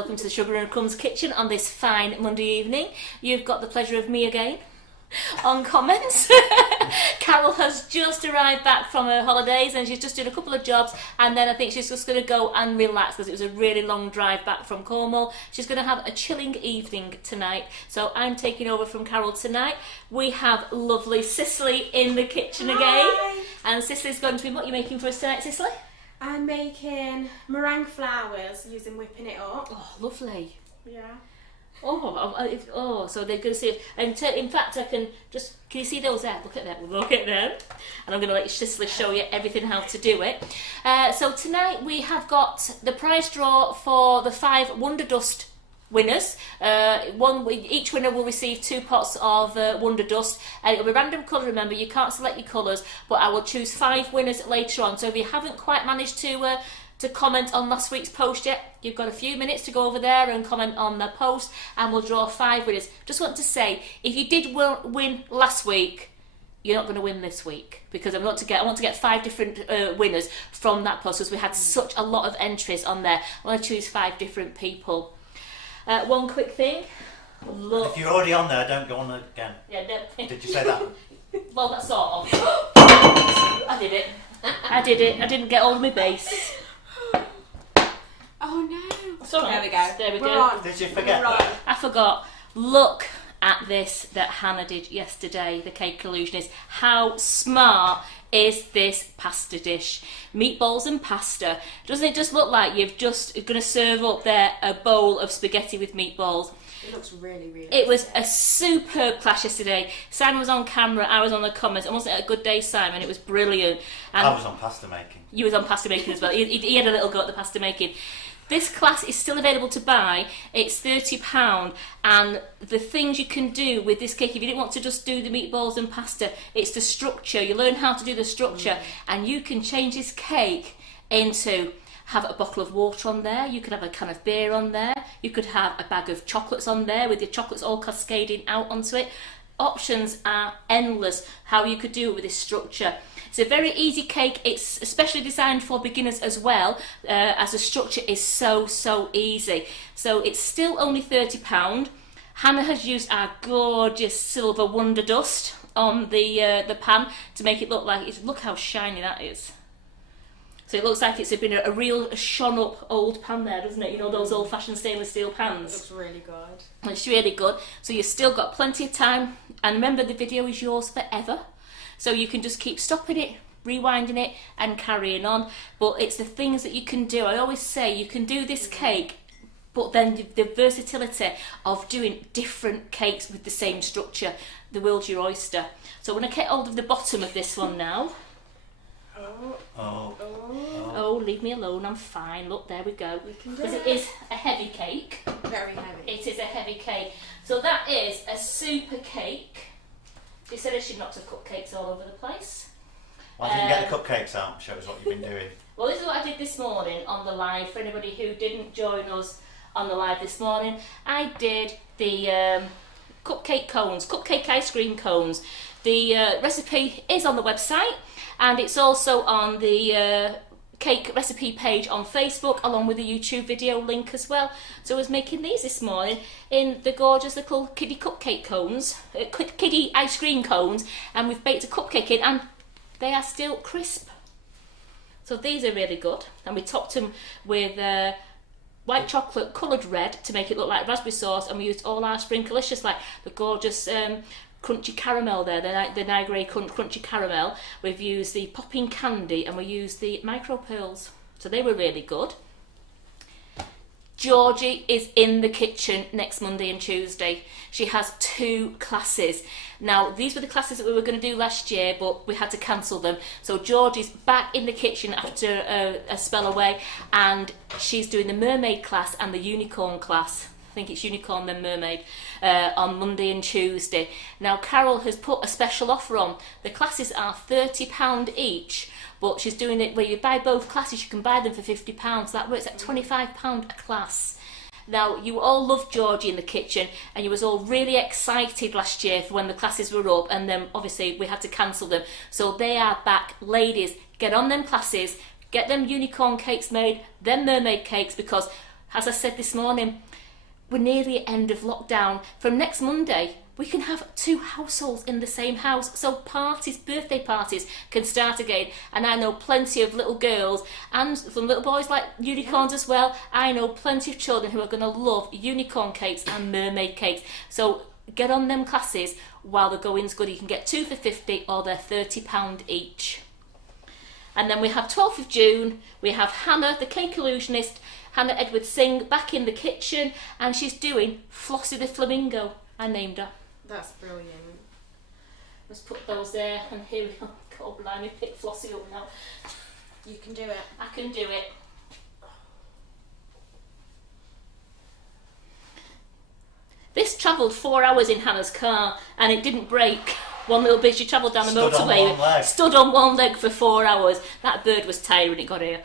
welcome to the Sugar and Crumbs Kitchen on this fine Monday evening. You've got the pleasure of me again on comments. Carol has just arrived back from her holidays and she's just doing a couple of jobs, and then I think she's just going to go and relax because it was a really long drive back from Cornwall. She's going to have a chilling evening tonight, so I'm taking over from Carol tonight. We have lovely Sicilly in the kitchen again. And Sicily's going to be, what are you making for us tonight, Sicilly? I'm making meringue flowers using whipping it up. Oh, lovely. Yeah. So they're going to see, and in fact I can you see those there? Look at them, look at them. And I'm going to let Sicilly show you everything how to do it. So tonight we have got the prize draw for the 5 Wonder Dust winners. Each winner will receive 2 pots of Wonder Dust, and it'll be random colour. Remember, you can't select your colours, but I will choose 5 winners later on. So if you haven't quite managed to comment on last week's post yet, you've got a few minutes to go over there and comment on the post, and we'll draw 5 winners. Just want to say, if you did win last week, you're not going to win this week, because I want to get 5 different winners from that post, because we had such a lot of entries on there. I want to choose 5 different people. One quick thing. Look. If you're already on there, don't go on there again. Yeah, Did you say that? Well, that's sort of. I did it. I didn't get all of my base. Oh no. Sorry. There we go. There we We're go. on. Did you forget We're on. that? I forgot. Look at this that Hannah did yesterday, the Cake Illusionist. How smart is this pasta dish? Meatballs and pasta. Doesn't it just look like you've just going to serve up there a bowl of spaghetti with meatballs? It looks really, really It was a superb clash yesterday. Simon was on camera, I was on the comments. And wasn't it a good day, Simon? It was brilliant. And I was on pasta making. you was on pasta making as well. He had a little go at the pasta making. This class is still available to buy. It's £30, and the things you can do with this cake, if you didn't want to just do the meatballs and pasta, it's the structure. You learn how to do the structure, and you can change this cake into have a bottle of water on there, you could have a can of beer on there, you could have a bag of chocolates on there with your chocolates all cascading out onto it. Options are endless how you could do it with this structure. It's a very easy cake. It's especially designed for beginners as well, as the structure is so easy. So it's still only £30. Hannah has used our gorgeous silver Wonder Dust on the pan to make it look like look how shiny that is. So it looks like it's been a real shone up old pan there, doesn't it? You know, those old fashioned stainless steel pans. It looks really good. It's really good. So you've still got plenty of time, and remember, the video is yours forever. So you can just keep stopping it, rewinding it and carrying on. But it's the things that you can do. I always say you can do this cake, but then the versatility of doing different cakes with the same structure, the world's your oyster. So I'm going to get hold of the bottom of this one now. Oh, leave me alone, I'm fine. Look, there we go. Because it is a heavy cake. Very heavy. It is a heavy cake. So that is a super cake. She said she knocked her cupcakes all over the place. Why didn't you get the cupcakes out? Show us what you've been doing. Well, this is what I did this morning on the live. For anybody who didn't join us on the live this morning, I did the cupcake cones, cupcake ice cream cones. The recipe is on the website, and it's also on the cake recipe page on Facebook, along with the YouTube video link as well. So I was making these this morning in the gorgeous little kiddie cupcake cones, kiddie ice cream cones, and we've baked a cupcake in, and they are still crisp. So these are really good, and we topped them with white chocolate coloured red to make it look like raspberry sauce, and we used all our Sprinklicious, like the gorgeous crunchy caramel there, the Niagara crunchy caramel. We've used the popping candy, and we used the micro pearls. So they were really good. Georgie is in the kitchen next Monday and Tuesday. She has 2 classes. Now, these were the classes that we were going to do last year, but we had to cancel them. So Georgie's back in the kitchen after a spell away, and she's doing the mermaid class and the unicorn class. I think it's unicorn then mermaid on Monday and Tuesday. Now, Carol has put a special offer on. The classes are £30 each, but she's doing it where you buy both classes, you can buy them for £50. That works at £25 a class. Now, you all loved Georgie in the kitchen, and you was all really excited last year for when the classes were up, and then obviously we had to cancel them. So they are back. Ladies, get on them classes, get them unicorn cakes made, them mermaid cakes, because as I said this morning, we're near the end of lockdown. From next Monday, we can have 2 households in the same house. So parties, birthday parties, can start again. And I know plenty of little girls and some little boys like unicorns as well. I know plenty of children who are going to love unicorn cakes and mermaid cakes. So get on them classes while the going's good. You can get 2 for £50 or they're £30 each. And then we have 12th of June, we have Hannah, the cake illusionist, Hannah Edwards Singh, back in the kitchen, and she's doing Flossie the Flamingo. I named her. That's brilliant. Let's put those there, and here we go. God, blimey, pick Flossie up now. You can do it. I can do it. This travelled 4 hours in Hannah's car, and it didn't break. One little bit, she travelled down the motorway. Stood on one leg for 4 hours. That bird was tired when it got here.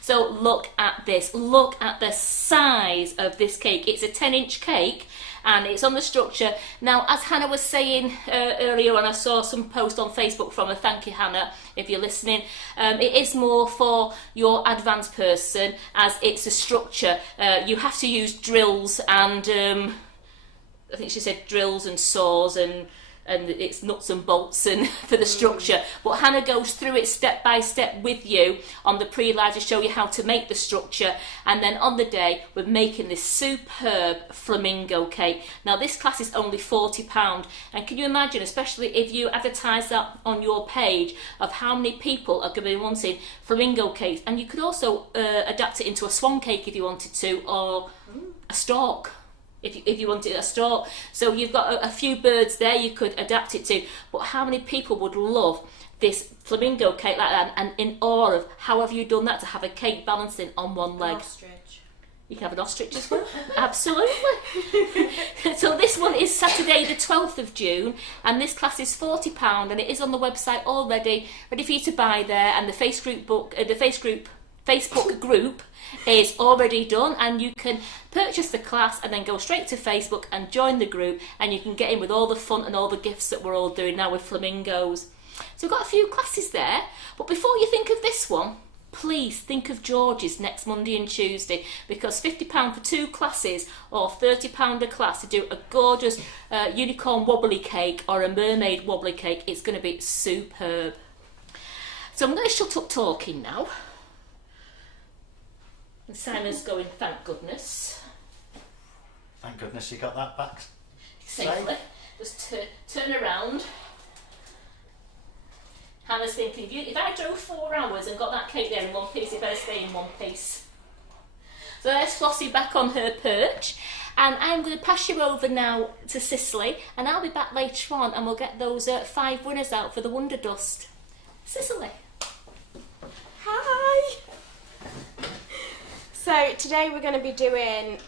So look at this. Look at the size of this cake. It's a 10-inch cake, and it's on the structure. Now, as Hannah was saying earlier, and I saw some post on Facebook from her, thank you, Hannah, if you're listening, it is more for your advanced person, as it's a structure. You have to use drills and, I think she said drills and saws and it's nuts and bolts and for the structure. But Hannah goes through it step by step with you on the pre-live to show you how to make the structure, and then on the day we're making this superb flamingo cake. Now this class is only £40, and can you imagine, especially if you advertise that on your page, of how many people are going to be wanting flamingo cakes. And you could also adapt it into a swan cake if you wanted to, or a stork. If you wanted a stork. So you've got a few birds there you could adapt it to. But how many people would love this flamingo cake like that, and in awe of how have you done that to have a cake balancing on one leg? An ostrich. You can have an ostrich as well. Absolutely. So this one is Saturday the 12th of June, and this class is £40, and it is on the website already, ready for you to buy there. And the Facebook group is already done, and you can purchase the class and then go straight to Facebook and join the group, and you can get in with all the fun and all the gifts that we're all doing now with flamingos. So we've got a few classes there, but before you think of this one, please think of George's next Monday and Tuesday, because £50 for 2 classes or £30 a class to do a gorgeous unicorn wobbly cake or a mermaid wobbly cake. It's going to be superb. So I'm going to shut up talking now. And Simon's going, thank goodness. Thank goodness you got that back Safely. Just turn around. Hannah's thinking, if I drove 4 hours and got that cake there in one piece, it better stay in one piece. So there's Flossie back on her perch. And I'm going to pass you over now to Sicilly, and I'll be back later on, and we'll get those 5 winners out for the Wonder Dust. Sicilly. Hi! So today we're going to be doing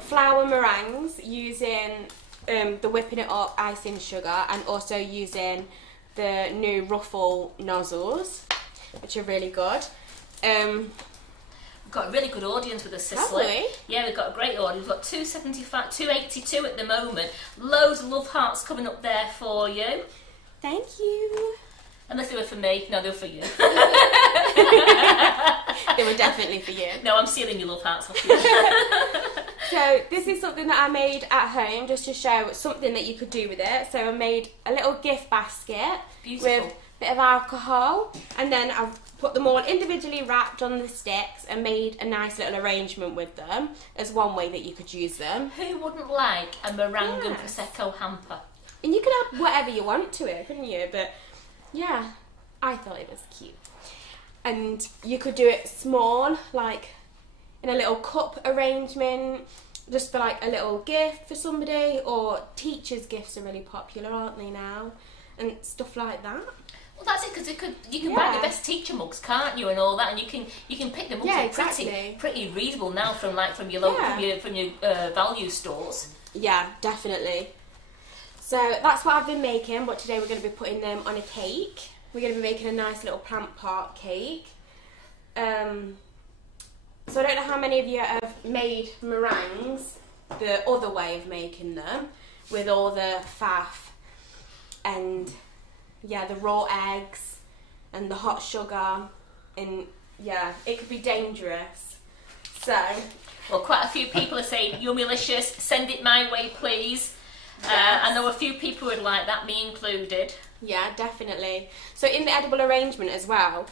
flour meringues using the whipping it up icing sugar, and also using the new ruffle nozzles, which are really good. We've got a really good audience with us, Sicilly. Have we? Yeah, we've got a great audience. We've got 275, 282 at the moment. Loads of love hearts coming up there for you. Thank you. Unless they were for me. No, they were for you. They were definitely for you. No, I'm stealing your love hearts off you. So this is something that I made at home just to show something that you could do with it. So I made a little gift basket. Beautiful. With a bit of alcohol, and then I've put them all individually wrapped on the sticks and made a nice little arrangement with them as one way that you could use them. Who wouldn't like a meringue and Prosecco hamper? And you could add whatever you want to it, couldn't you? But yeah, I thought it was cute. And you could do it small, like in a little cup arrangement, just for like a little gift for somebody, or teachers' gifts are really popular, aren't they now? And stuff like that. Well, that's it, because you can buy the best teacher mugs, can't you, and all that, and you can pick them up pretty reasonable now from your local from your value stores. Yeah, definitely. So that's what I've been making, but today we're going to be putting them on a cake. We're going to be making a nice little plant pot cake. So I don't know how many of you have made meringues the other way of making them, with all the faff and the raw eggs and the hot sugar, and it could be dangerous. So, Well, quite a few people are saying, yummylicious, send it my way, please. Yes. I know a few people would like that, me included. yeah, definitely. So in the edible arrangement as well,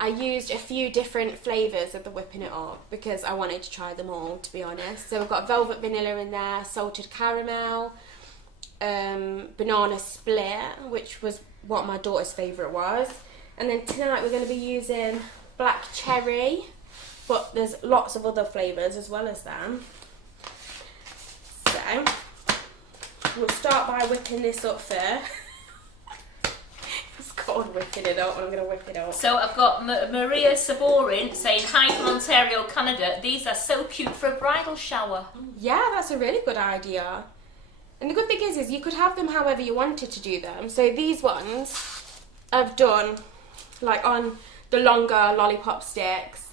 I used a few different flavours of the whipping it up because I wanted to try them all, to be honest. So we've got velvet vanilla in there, salted caramel, banana split, which was what my daughter's favourite was. And then tonight we're going to be using black cherry, but there's lots of other flavours as well as them. So we'll start by whipping this up first. It's called whipping it up, and I'm going to whip it up. So I've got Maria Saborin saying, hi from Ontario, Canada. These are so cute for a bridal shower. Yeah, that's a really good idea. And the good thing is you could have them however you wanted to do them. So these ones I've done like on the longer lollipop sticks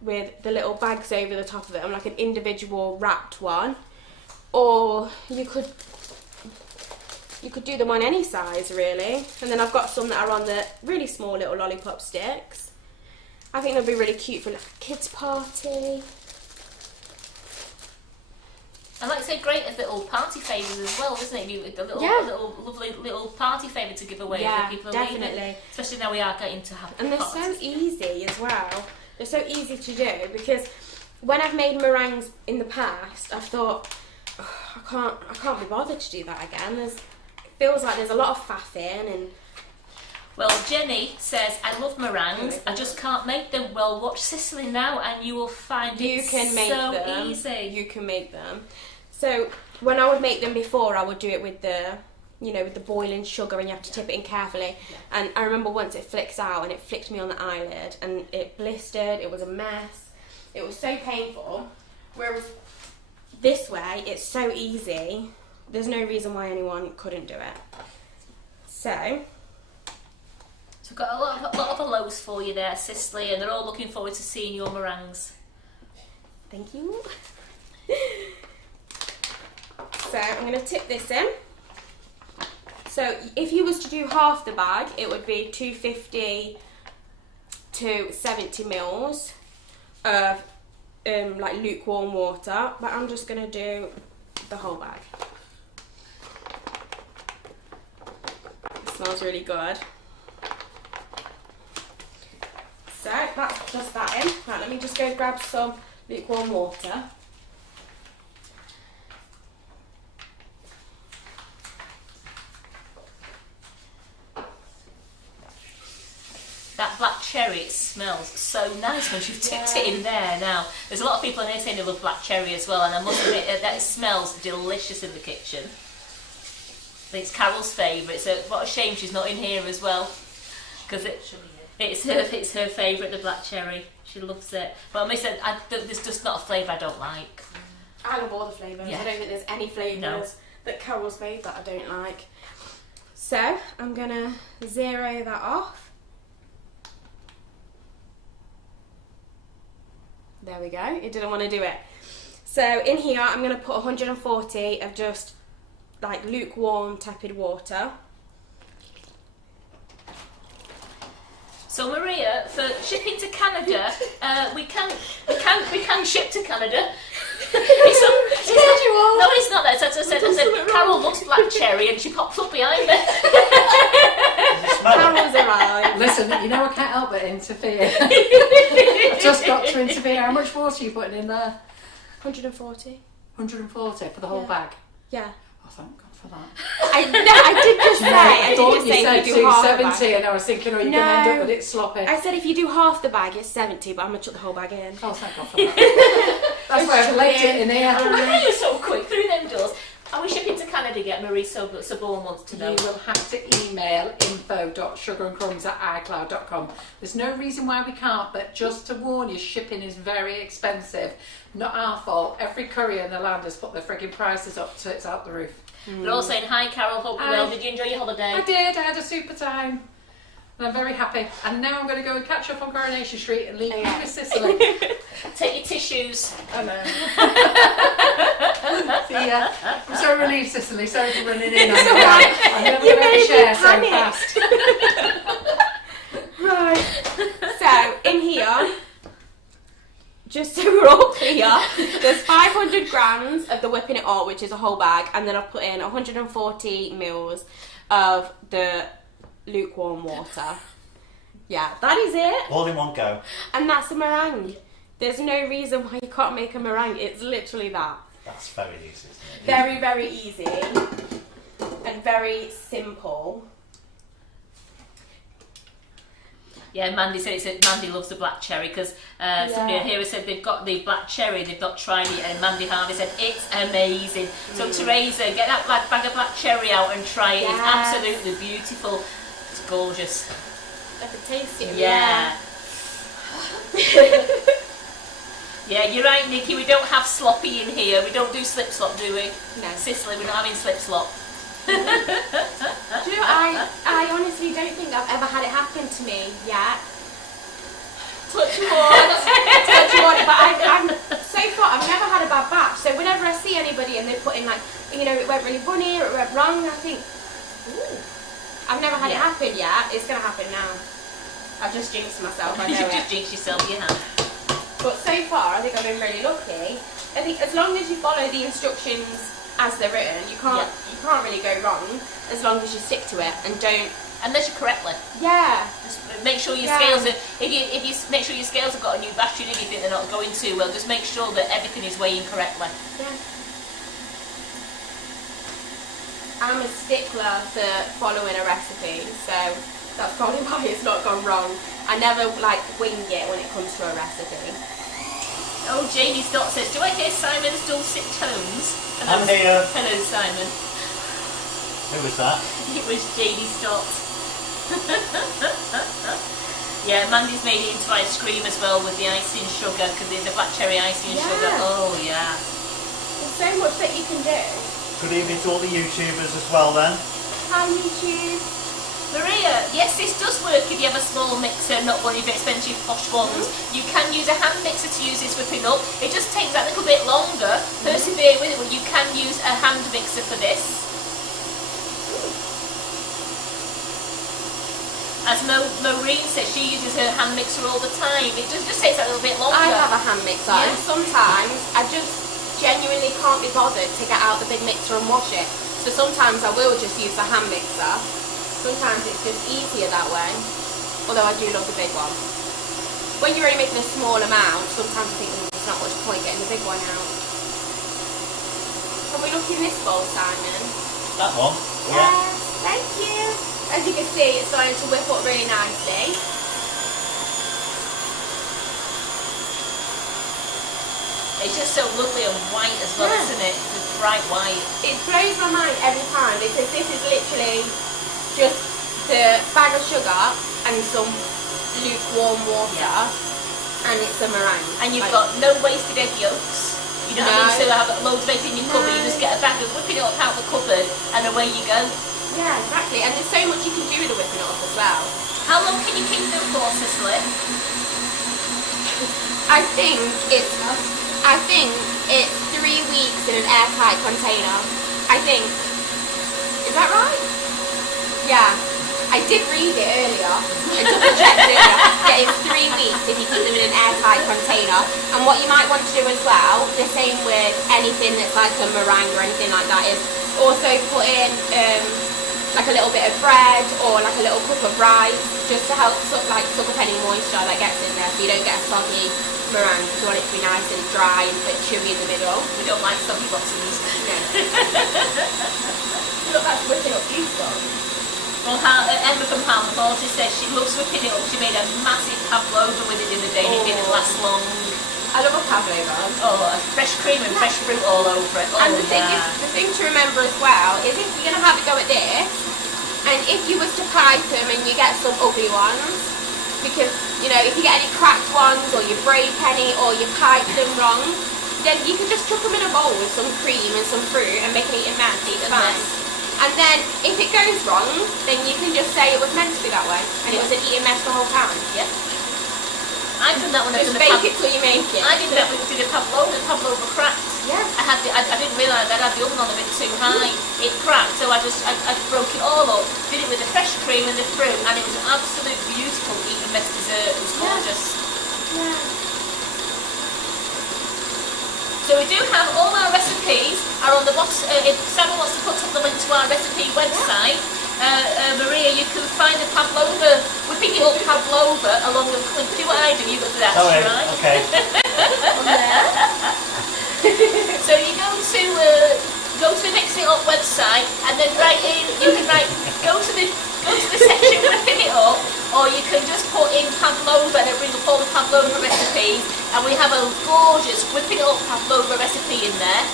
with the little bags over the top of them, like an individual wrapped one. Or you could do them on any size really. And then I've got some that are on the really small little lollipop sticks. I think they'll be really cute for like a kids party. And like I say, great as little party favours as well, isn't it? The little, Yeah. little lovely little party favour to give away Yeah, for people. definitely. Leaving. Especially now we are getting to have And they're parties. so easy as well. They're so easy to do because when I've made meringues in the past, I've thought, I can't be bothered to do that again. It feels like there's a lot of faffing and. Well, Jenny says, I love meringues, I just can't make them. Well, watch Sicily now and you will find You it can make so them. easy. You can make them. So when I would make them before, I would do it with the, with the boiling sugar, and you have to tip it in carefully. Yeah. And I remember once it flicks out, and it flicked me on the eyelid, and it blistered. It was a mess. It was so painful. Whereas this way, it's so easy. There's no reason why anyone couldn't do it. So we've got a lot of hellos for you there, Sicily, and they're all looking forward to seeing your meringues. Thank you. So I'm going to tip this in. So if you was to do half the bag, it would be 250 to 70 mils of like lukewarm water, but I'm just going to do the whole bag. It smells really good. So that's just that in. Right, let me just go grab some lukewarm water. That black cherry, it smells so nice once you've tipped it in there now. There's a lot of people in here saying they love black cherry as well, and I must admit that it smells delicious in the kitchen. I think it's Carol's favourite, so what a shame she's not in here as well, because it's her favourite, the black cherry. She loves it. But I must say, there's just not a flavour I don't like. I love all the flavours. Yeah. I don't think there's any flavours that Carol's made that I don't like. So I'm going to zero that off. There we go. It didn't want to do it. So in here I'm going to put 140 of just like lukewarm tepid water. So Maria, for shipping to Canada, we can ship to Canada. No, it's not that. As I said, Carol loves black cherry, and she pops up behind me. Carol's arrived. Listen, you know I can't help but interfere. I've just got to interfere. How much water are you putting in there? 140. 140 for the whole bag? Yeah. Oh, thank God for that. I did just say. I thought you if said you do half the 270 bag. and I was thinking, oh, you're going to end up with it sloppy. I said if you do half the bag, it's 70, but I'm going to chuck the whole bag in. Oh, thank God for that. That's why I've left it in here. Why are you so quick through them doors? Are we shipping to Canada yet? Marie Sabourne wants to know. You will have to email info.sugarandcrumbs@icloud.com. There's no reason why we can't, but just to warn you, shipping is very expensive. Not our fault. Every courier in the land has put their frigging prices up so it's out the roof. They're all saying, hi Carol, hope you're well. Did you enjoy your holiday? I did. I had a super time. And I'm very happy. And now I'm going to go and catch up on Coronation Street and leave you with Sicily. Take your tissues. I know. See ya. I'm so relieved, Sicily. Sorry for running in. I'm never going to share so fast. Right. So, in here, just so we're all clear, here. There's 500 grams of the whipping it all, which is a whole bag, and then I've put in 140 mils of the lukewarm water. Yeah, that is it. All in one go. And that's the meringue. There's no reason why you can't make a meringue. It's literally that. That's very easy, isn't it? Very, very easy and very simple. Yeah, Mandy said Mandy loves the black cherry because somebody here said they've got the black cherry, they've not tried it, and Mandy Harvey said it's amazing. So Teresa, get that bag of black cherry out and try it. It's absolutely beautiful. It's gorgeous. I could taste it. Yeah. Yeah, you're right, Nikki. We don't have sloppy in here. We don't do slip slop, do we? No. Sicily, we're not having slip slop. Do you know, I honestly don't think I've ever had it happen to me yet. Touch wood, touch wood. But I'm so far, I've never had a bad batch. So whenever I see anybody and they put in like, you know, it went really funny or it went wrong, I think, ooh, I've never had it happen yet. It's going to happen now. I've just jinxed myself. I know You've it. just jinxed yourself, you have. But so far, I think I've been really lucky. I think as long as you follow the instructions as they're written, you can't really go wrong as long as you stick to it and don't. And measure correctly. Yeah. Just make sure your scales are. If you make sure your scales have got a new battery and anything they're not going too well, just make sure that everything is weighing correctly. Yeah. I'm a stickler to following a recipe, so that's probably why it's not gone wrong. I never like wing it when it comes to a recipe. Oh, Jamie Stott says, do I hear Simon's dulcet tones? I'm here. Hello, Simon. Who was that? It was Jamie Stott. Yeah, Mandy's made it into ice cream as well with the icing sugar, because there's a black cherry icing sugar. Oh, yeah. There's so much that you can do. Good evening to all the YouTubers as well then. Hi, YouTube. Maria, yes, this does work if you have a small mixer, not one of your expensive posh ones. You can use a hand mixer to use this whipping up. It just takes that little bit longer. Persevere with it, but you can use a hand mixer for this. As Maureen says, she uses her hand mixer all the time. It just takes that little bit longer. I have a hand mixer, and sometimes I just genuinely can't be bothered to get out the big mixer and wash it. So sometimes I will just use the hand mixer. Sometimes it's just easier that way, although I do love the big one. When you're only making a small amount, sometimes I think there's not much point getting the big one out. Can we look in this bowl, Simon? That one? Yeah. Yes, thank you. As you can see, it's starting to whip up really nicely. It's just so lovely and white as well, isn't it? It's bright white. It blows my mind every time because this is literally just the bag of sugar and some lukewarm water, and it's a meringue. And you've got no wasted egg yolks. You don't need to have loads of eggs in your cupboard. You just get a bag of whipping it up out of the cupboard, and away you go. Yeah, exactly. And there's so much you can do with the whipping it up as well. How long can you keep them for, Cicely? I think it's 3 weeks in an airtight container. I think. Is that right? Yeah. I did read it earlier. I double checked earlier. Yeah, it's 3 weeks if you keep them in an airtight container. And what you might want to do as well, the same with anything that's like a meringue or anything like that, is also put in like a little bit of bread or like a little cup of rice, just to help suck up any moisture that gets in there, so you don't get a soggy meringue. You want it to be nice and dry and a bit chewy in the middle. We don't like soggy bottoms. No. Look, that's whipping up beautiful. Well, Emma from Palmer Forty says she loves whipping it up. She made a massive pavlova with it the other day and it didn't last long. I love a pavlova. Oh, fresh cream and fresh fruit all over it. Oh, and the thing to remember as well is if you're going to have a go at this, and if you was to pipe them and you get some ugly ones, because, you know, if you get any cracked ones or you break any or you pipe them wrong, then you can just chuck them in a bowl with some cream and some fruit and make an eating mess, it's fine. And then if it goes wrong, then you can just say it was meant to be that way and it was an eating mess the whole time. Yeah. I've done that when I've just done bake it till you make it. I did that when I did a pavlova cracked. Yeah. I didn't realise I'd had the oven on a bit too high. It cracked, so I broke it all up, did it with the fresh cream and the fruit, and it was an absolute beautiful eating mess dessert. It was gorgeous. Yeah. So we do have all our recipes are on the box. If Sarah wants to put up the link to our recipe website, Maria, you can find the pavlova. We're picking up pavlova along with. Do what I do. You go to that, Sorry, right? okay. So you go to the Mix It Up website, and then you can go to the section whipping it up, or you can just put in pavlova and it'll bring up all the pavlova recipes, and we have a gorgeous whipping it up pavlova recipe in there.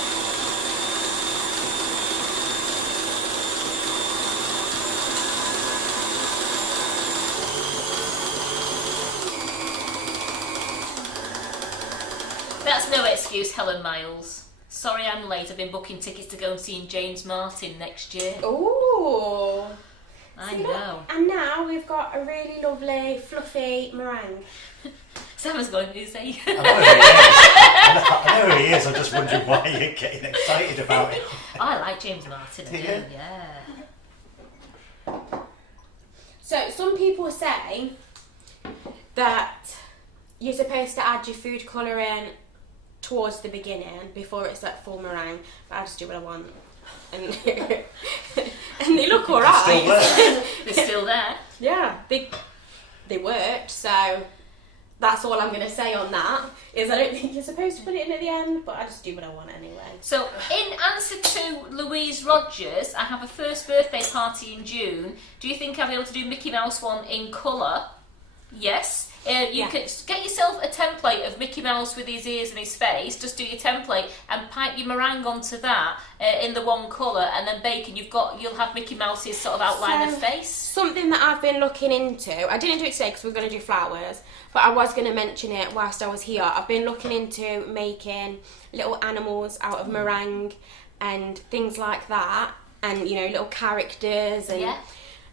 That's no excuse, Helen Miles. Sorry I'm late, I've been booking tickets to go and see James Martin next year. Ooh. I know. And now we've got a really lovely, fluffy meringue. Sam's going, who's he? I know who he is. I know who he is. I'm just wondering why you're getting excited about it. I like James Martin, I do, Yeah. yeah. So some people say that you're supposed to add your food colouring towards the beginning before it's like full meringue, but I just do what I want. And, and they look alright. Still there. They're still there. Yeah, they worked, so that's all I'm going to say on that, is I don't think you're supposed to put it in at the end, but I just do what I want anyway. So, in answer to Louise Rogers, I have a first birthday party in June. Do you think I'll be able to do Mickey Mouse one in colour? Yes. You can get yourself a template of Mickey Mouse with his ears and his face. Just do your template and pipe your meringue onto that in the one colour, and then bake, and you'll have Mickey Mouse's sort of outline of face. Something that I've been looking into, I didn't do it today because we were going to do flowers, but I was going to mention it whilst I was here. I've been looking into making little animals out of meringue and things like that, and little characters, and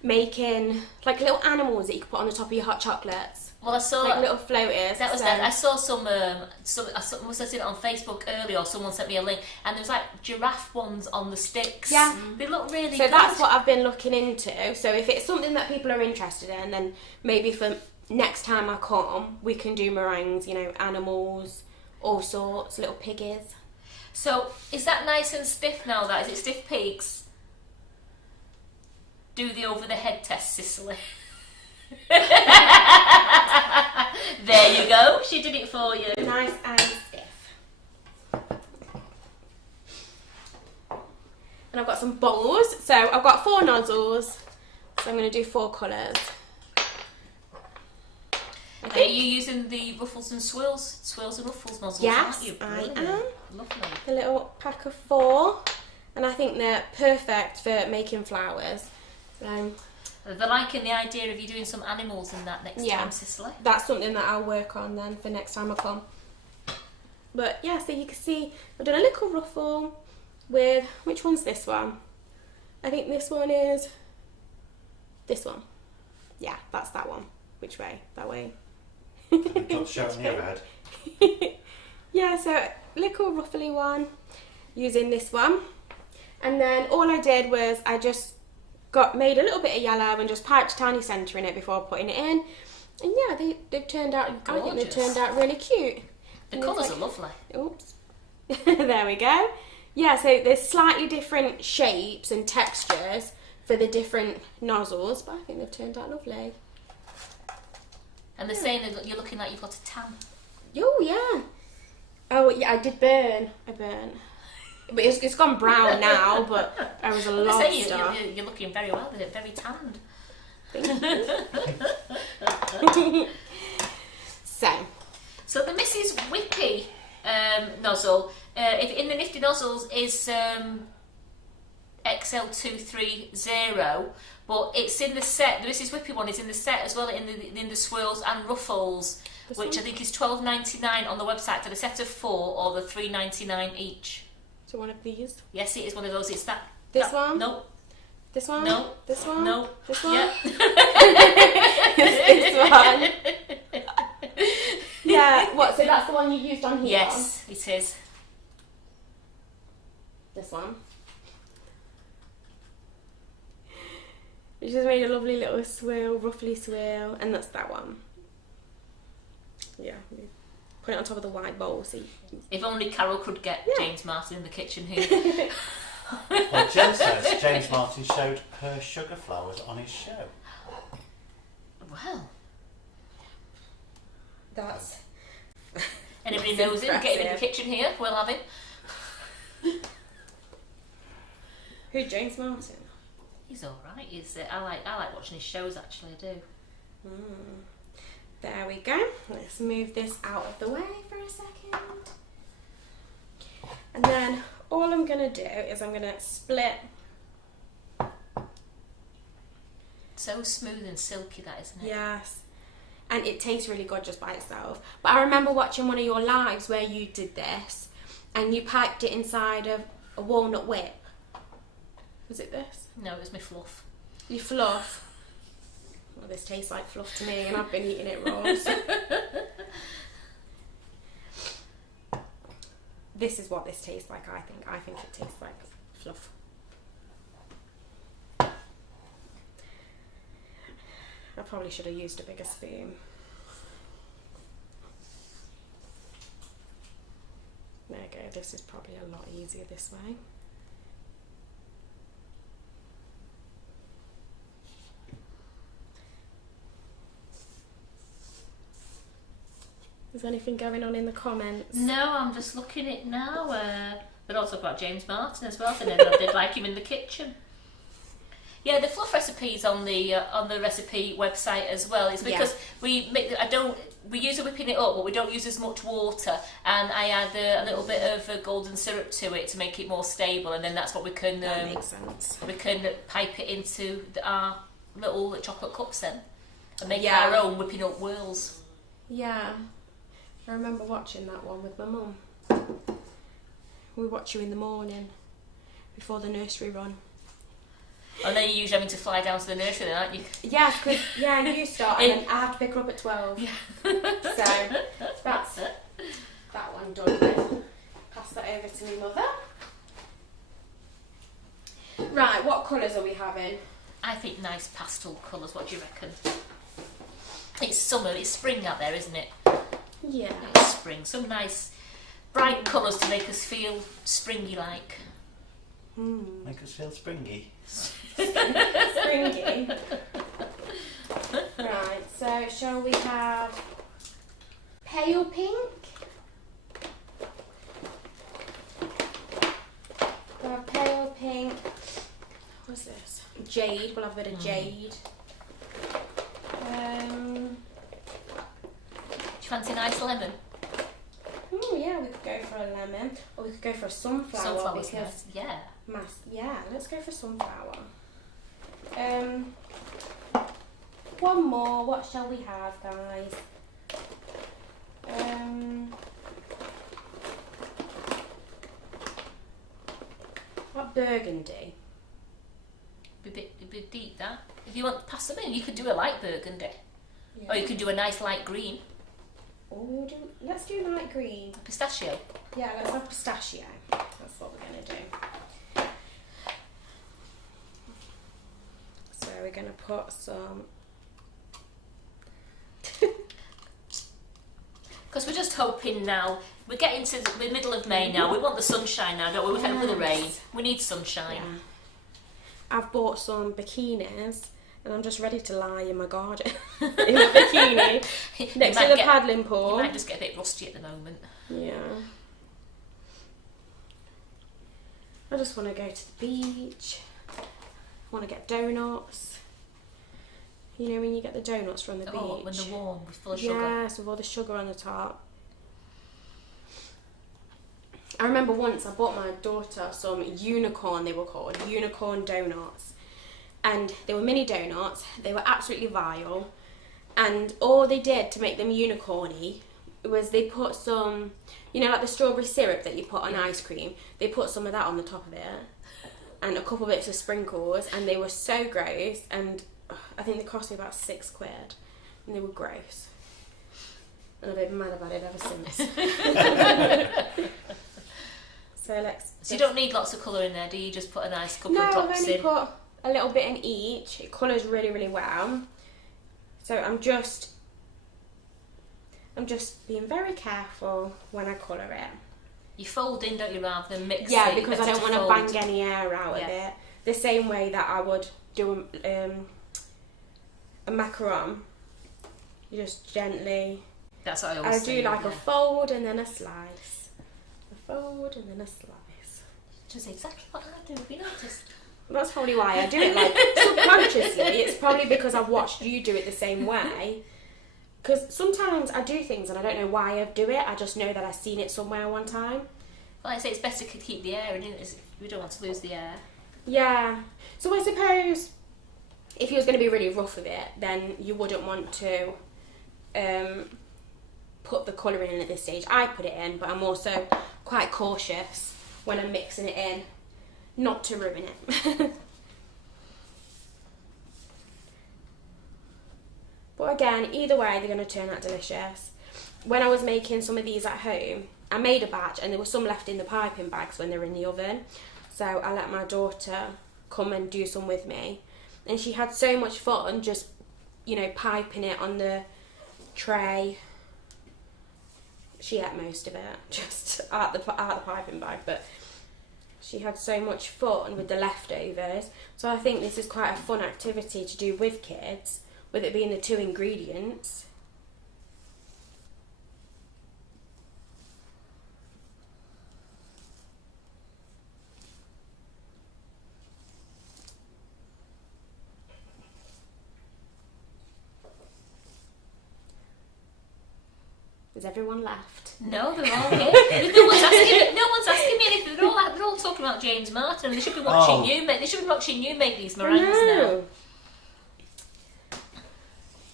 making like little animals that you could put on the top of your hot chocolates. Well, I saw like little floaters. That was that. I saw some. I must have seen it on Facebook earlier, or someone sent me a link, and there was like giraffe ones on the sticks. Yeah, they look really. So good. that's what I've been looking into. So if it's something that people are interested in, then maybe for next time I come, we can do meringues. Animals, all sorts, little piggies. So is that nice and stiff now? Is it stiff pigs? Do the over the head test, Sicilly. There you go. She did it for you. Nice and stiff. And I've got some bowls. So I've got 4 nozzles. So I'm going to do 4 colours. Are you using the ruffles and swirls and ruffles nozzles? Yes, aren't you? I Brilliant. am. Lovely. A little pack of 4. And I think they're perfect for making flowers. So They're liking the idea of you doing some animals in that next time, Sicilly. That's something that I'll work on then for next time I come. But yeah, so you can see I've done a little ruffle with, which one's this one? I think this one is this one. Yeah, that's that one. Which way? That way. Don't show on your head. Yeah, so little ruffly one using this one. And then all I did was I just made a little bit of yellow and just piped a tiny centre in it before putting it in. And yeah, they've turned out, gorgeous. I think they've turned out really cute. The colours are lovely. Oops. There we go. Yeah, so there's slightly different shapes and textures for the different nozzles, but I think they've turned out lovely. And they're saying that you're looking like you've got a tan. Oh, yeah. Oh, yeah, I did burn. I burnt. But it's gone brown now, but I was a lobster. You're looking very well with it, very tanned. Thank you. So the Mrs. Whippy nozzle, if in the Nifty Nozzles is XL230, but it's in the set. The Mrs. Whippy one is in the set as well, in the swirls and ruffles, which I think is $12.99 on the website for the set of 4, or the $3.99 each. So one of these. Yes, it is one of those. It's that. This one? No. This one? No. This one? No. This one? Yeah. This one. Yeah, what, so that's the one you used on here? Yes, it is. This one. It just made a lovely little swirl, ruffly swirl, and that's that one. Yeah. put it on top of the white bowl. So if only Carol could get James Martin in the kitchen here. Well, Jen says James Martin showed her sugar flowers on his show. Well, that's... anybody knows him, get him in the kitchen here, we'll have him. Who, James Martin? He's alright, I like watching his shows actually, I do. There we go. Let's move this out of the way for a second. And then all I'm going to do is I'm going to split. So smooth and silky that, isn't it? Yes. And it tastes really good just by itself. But I remember watching one of your lives where you did this and you piped it inside of a walnut whip. Was it this? No, it was my fluff. Your fluff. Well, this tastes like fluff to me and I've been eating it raw. So. This is what this tastes like, I think. I think it tastes like fluff. I probably should have used a bigger spoon. There you go, this is probably a lot easier this way. Is anything going on in the comments? No, I'm just looking at it now. But also about James Martin as well, so I did like him in the kitchen. Yeah, the fluff recipe's on the recipe website as well. It's because we use a whipping it up, but we don't use as much water, and I add a little bit of golden syrup to it to make it more stable, and then that's what we can. That makes sense. We can pipe it into our little chocolate cups then, and make our own whipping up whirls. Yeah, I remember watching that one with my mum. We watch you in the morning before the nursery run. And then you're usually having to fly down to the nursery then, aren't you? Yes, because you start and then I have to pick her up at 12. Yeah. So that's that one done then. Pass that over to my mother. Right, what colours are we having? I think nice pastel colours, what do you reckon? It's summer, it's spring out there, isn't it? Yeah. It's spring, some nice bright colours to make us feel springy like. Make us feel springy. Springy. Right, so shall we have pale pink? We'll have pale pink. What's this? Jade. We'll have a bit of jade. Do you fancy a nice lemon? Yeah, we could go for a lemon, or we could go for a sunflower. Sunflower's because nice. Yeah. Yeah, let's go for sunflower. One more. What shall we have, guys? What burgundy? A bit deep that. If you want to pass them in, you could do a light burgundy, or you could do a nice light green. Oh, let's do light green. Pistachio. Yeah, let's have pistachio. That's what we're going to do. So we're going to put some... Because we're just hoping now, we're getting to the middle of May now, we want the sunshine now, don't we? We've had with the rain, we need sunshine. Yeah. I've bought some bikinis and I'm just ready to lie in my garden in a bikini next to the paddling pool. You might just get a bit rusty at the moment. Yeah. I just want to go to the beach. I want to get donuts. You know when you get the donuts from the beach? Oh, when they're warm, with full of sugar. Yes, with all the sugar on the top. I remember once I bought my daughter some unicorn, they were called, unicorn donuts. And they were mini donuts, they were absolutely vile. And all they did to make them unicorny was they put some, you know, like the strawberry syrup that you put on ice cream, they put some of that on the top of it. And a couple bits of sprinkles, and they were so gross. And I think they cost me about £6. And they were gross. And I've been mad about it ever since. So you don't need lots of colour in there, do you? Just put a nice couple of drops I've only put a little bit in each. It colours really, really well. So I'm just I'm just being very careful when I colour it. You fold in, don't you, rather than mix it? Yeah, because I don't want to fold. bang any air out of it. The same way that I would do a macaron. You just gently... That's what I always do like a fold and then a slice. A fold and then a slice. Just exactly what I do, have you noticed? That's probably why I do it like subconsciously. It's probably because I've watched you do it the same way. Because sometimes I do things and I don't know why I do it. I just know that I've seen it somewhere one time. Well, I say it's best to keep the air in, isn't it? We don't want to lose the air. Yeah. So I suppose if you was going to be really rough with it, then you wouldn't want to put the colour in at this stage. I put it in, but I'm also quite cautious when I'm mixing it in, not to ruin it. But again, either way, they're going to turn out delicious. When I was making some of these at home, I made a batch and there was some left in the piping bags when they were in the oven. So I let my daughter come and do some with me. And she had so much fun just, you know, piping it on the tray. She ate most of it, just out the piping bag, but she had so much fun with the leftovers. So I think this is quite a fun activity to do with kids, with it being the 2 ingredients. Has everyone left? No, they're all here. No one's asking me anything. They're all talking about James Martin, and they should be watching you make. They should be watching you make these meringues now.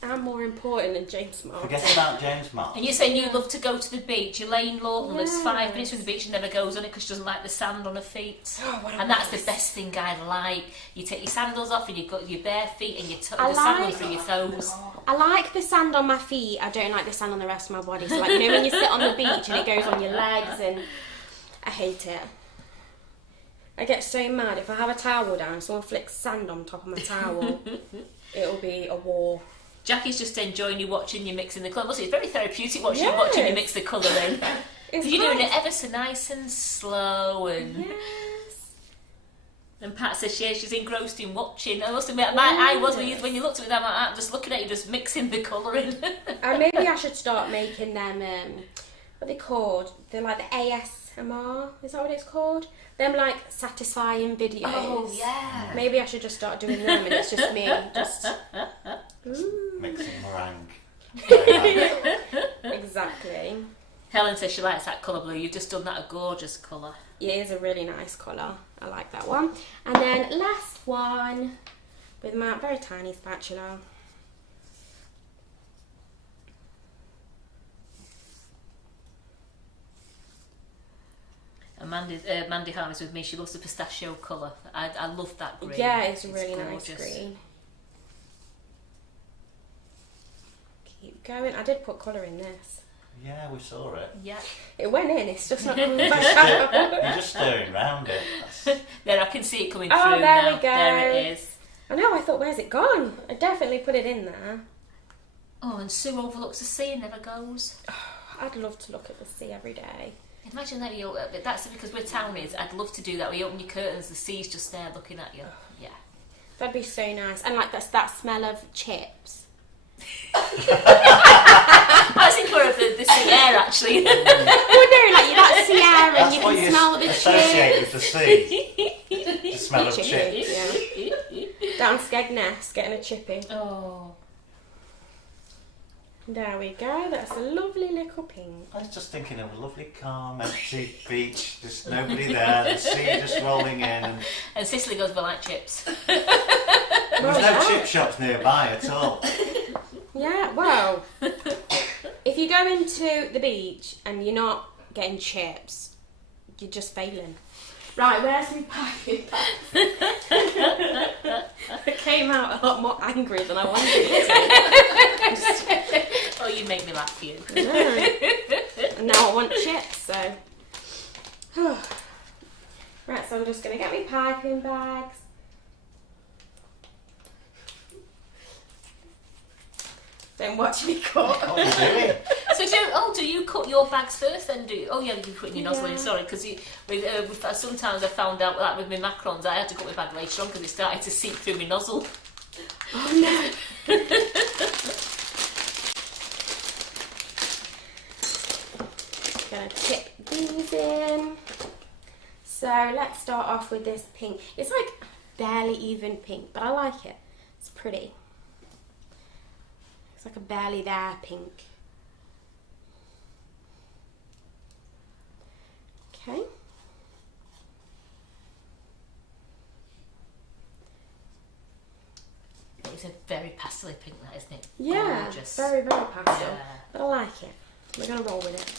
I'm more important than James Martin. Forget about James Martin. And you're saying you love to go to the beach. Elaine Lawton lives 5 minutes from the beach and never goes on it because she doesn't like the sand on her feet. Oh, and that's the best thing I like. You take your sandals off and you've got your bare feet and the sand runs through your toes. I like the sand on my feet. I don't like the sand on the rest of my body. So like, you know when you sit on the beach and it goes on your legs, and I hate it. I get so mad if I have a towel down and someone flicks sand on top of my towel. It'll be a war. Jackie's just enjoying you watching you mixing the colour. It's very therapeutic watching you mix the colour in. Because you're doing it ever so nice and slow. And and Pat says she's engrossed in watching. I must admit, I was when you looked at me, I'm just looking at you, just mixing the colour in. And maybe I should start making them, what are they called? They're like the ASMR, is that what it's called? Them like satisfying videos. Oh, yeah. Maybe I should just start doing them and it's just me, just... Mixing meringue. Exactly. Helen says she likes that colour blue. You've just done that a gorgeous colour. Yeah, it is a really nice colour. I like that one. And then last one with my very tiny spatula. And Mandy Harm is with me. She loves the pistachio colour. I love that green. Yeah, it's a really nice gorgeous. green. Keep going. I did put colour in this. Yeah, we saw it. Yeah. It went in, it's just not coming back out. You're just stirring round it. There, I can see it coming Oh, through there now. we go. There it is. I know, I thought, where's it gone? I definitely put it in there. Oh, and Sue overlooks the sea and never goes. I'd love to look at the sea every day. Imagine that that's because we're townies. I'd love to do that. When you open your curtains, the sea's just there looking at you. Yeah. That'd be so nice. And like that smell of chips. I think more of the sea air actually. Well, no, like that sea air and That's you what can you smell the associate chips. with the sea. The smell of chips. Yeah. Down Skegness, getting a chippy. Oh. There we go. That's a lovely little pink. I was just thinking of a lovely, calm, empty beach, just nobody there, the sea just rolling in. And Sicily goes, "Well, like chips." There was no chip shops nearby at all. Yeah, well, if you go into the beach and you're not getting chips, you're just failing. Right, where's my packing bag? I came out a lot more angry than I wanted to. Oh, you make me laugh, you. And now I want chips, so... Right, so I'm just going to get my piping bags. Don't watch me cut. What are you doing? So do you cut your bags first then? Do you? Oh yeah, you put your nozzle in. Yeah. Sorry, because sometimes I found out that with my macarons, I had to cut my bag later on because it started to seep through my nozzle. Oh no. Gonna tip these in. So let's start off with this pink. It's like barely even pink, but I like it. It's pretty. It's like a barely there pink. Okay. It's a very pastel pink, that, isn't it? Yeah, Gorgeous. very, very pastel. Yeah. But I like it. We're going to roll with it.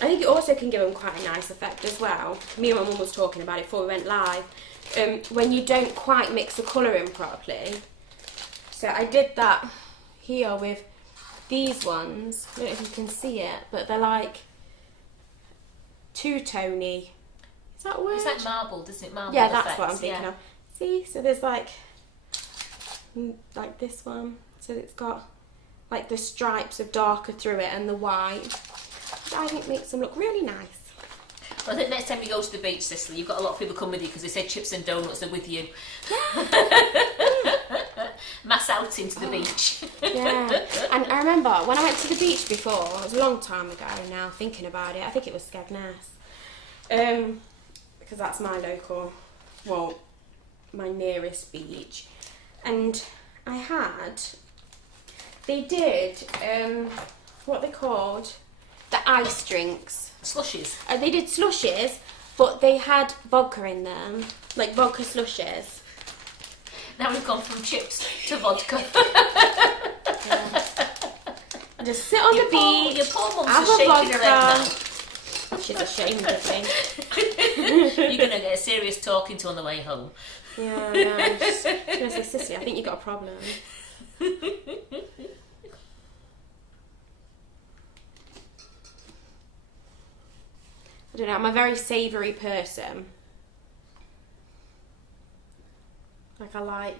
I think it also can give them quite a nice effect as well. Me and my mum was talking about it before we went live. When you don't quite mix the colour in properly. So I did that here with these ones. I don't know if you can see it, but they're like two-tony. Is that a word? It's like marbled, isn't it? Marbled Yeah, that's effects, what I'm thinking of. See, so there's like this one. So it's got like the stripes of darker through it and the white, which I think makes them look really nice. Well, I think next time you go to the beach, Cicely, you've got a lot of people come with you because they say chips and donuts are with you. Mass outing to the beach. Yeah, and I remember when I went to the beach before, it was a long time ago now, thinking about it, I think it was Skegness. Because that's my local, well, my nearest beach. And I had, they did, what they called, the ice drinks. Slushies. They did slushies, but they had vodka in them, like vodka slushies. Now we've gone from chips to vodka. Yeah. I just sit on the beach, Your poor mum's have just a shaking her head vodka. She's ashamed of me. now. You're going to get a serious talking to on the way home. Yeah, I know. I'm just going to say, Sissy, I think you've got a problem. I don't know, I'm a very savoury person. Like I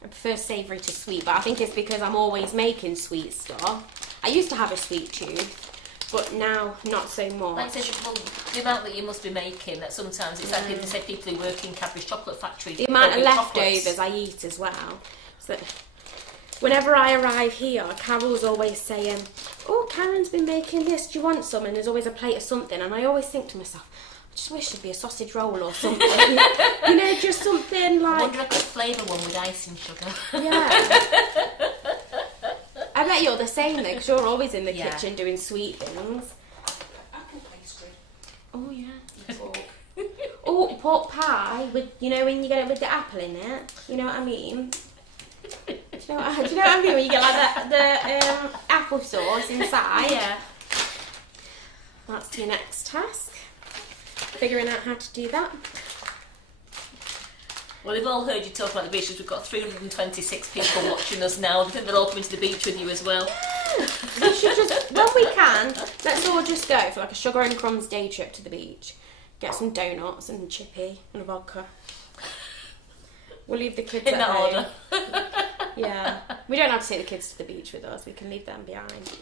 prefer savoury to sweet, but I think it's because I'm always making sweet stuff. I used to have a sweet tooth, but now not so much. Like I said, well, the amount that you must be making, that sometimes it's like they say people who work in Cadbury's chocolate factory. The amount of make leftovers chocolates. I eat as well. So whenever I arrive here, Carol's always saying, "Oh, Karen's been making this, do you want some?" And there's always a plate of something, and I always think to myself, I just wish there'd be a sausage roll or something. You know, just something I like... wonder if I could flavour one with icing sugar. Yeah. I bet you're the same though, because you're always in the Yeah. kitchen doing sweet things. Apple pastry. Oh yeah. Pork. Oh, pork pie with, you know, when you get it with the apple in it. You know what I mean? Do you know what I mean? When you get like the apple sauce inside. Yeah. That's your next task. Figuring out how to do that. Well, they've all heard you talk about the beach because we've got 326 people watching us now. I think they're all coming to the beach with you as well. We should just, when we can, let's all just go for like a Sugar and Crumbs day trip to the beach. Get some donuts and chippy and a vodka. We'll leave the kids In at that home. order. Yeah. We don't have to take the kids to the beach with us. We can leave them behind.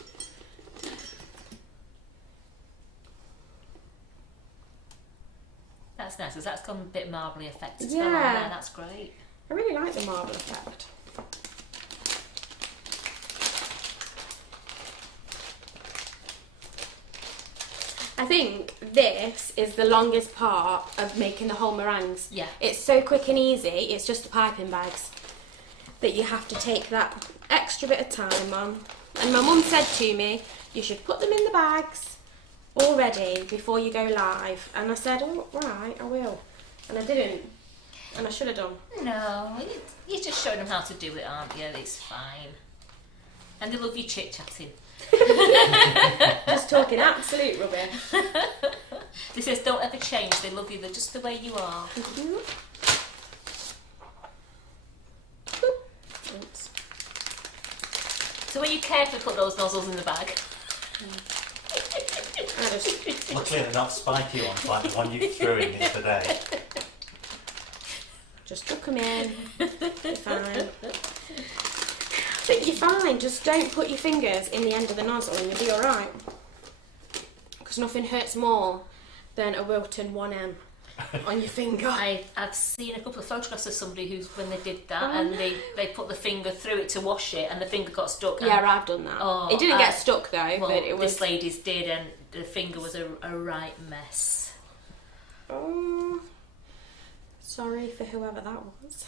That's nice, because that's got a bit marbly effect as Yeah. well. Yeah, that's great. I really like the marble effect. I think this is the longest part of making the whole meringues. Yeah. It's so quick and easy, it's just the piping bags that you have to take that extra bit of time on. And my mum said to me, you should put them in the bags already before you go live. And I said, oh, right, I will. And I didn't. And I should have done. No, you're just showing them how to do it, aren't you? It's fine. And they love you chit-chatting. Just talking absolute rubbish. They says don't ever change, they love you, they're just the way you are. Oops. So when you carefully put those nozzles in the bag, I just... Luckily they're not spiky ones like the one you threw in the other day. Just tuck them in. You're fine. I think you're fine. Just don't put your fingers in the end of the nozzle and you'll be alright. Because nothing hurts more than a wilted 1M on your finger. I've seen a couple of photographs of somebody who's, when they did that, and they put the finger through it to wash it, and the finger got stuck. Yeah, I've done that. Oh, it didn't get stuck though, well, but it was... this lady's did, and the finger was a right mess. Oh, sorry for whoever that was.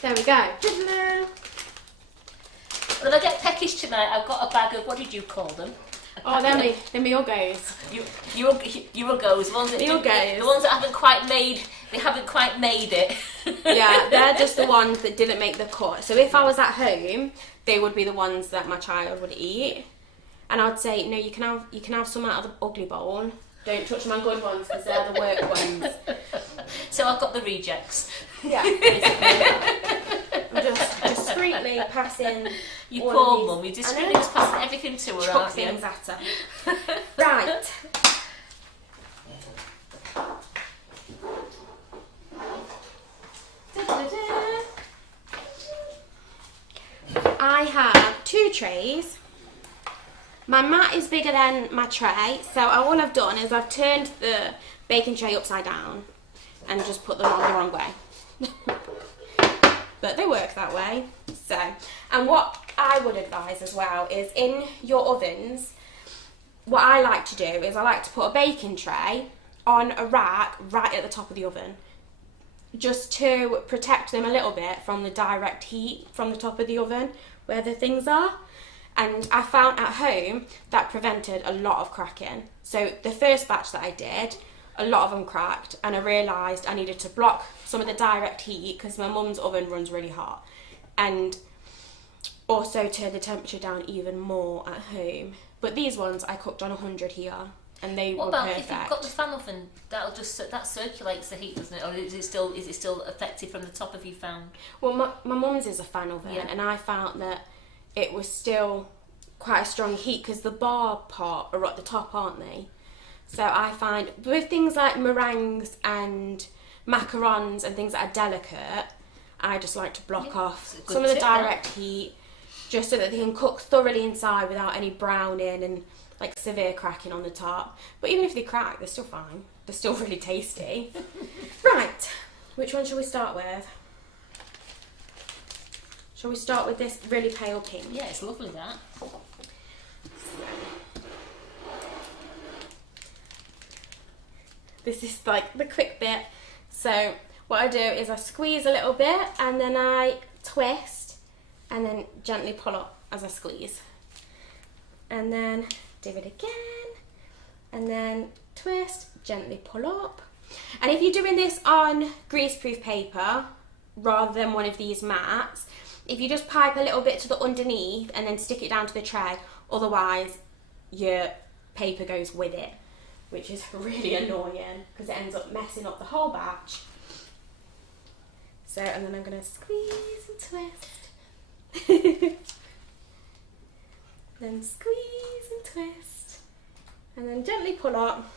There we go. Well, if I get peckish tonight, I've got a bag of, what did you call them? Oh, they're me Uggos. You Uggos, the ones that Uggos. the ones that haven't quite made it. Yeah, they're just the ones that didn't make the cut. So if I was at home, they would be the ones that my child would eat. And I'd say, no, you can have some out of the ugly bowl. Don't touch my good ones because they're the work ones. So I've got the rejects. Yeah, basically. I'm just discreetly passing. You all poor of these. mum, you discreetly just passing everything to her, Chuck aren't you? things at her. Right. I have 2 trays. My mat is bigger than my tray, so all I've done is I've turned the baking tray upside down and just put them on the wrong way. But they work that way. So, and what I would advise as well is in your ovens, what I like to do is I like to put a baking tray on a rack right at the top of the oven, just to protect them a little bit from the direct heat from the top of the oven where the things are. And I found at home that prevented a lot of cracking. So the first batch that I did, a lot of them cracked, and I realised I needed to block some of the direct heat because my mum's oven runs really hot, and also turn the temperature down even more at home. But these ones I cooked on 100 here, and they were perfect. If you've got the fan oven? That circulates the heat, doesn't it? Or is it still affected from the top? Have you found? Well, my mum's is a fan oven, Yeah. and I found that it was still quite a strong heat because the bar pot are at the top, aren't they? So I find with things like meringues and macarons and things that are delicate, I just like to block off some of the direct heat, just so that they can cook thoroughly inside without any browning and like severe cracking on the top. But even if they crack, they're still fine. They're still really tasty. Right, which one shall we start with? Shall we start with this really pale pink? Yeah, it's lovely that. This is like the quick bit. So what I do is I squeeze a little bit and then I twist and then gently pull up as I squeeze. And then do it again and then twist, gently pull up. And if you're doing this on greaseproof paper rather than one of these mats, if you just pipe a little bit to the underneath and then stick it down to the tray, otherwise your paper goes with it, which is really annoying because it ends up messing up the whole batch. So, and then I'm going to squeeze and twist. Then squeeze and twist. And then gently pull up.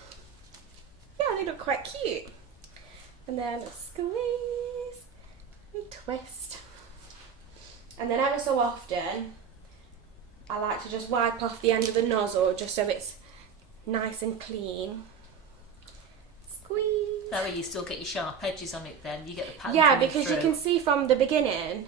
Yeah, they look quite cute. And then squeeze and twist. And then ever so often, I like to just wipe off the end of the nozzle just so it's nice and clean. Squeeze. That way you still get your sharp edges on it then. You get the pattern Yeah, coming because through. you can see from the beginning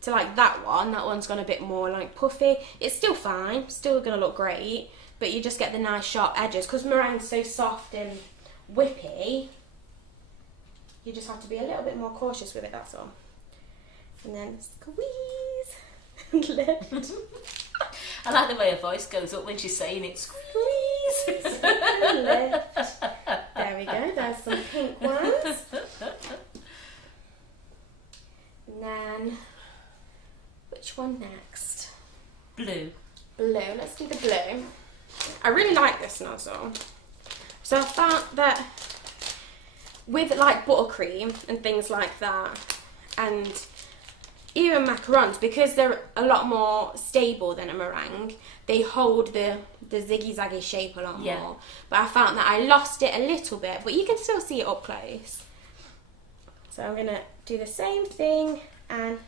to like that one's gone a bit more like puffy. It's still fine, still gonna look great, but you just get the nice sharp edges. Because meringue's so soft and whippy, you just have to be a little bit more cautious with it, that's all. And then squeeze and lift. I like the way her voice goes up when she's saying it. Squeeze and lift. There we go, there's some pink ones. And then, which one next? Blue. Blue, let's do the blue. I really like this nozzle. So I found that with like buttercream and things like that, and even macarons, because they're a lot more stable than a meringue, they hold the ziggy-zaggy shape a lot more. But I found that I lost it a little bit, but you can still see it up close. So I'm going to do the same thing and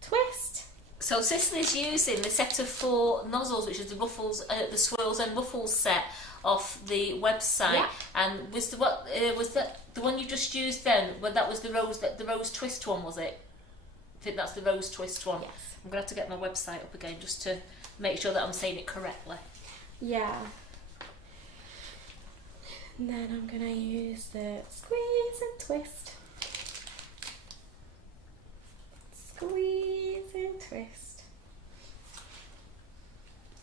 twist. So Sicily's using the set of 4 nozzles, which is the ruffles, the swirls and ruffles set off the website. Yeah. And was that the one you just used then? Well, that was the rose twist one, was it? I think that's the rose twist one. Yes. I'm gonna have to get my website up again just to make sure that I'm saying it correctly. Yeah. And then I'm going to use the squeeze and twist. Squeeze and twist.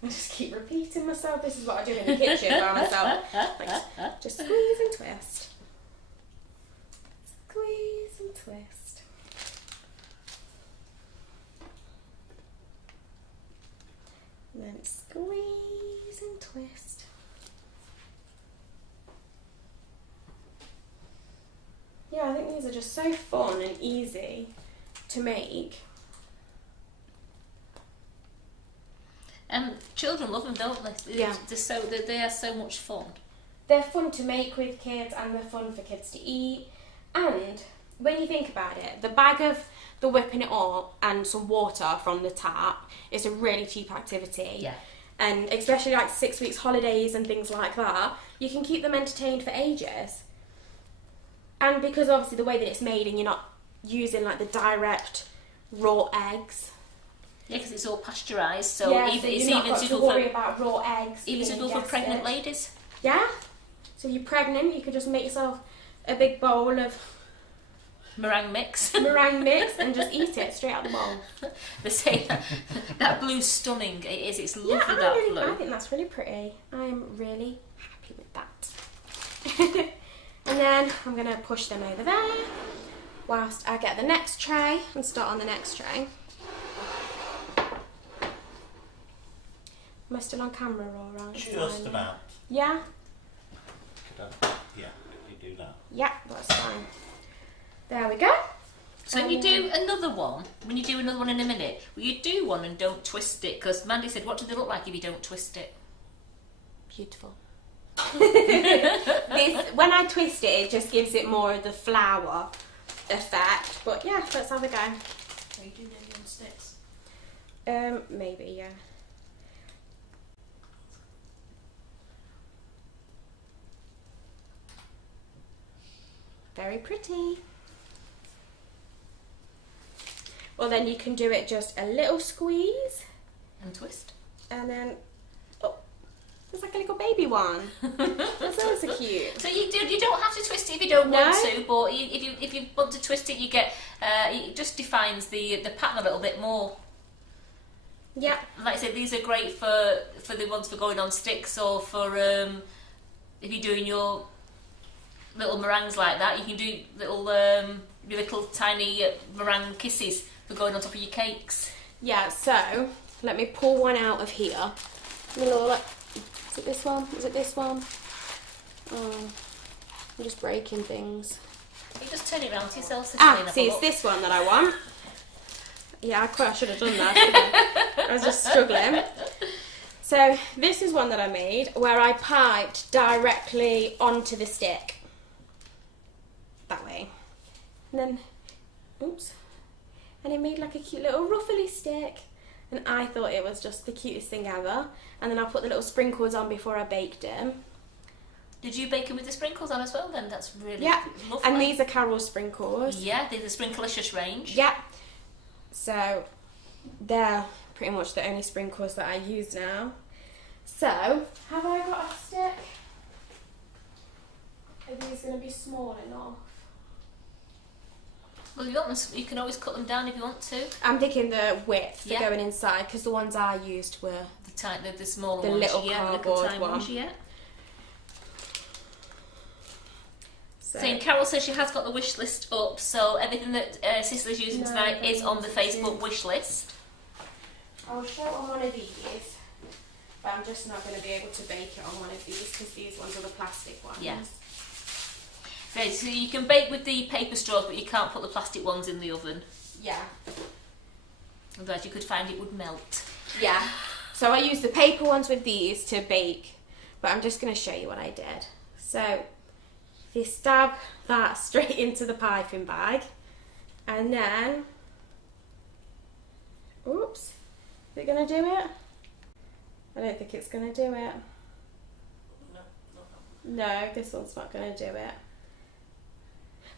I just keep repeating myself. This is what I do in the kitchen by myself. Like, just squeeze and twist. Squeeze and twist. And then squeeze and twist. Yeah, I think these are just so fun and easy to make. Children love them, don't they? Yeah. They are so much fun. They're fun to make with kids and they're fun for kids to eat. And when you think about it, the bag of the whipping it up and some water from the tap is a really cheap activity. Yeah. And especially like 6 weeks holidays and things like that, you can keep them entertained for ages. And because obviously the way that it's made and you're not using like the direct raw eggs. Yeah, because it's all pasteurised, so Yeah, even, so it's you're not even got to suitable worry for about raw eggs. even being suitable for pregnant ingested. ladies. Yeah. So if you're pregnant, you could just make yourself a big bowl of Meringue mix. meringue mix and just eat it straight out the bowl. They say that blue's stunning. It is. It's lovely, Yeah, that I blue. think that's really pretty. I'm really happy with that. And then I'm going to push them over there whilst I get the next tray and start on the next tray. Am I still on camera all right? Just about. Yeah? Yeah, you do that. Yeah, that's fine. There we go. So when you do another one, in a minute, will you do one and don't twist it? Because Mandy said, what do they look like if you don't twist it? Beautiful. When I twist it, it just gives it more of the flower effect. But yeah, let's have a go. Are you doing any on sticks? Maybe, yeah. Very pretty. Well, then you can do it just a little squeeze And twist. and then, oh, it's like a little baby one. That's also cute. So you don't have to twist it if you don't No. want to, but if you want to twist it, you get it just defines the pattern a little bit more. Yeah. Like I said, these are great for the ones for going on sticks, or for if you're doing your little meringues like that. You can do little tiny meringue kisses for going on top of your cakes. Yeah, so let me pull one out of here. Is it this one? Is it this one? Oh, I'm just breaking things. You just turn it round to yourself. See, it's this one that I want. Yeah, I should have done that, shouldn't I? I was just struggling. So this is one that I made where I piped directly onto the stick. That way. And then, oops. And it made like a cute little ruffly stick. And I thought it was just the cutest thing ever. And then I put the little sprinkles on before I baked them. Did you bake them with the sprinkles on as well then? That's really lovely. And these are Carol sprinkles. Yeah, they're the Sprinklicious range. Yeah. So they're pretty much the only sprinkles that I use now. So, have I got a stick? Are these going to be small enough? Well, you can always cut them down if you want to. I'm thinking the width for Yeah. going inside, because the ones I used were The smaller the ones. little yeah, cardboard tiny one. ones, yeah. So, So Carol says she has got the wish list up, so everything that Cicily's using tonight is on the Facebook wish list. I'll show it on one of these, but I'm just not going to be able to bake it on one of these because these ones are the plastic ones. Yeah. Right, so you can bake with the paper straws, but you can't put the plastic ones in the oven. Yeah. Otherwise you could find it would melt. Yeah. So I used the paper ones with these to bake, but I'm just going to show you what I did. So if you stab that straight into the piping bag, and then, oops, is it going to do it? I don't think it's going to do it. No, this one's not going to do it.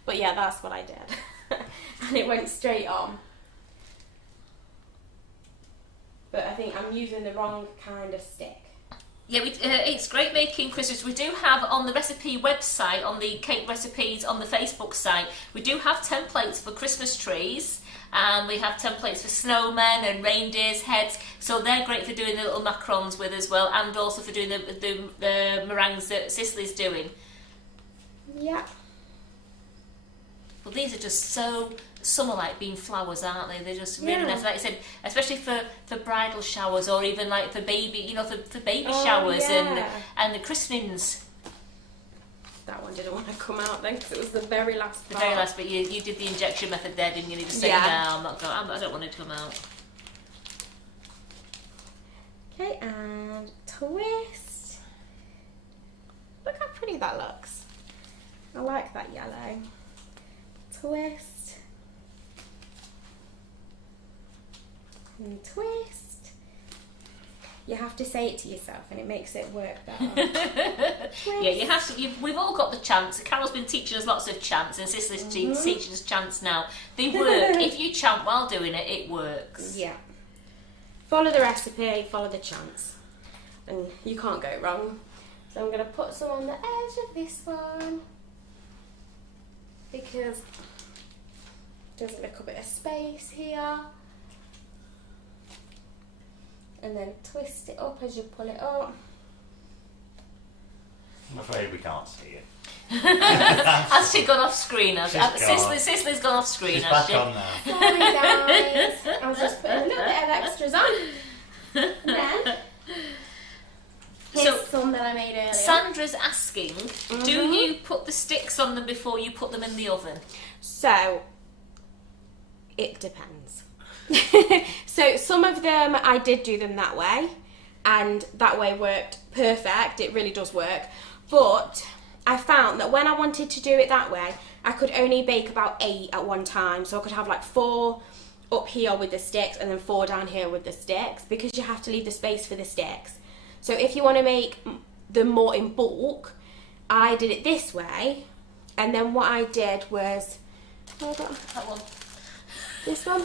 But yeah, that's what I did. And it went straight on. But I think I'm using the wrong kind of stick. Yeah, it's great making Christmas. We do have on the recipe website, on the cake recipes on the Facebook site, we do have templates for Christmas trees, and we have templates for snowmen and reindeers' heads. So they're great for doing the little macarons with as well, and also for doing the meringues that Sicily's doing. Yeah. Well, these are just so summer-like being flowers, aren't they? They're just really nice. Like I said, especially for bridal showers, or even like for baby, for baby showers and the christenings. That one didn't want to come out then because it was the very last part. The very last bit. You did the injection method there, didn't you? You just say, no, I'm not going. I don't want it to come out. Okay, and twist. Look how pretty that looks. I like that yellow. Twist. And twist. You have to say it to yourself and it makes it work better. Yeah, you have to. We've all got the chants. Carol's been teaching us lots of chants, and Sicily's teaching us chants now. They work. If you chant while doing it, it works. Yeah. Follow the recipe, follow the chants, and you can't go wrong. So I'm going to put some on the edge of this one because there's a little bit of space here. And then twist it up as you pull it up. I'm afraid we can't see it. Has she gone off screen? Sicily's gone off screen. She's back on now. Sorry guys, I was just putting a little bit of extras on. And then, here's some that I made earlier. Sandra's asking, do you put the sticks on them before you put them in the oven? So, it depends. So some of them I did do them that way, and that way worked perfect. It really does work. But I found that when I wanted to do it that way, I could only bake about 8 at one time. So I could have like 4 up here with the sticks and then 4 down here with the sticks, because you have to leave the space for the sticks. So if you want to make them more in bulk, I did it this way, and then what I did was, that one. This one.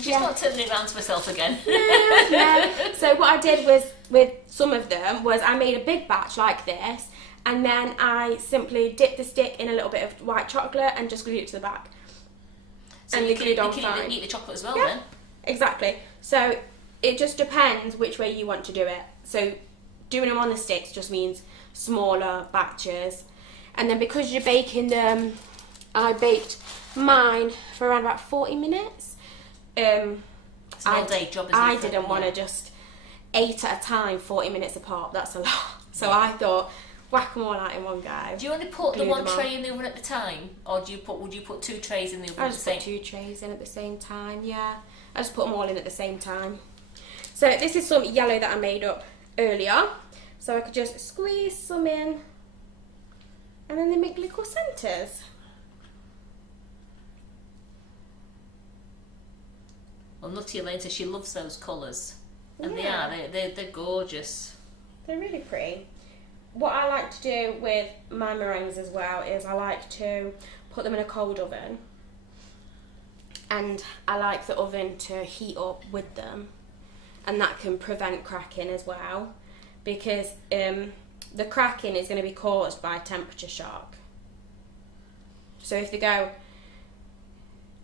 She's not turning it around to herself again. No. So what I did was, with some of them, was I made a big batch like this, and then I simply dipped the stick in a little bit of white chocolate and just glued it to the back. So you can eat the chocolate as well then? Exactly. So it just depends which way you want to do it. So doing them on the sticks just means smaller batches. And then because you're baking them, I baked mine for around about 40 minutes. It's an all-day job, isn't it? I didn't want to just 8 at a time, 40 minutes apart. That's a lot. So I thought, whack them all out in one go. Do you only put the one tray in the oven at the time, or would you put 2 trays in the oven I at the just same put 2 trays in at the same time, yeah. I just put them all in at the same time. So this is some yellow that I made up earlier. So I could just squeeze some in, and then they make little centres. Well, Nutty Elaine says she loves those colours. And Yeah. they're gorgeous. They're really pretty. What I like to do with my meringues as well is I like to put them in a cold oven, and I like the oven to heat up with them, and that can prevent cracking as well, because the cracking is going to be caused by temperature shock. So if they go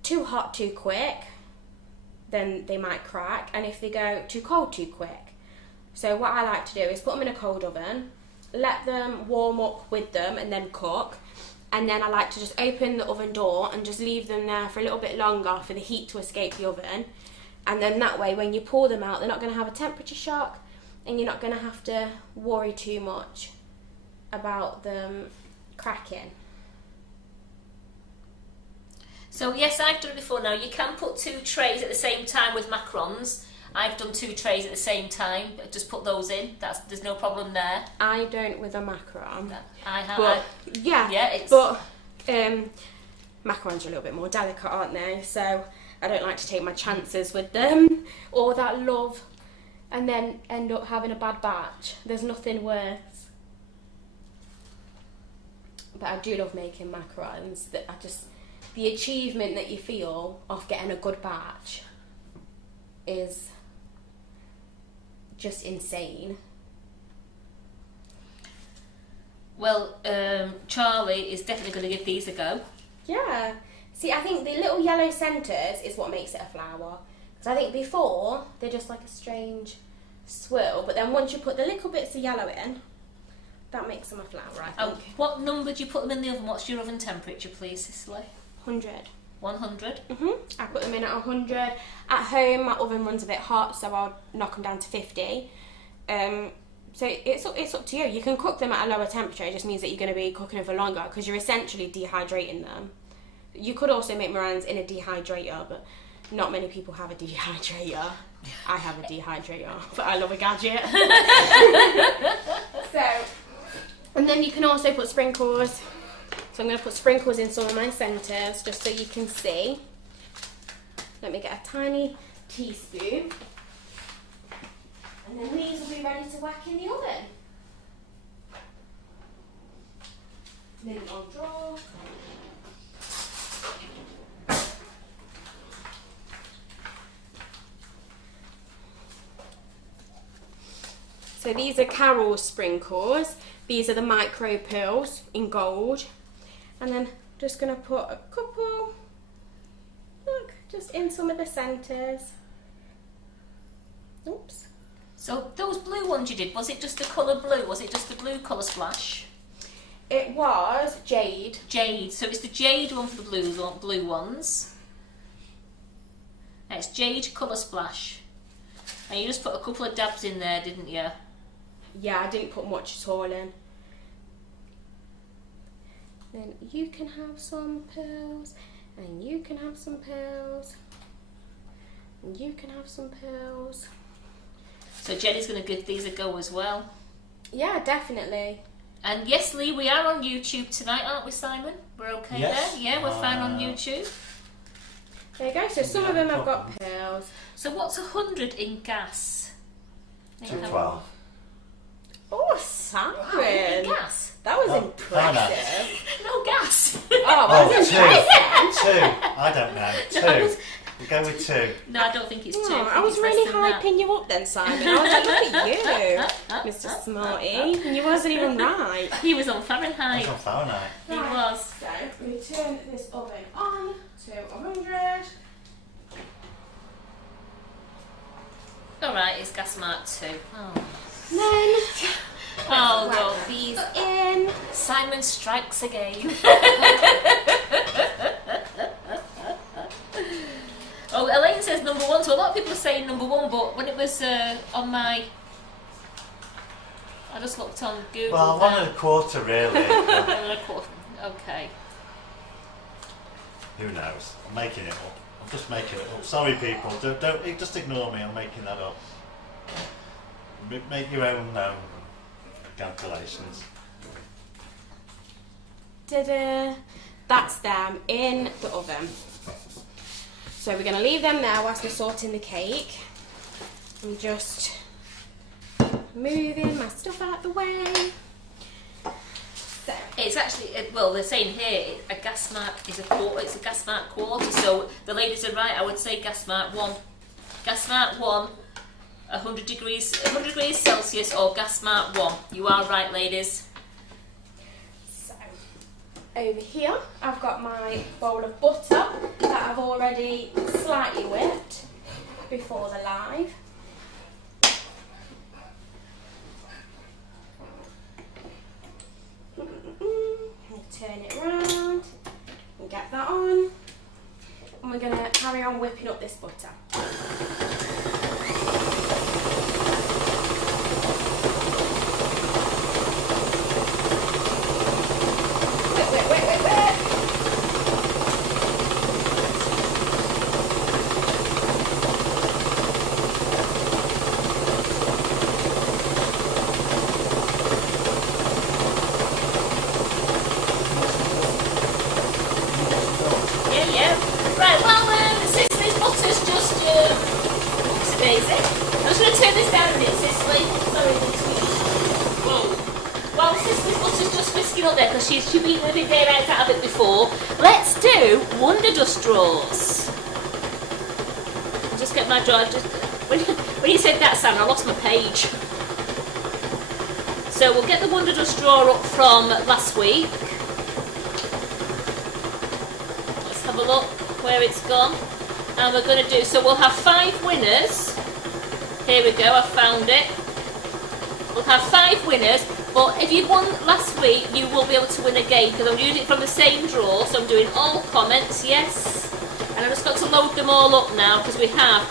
too hot too quick, then they might crack, and if they go too cold too quick. So what I like to do is put them in a cold oven, let them warm up with them and then cook, and then I like to just open the oven door and just leave them there for a little bit longer for the heat to escape the oven, and then that way when you pull them out they're not going to have a temperature shock, and you're not going to have to worry too much about them cracking. So yes, I've done it before now. You can put 2 trays at the same time with macarons. I've done 2 trays at the same time. Just put those in. There's no problem there. I don't with a macaron. I have. But it's... but macarons are a little bit more delicate, aren't they? So I don't like to take my chances with them. All that love and then end up having a bad batch. There's nothing worse. But I do love making macarons. The achievement that you feel of getting a good batch is just insane. Well, Charlie is definitely going to give these a go. Yeah. See, I think the little yellow centres is what makes it a flower. Because I think before, they're just like a strange swirl. But then once you put the little bits of yellow in, that makes them a flower, I think. What number do you put them in the oven? What's your oven temperature, please, Cicilly? 100. 100? I put them in at 100. At home, my oven runs a bit hot, so I'll knock them down to 50. So it's up to you. You can cook them at a lower temperature. It just means that you're going to be cooking them for longer because you're essentially dehydrating them. You could also make meringues in a dehydrator, but not many people have a dehydrator. I have a dehydrator, but I love a gadget. And then you can also put sprinkles. So I'm going to put sprinkles in some of my centres just so you can see. Let me get a tiny teaspoon. And then these will be ready to whack in the oven. Lid on drawer. So these are Carol's sprinkles. These are the micro pearls in gold. And then just going to put a couple, look, just in some of the centres. Oops. So those blue ones you did, was it just the colour blue? Was it just the blue colour splash? It was jade. Jade. So it's the jade one for the blue ones. And it's jade colour splash. And you just put a couple of dabs in there, didn't you? Yeah, I didn't put much at all in. Then you can have some pearls, and you can have some pearls, and you can have some pearls. So Jenny's going to give these a go as well. Yeah, definitely. And yes, Lee, we are on YouTube tonight, aren't we, Simon? We're okay there? Yeah, we're fine on YouTube. There you go, so some of them have got pearls. So what's 100 in gas? 212. Oh, Simon! Wow, in gas? That was Oh, impressive. No gas. Oh, that's impressive. 2. I don't know. 2. We'll go with 2. No, I don't think it's 2. Oh, I think was it's less really than that. hyping you up then, Simon. I was like, look at you, Mr. Smarty. And you wasn't even right. He was on Fahrenheit. That's on Fahrenheit. He was. So, we turn this oven on to 100. Alright, it's gas mark 2. Oh. Then, Oh, whack no. these in. Simon strikes again. Oh, Elaine says number 1, so a lot of people are saying number 1, but when it was on my... I just looked on Google. Well, 1 1/4 really. 1 1/4. Okay. Who knows? I'm making it up. I'm just making it up. Sorry, people. Don't just ignore me. I'm making that up. Make your own calculations. Ta-da! That's them in the oven. So we're going to leave them there whilst we're sorting the cake. I'm just moving my stuff out the way. So, It's actually, well, they're saying here a gas mark is a quarter. It's a gas mark quarter. So the ladies are right. I would say gas mark 1. Gas mark 1. 100 degrees Celsius, or gas mark 1. You are right, ladies. so over here I've got my bowl of butter that I've already slightly whipped before the live. Turn it around and get that on, and we're going to carry on whipping up this butter. Whip, whip, whip, whip, whip. washing up there because she's beaten the big daylights out of it before. Let's do Wonder Dust drawers. I'll just get my drawer. When you said that, Sam, I lost my page. So we'll get the Wonder Dust drawer up from last week. Let's have a look where it's gone. And we're going to do, so we'll have 5 winners. Here we go, I found it. We'll have 5 winners, but if you won last week, you will be able to win again because I'm using it from the same drawer. So I'm doing all comments, yes. And I've just got to load them all up now because we have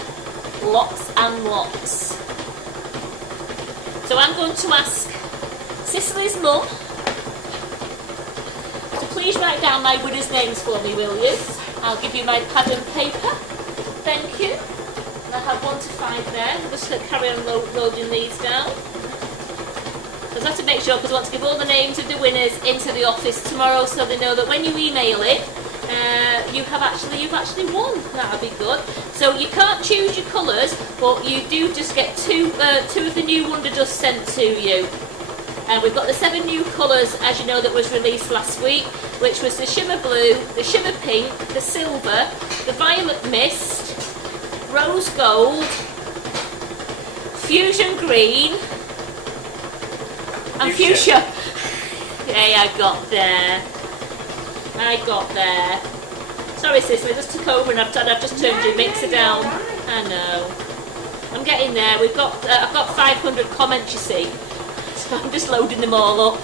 lots and lots. So I'm going to ask Sicily's mum to please write down my winners' names for me, will you? I'll give you my pad and paper. Thank you. And I have 1 to 5 there. I'm just going to carry on loading these down. Because I have to make sure, because I want to give all the names of the winners into the office tomorrow so they know that when you email it, you've actually won. That'll be good. So you can't choose your colours, but you do just get two of the new Wonder Dust sent to you. We've got the 7 new colours, as you know, that was released last week, which was the Shimmer Blue, the Shimmer Pink, the Silver, the Violet Mist, Rose Gold, Fusion Green, and Fuchsia. Yeah, I got there. Sorry, Cicely, I just took over and I've just turned your mixer down. I know. I'm getting there. I've got 500 comments, you see. So I'm just loading them all up.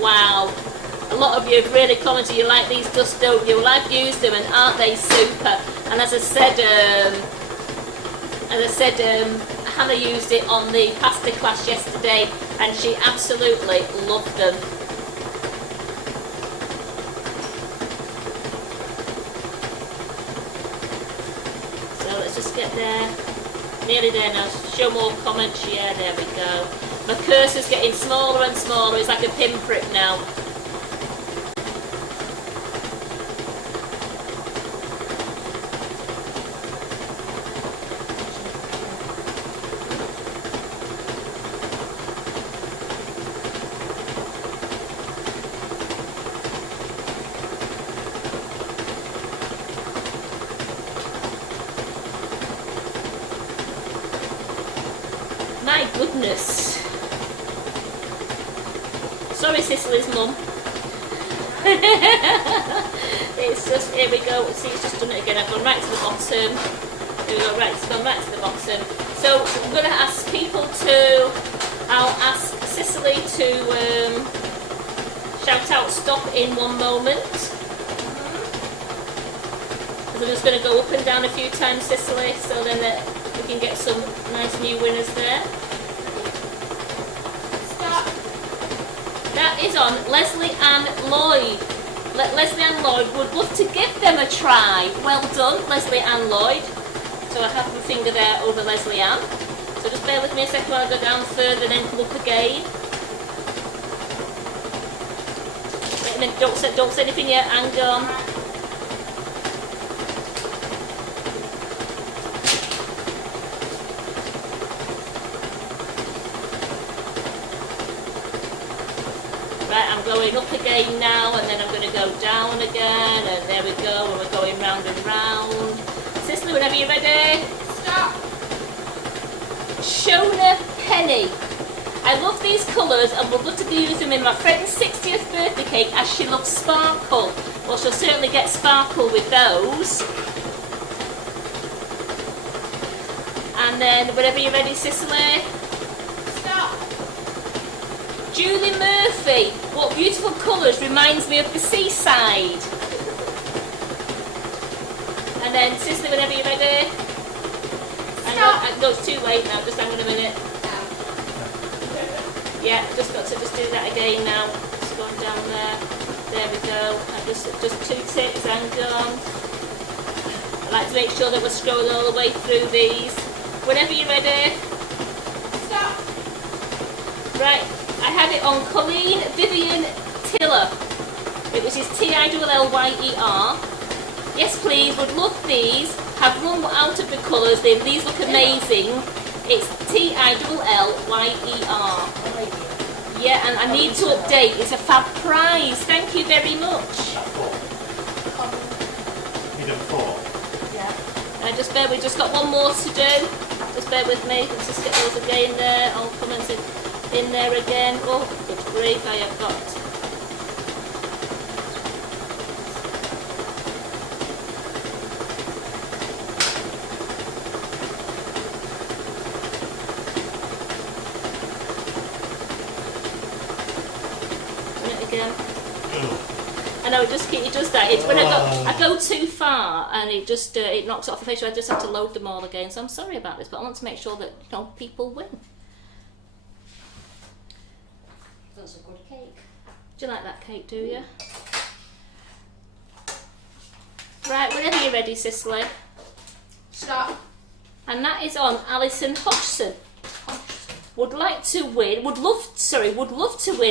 Wow. A lot of you have really commented you like these dust, don't you? Well, I've used them and aren't they super? And as I said, Hannah used it on the pasta class yesterday and she absolutely loved them. So let's just get there. Nearly there now. Show more comments. Yeah, there we go. My cursor's getting smaller and smaller. It's like a pinprick now. My goodness. Sorry, Sicily's mum. It's just, here we go. See, it's just done it again. I've gone right to the bottom. Here we go, right, it's gone right to the bottom. So I'm going to ask people to, I'll ask Sicily to shout out stop in one moment. I'm just going to go up and down a few times, Sicily, so then we can get some nice new winners there. Stop. That is on Leslie Ann Lloyd. Leslie Ann Lloyd would love to give them a try. Well done, Leslie Ann Lloyd. So I have my finger there over Leslie Ann. So just bear with me a second while I go down further and then come up again. And then don't say anything yet, hang on. Right, I'm going up again now, and then I'm going to go down again, and there we go, and we're going round and round. Cicely, whenever you're ready. Stop. Shona Penny. I love these colours and would love to use them in my friend's 60th birthday cake as she loves sparkle. Well, she'll certainly get sparkle with those. And then, whenever you're ready, Cicely. Stop. Julie Murphy. What beautiful colours, reminds me of the seaside. And then, Cicely, whenever you're ready. No, it's too late now, just hang on a minute. Yeah, just got to just do that again now. Just going down there. There we go. And just 2 ticks, hang on. I like to make sure that we're scrolling all the way through these. Whenever you're ready. Stop. Right, I had it on Colleen Vivian Tiller. It was his Tillyer. Yes, please, would love these. Have run out of the colours. These look amazing. It's TILLYER. Yeah, and I need to update. It's a fab prize. Thank you very much. You done 4? Yeah. Just bear. We just got one more to do. Just bear with me. Let's just get those again there. All comments in there again. Oh, good grief! I have got. Again. I know it does that. It's when I go too far and it just it knocks it off the page. So I just have to load them all again. So I'm sorry about this, but I want to make sure that people win. That's a good cake. Do you like that cake? Do you? Right, whenever you're ready, Sicilly. Stop. And that is on Alison Hodgson. Would love to win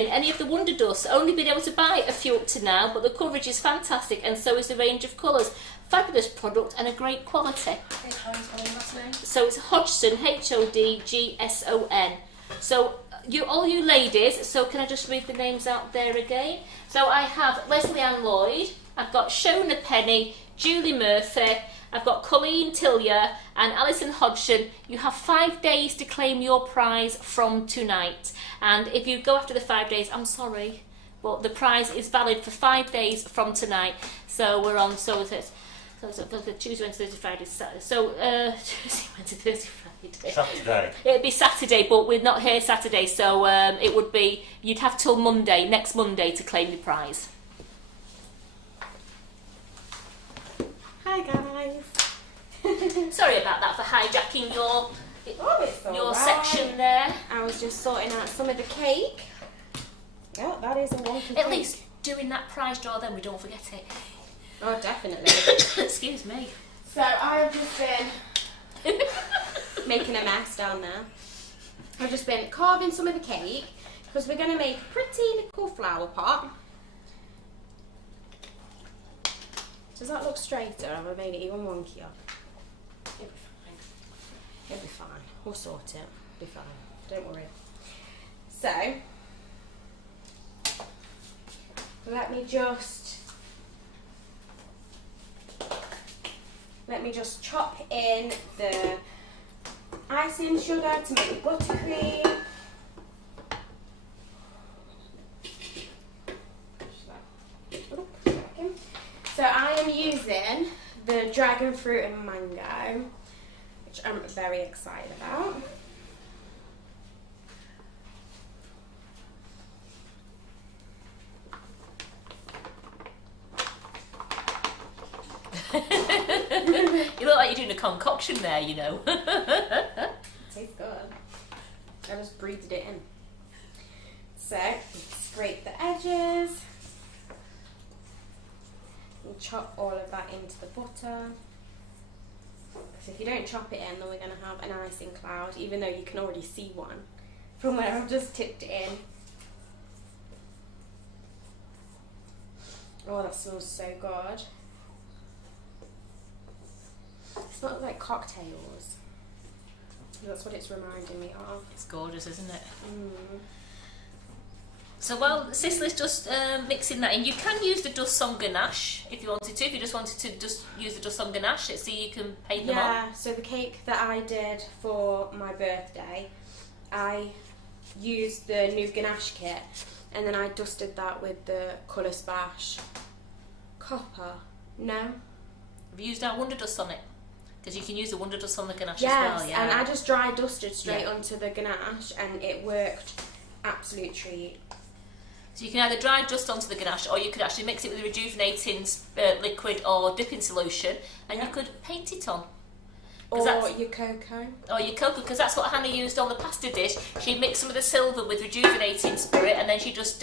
any of the Wonder Dusts. Only been able to buy a few up to now, but the coverage is fantastic and so is the range of colours. Fabulous product and a great quality. So it's Hodgson, HODGSON. So all you ladies, so can I just read the names out there again? So I have Leslie Ann Lloyd, I've got Shona Penny, Julie Murphy, I've got Colleen Tillier and Alison Hodgson. You have 5 days to claim your prize from tonight. And if you go after the 5 days, I'm sorry, but the prize is valid for 5 days from tonight. So we're on, so it's Tuesday, Wednesday, Thursday, Friday, Saturday. So Tuesday, Wednesday, Thursday, Friday. Saturday. It'd be Saturday, but we're not here Saturday, so it would be, you'd have till Monday, next Monday, to claim your prize. Hi guys. Sorry about that for hijacking your section there. I was just sorting out some of the cake. Oh, that is a wonky cake. At least doing that prize draw, then we don't forget it. Oh, definitely. Excuse me. So I have just been making a mess down there. I've just been carving some of the cake because we're going to make a pretty little flower pot. Does that look straighter? Have I made it even wonkier? It'll be fine. It'll be fine. We'll sort it. It'll be fine. Don't worry. So, let me just chop in the icing sugar to make the buttercream. So I am using the dragon fruit and mango, which I'm very excited about. You look like you're doing a concoction there, you know. It tastes good. I just breathed it in. So, scrape the edges. And chop all of that into the butter. Because if you don't chop it in, then we're going to have an icing cloud, even though you can already see one from where I've just tipped it in. Oh, that smells so good. It smells like cocktails. That's what it's reminding me of. It's gorgeous, isn't it? Mm. So while Sicilly's just mixing that in, you can use the dust on ganache if you wanted to. If you just wanted to just use the dust on ganache, so you can paint them on. Yeah, so the cake that I did for my birthday, I used the new ganache kit and then I dusted that with the Colour Splash copper. No? Have you used our Wonder Dust on it? Because you can use the Wonder Dust on the ganache Yes, as well. Yeah. and I just dry dusted straight onto the ganache and it worked. Absolute treat. So you can either dry dust onto the ganache, or you could actually mix it with a rejuvenating liquid or dipping solution, and you could paint it on. Or your cocoa. Or your cocoa, because that's what Hannah used on the pasta dish. She mixed some of the silver with rejuvenating spirit, and then she just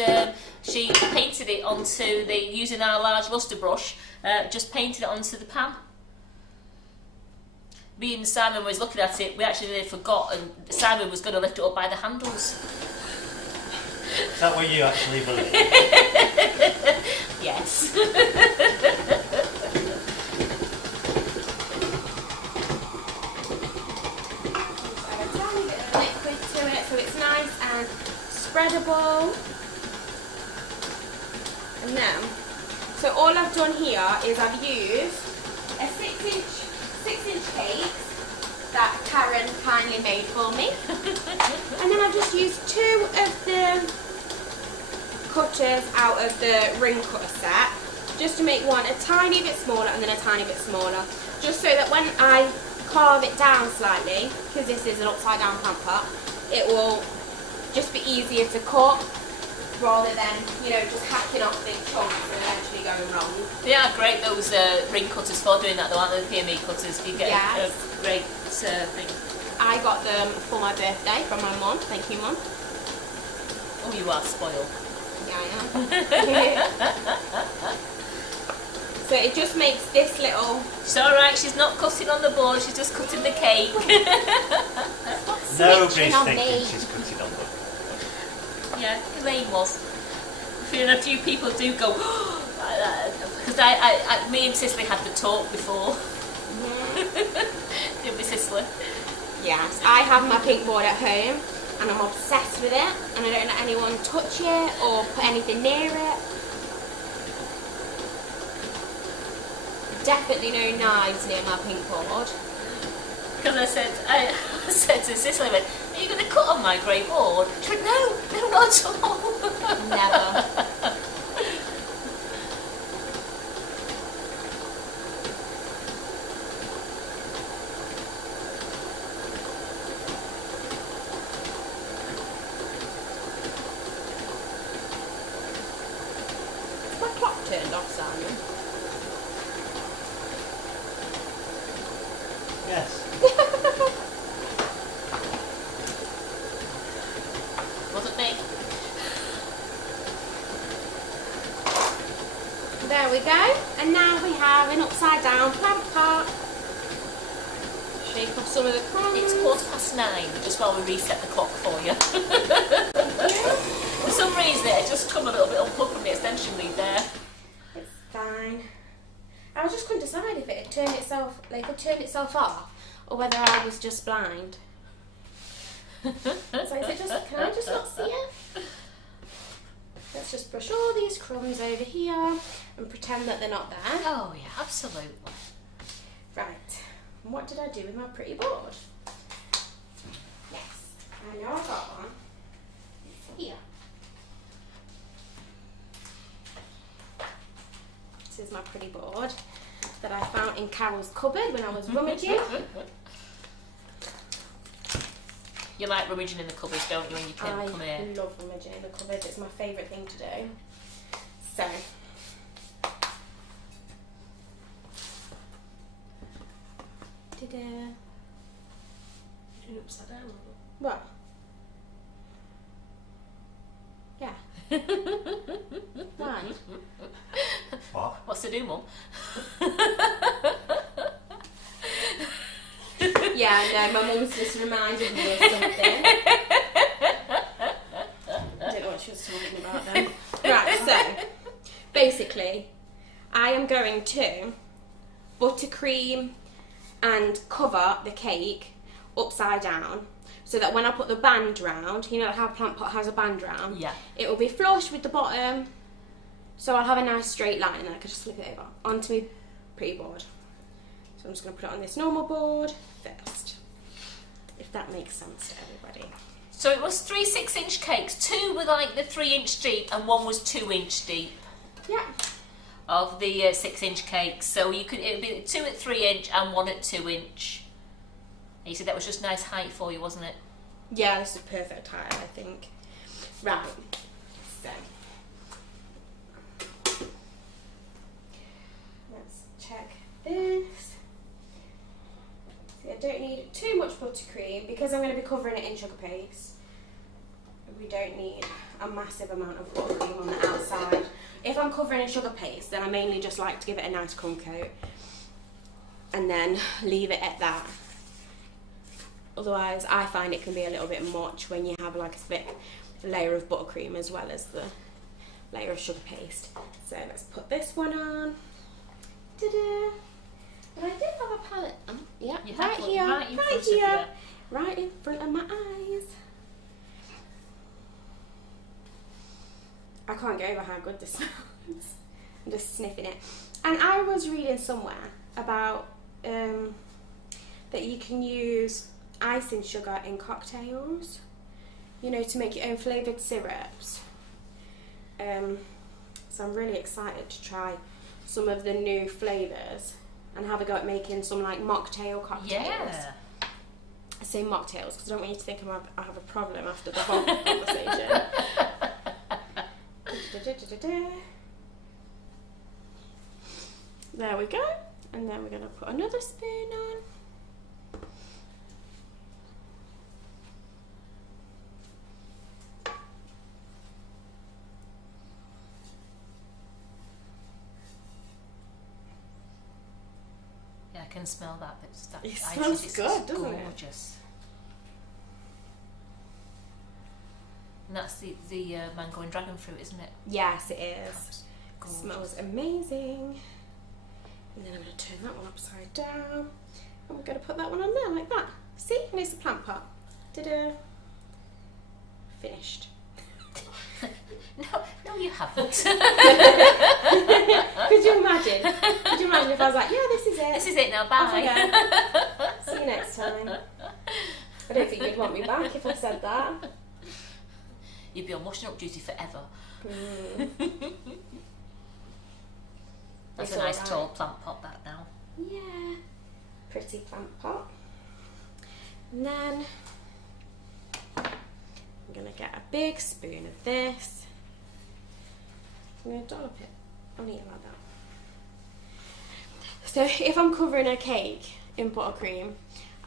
she painted it onto using our large lustre brush, just painted it onto the pan. Me and Simon was looking at it. We actually nearly forgot, and Simon was going to lift it up by the handles. Is that what you actually believe? Yes. Add a spreadable. And then, so all I've done here is I've used a 6-inch cake that Karen kindly made for me. And then I've just used 2 of the cutters out of the ring cutter set, just to make one a tiny bit smaller and then a tiny bit smaller, just so that when I carve it down slightly, because this is an upside down plant pot, it will just be easier to cut rather than, you know, just hacking off big chunks and eventually going wrong. They are great, those ring cutters, for doing that though, aren't they? The PME cutters, you get a great thing. I got them for my birthday from my mum. Thank you, Mum. Oh, you are spoiled. Yeah, I am. So it just makes this little... It's alright, she's not cutting on the board, she's just cutting the cake. Nobody's on thinking me. she's cutting on them. Yeah, Elaine was. And a few people do go, like that. Because me and Cicely had the talk before. Didn't we, Cicely? Yes, I have my pink board at home and I'm obsessed with it, and I don't let anyone touch it or put anything near it. Definitely no knives near my pink board. Because I said to Cicely, I went, are you going to cut on my grey board? She went, no, not at all. Never. Is my clock turned off, Simon? Yes. Wasn't me. There we go. And now we have an upside down plant pot. Shake off some of the crumbs. It's 9:15, just while we reset the clock for you. For some reason it just come a little bit unplugged from the extension lead there. It's fine. I just couldn't decide if it had turned itself, like, it turned itself off, or whether I was just blind. So is it just, can I just not see it? Let's just brush all these crumbs over here and pretend that they're not there. Oh yeah, absolutely. Right. And what did I do with my pretty board? Yes, I know I got one. It's here. This is my pretty board that I found in Carol's cupboard when I was rummaging. You like rummaging in the cupboards, don't you, when you can come here? I love rummaging in the cupboard. It's my favourite thing to do. So, Doing upside down. what? Yeah. Why? What? What's to do, Mum? Yeah, no, my mum's just reminded me of something. I don't know what she was talking about then. Right, so, basically, I am going to buttercream and cover the cake upside down, so that when I put the band round, you know how Plant Pot has a band round? Yeah. It will be flush with the bottom, so I'll have a nice straight line, and then I can just flip it over onto my pretty board. So I'm just going to put it on this normal board first, if that makes sense to everybody. So it was 3 6-inch cakes. 2 were like the 3-inch deep, and 1 was 2-inch deep. Yeah. Of the 6-inch cakes. So you could, it would be 2 at 3-inch and 1 at 2-inch. You said that was just nice height for you, wasn't it? Yeah, this is perfect height, I think. Right. So. Let's check this. I don't need too much buttercream because I'm going to be covering it in sugar paste. We don't need a massive amount of buttercream on the outside. If I'm covering in sugar paste, then I mainly just like to give it a nice crumb coat and then leave it at that. Otherwise, I find it can be a little bit much when you have like a thick layer of buttercream as well as the layer of sugar paste. So let's put this one on. Ta-da! And I did have a palette. Yeah, You right have one here, right in front of you. right in front of my eyes. I can't get over how good this smells. I'm just sniffing it. And I was reading somewhere about that you can use icing sugar in cocktails, you know, to make your own flavoured syrups. So I'm really excited to try some of the new flavours and have a go at making some like mocktail cocktails. Yeah. I say mocktails because I don't want you to think I have a problem after the whole conversation. There we go. And then we're going to put another spoon on. Yeah, I can smell that. It smells good, doesn't it? Gorgeous. And that's the mango and dragon fruit, isn't it? Yes, it is. Gorgeous. Smells amazing. And then I'm going to turn that one upside down. And we're going to put that one on there like that. See? And it's a plant pot. Ta-da. Finished. No, you haven't. Could you imagine? Could you imagine if I was like, yeah, this is it. This is it now, Off we bye. go. See you next time. I don't think you'd want me back if I said that. You'd be on washing up duty forever. That's It's a nice alright. tall plant pot, that now. Yeah. Pretty plant pot. And then I'm going to get a big spoon of this. I'm going to dollop it. I'll eat it like that. So if I'm covering a cake in buttercream,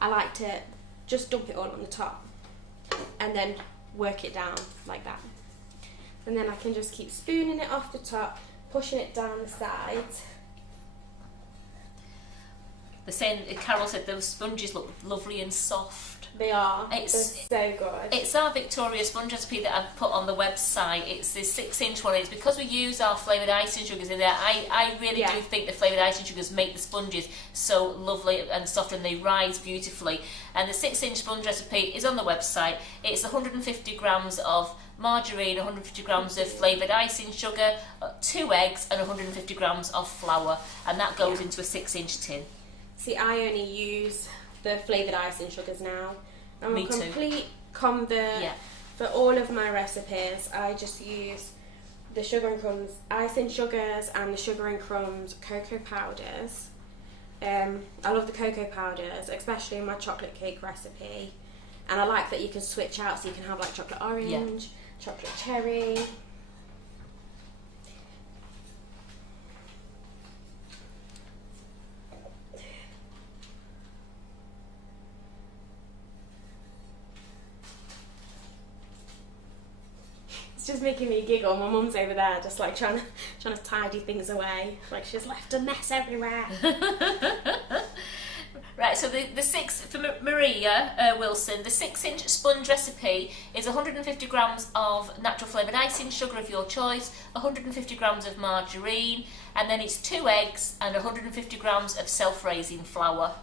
I like to just dump it all on the top and then work it down like that. And then I can just keep spooning it off the top, pushing it down the sides. Carol said those sponges look lovely and soft. They are. It's- They're so good. It's our Victoria sponge recipe that I've put on the website. It's the 6-inch one. It's because we use our flavoured icing sugars in there. I really do think the flavoured icing sugars make the sponges so lovely and soft, and they rise beautifully. And the 6-inch sponge recipe is on the website. It's 150 grams of margarine, 150 grams of flavoured icing sugar, 2 eggs and 150 grams of flour, and that goes into a 6-inch tin. See, I only use the flavoured icing sugars now. I'm Me a too. complete convert. Yeah. For all of my recipes, I just use the Sugar and Crumbs icing sugars and the Sugar and Crumbs cocoa powders. I love the cocoa powders, especially in my chocolate cake recipe. And I like that you can switch out, so you can have like chocolate orange, chocolate cherry. It's just making me giggle. My mum's over there just like trying to tidy things away. Like she's left a mess everywhere. Right, so the for Maria Wilson, the 6-inch sponge recipe is 150 grams of natural flavoured icing sugar of your choice, 150 grams of margarine, and then it's 2 eggs and 150 grams of self-raising flour.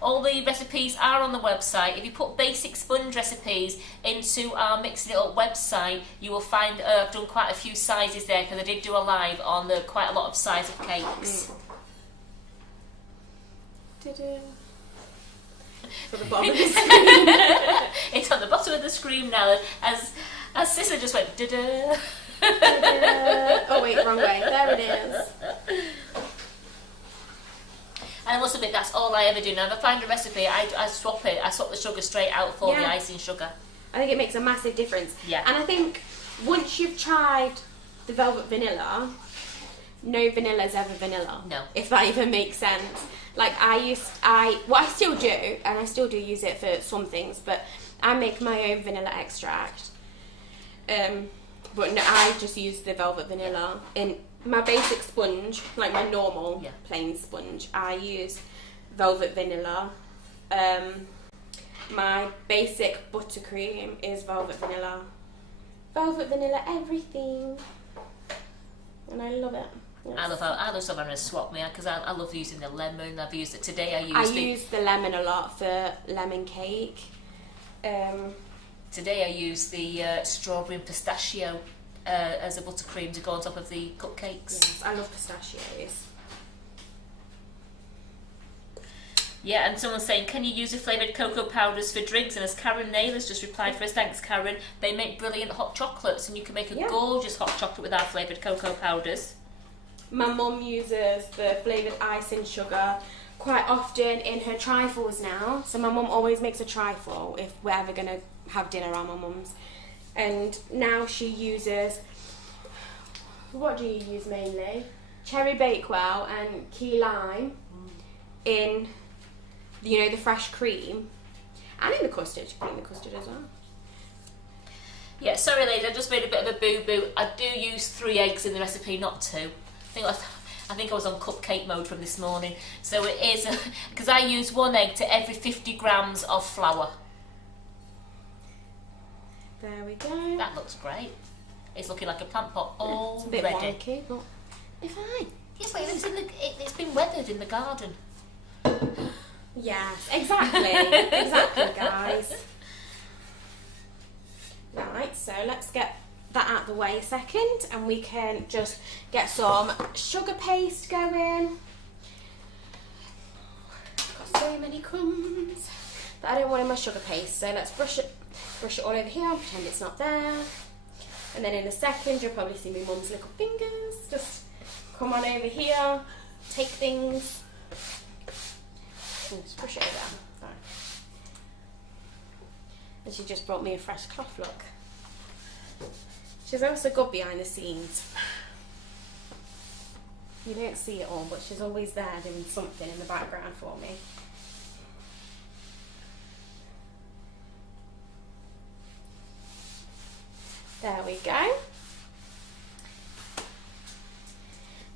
All the recipes are on the website. If you put basic sponge recipes into our Mixing It Up website, you will find I've done quite a few sizes there, because I did do a live on quite a lot of size of cakes. For the bottom of the screen. It's on the bottom of the screen now, as Sicily just went da-da. Oh wait, wrong way. There it is. And I must admit, that's all I ever do. Now, if I find a recipe, I swap it. I swap the sugar straight out for the icing sugar. I think it makes a massive difference. Yeah. And I think once you've tried the velvet vanilla, no vanilla's ever vanilla. No. If that even makes sense. Like I still do, and I still do use it for some things, but I make my own vanilla extract. But no, I just use the velvet vanilla. In my basic sponge, like my normal plain sponge, I use velvet vanilla. My basic buttercream is velvet vanilla. Velvet vanilla everything. And I love it. Yes. I love someone to swap me, because I love using the lemon. I've used it today. I use the lemon a lot for lemon cake. Today I used the strawberry and pistachio as a buttercream to go on top of the cupcakes. Yes, I love pistachios. Yeah, and someone's saying, can you use the flavoured cocoa powders for drinks? And as Karen Naylor's just replied for us, thanks Karen, they make brilliant hot chocolates, and you can make a gorgeous hot chocolate with our flavoured cocoa powders. My mum uses the flavoured icing sugar quite often in her trifles now. So my mum always makes a trifle if we're ever going to have dinner at my mum's. And now she uses, what do you use mainly? Cherry Bakewell and key lime in, you know, the fresh cream. And in the custard, you can put in the custard as well. Yeah, sorry ladies, I just made a bit of a boo-boo. I do use 3 eggs in the recipe, not 2. I think I was on cupcake mode from this morning. So it is, because I use 1 egg to every 50 grams of flour. There we go. That looks great. It's looking like a plant pot already. It's a bit wonky, but it's fine. Yeah, but it's been weathered in the garden. Yes, exactly. Exactly, guys. Right, so let's get that out of the way a second, and we can just get some sugar paste going. Got so many crumbs that I don't want in my sugar paste, so let's brush it all over here and pretend it's not there. And then in a second you'll probably see my mum's little fingers just come on over here, take things, and just brush it over. Sorry. And she just brought me a fresh cloth, look. She's also good behind the scenes. You don't see it all, but she's always there doing something in the background for me. There we go.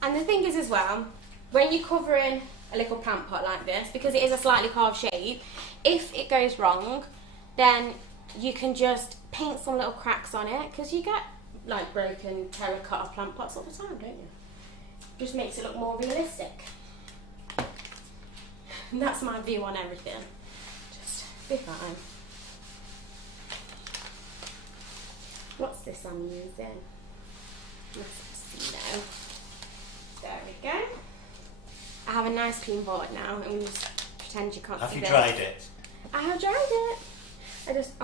And the thing is as well, when you're covering a little plant pot like this, because it is a slightly carved shape, if it goes wrong, then you can just paint some little cracks on it, because you get like broken terracotta plant pots all the time, don't you? Just makes it look more realistic. And that's my view on everything. Just be fine. What's this I'm using? Let's see now. There we go. I have a nice clean board now, and we just pretend you can't see Have you this. dried it? I have dried it. I just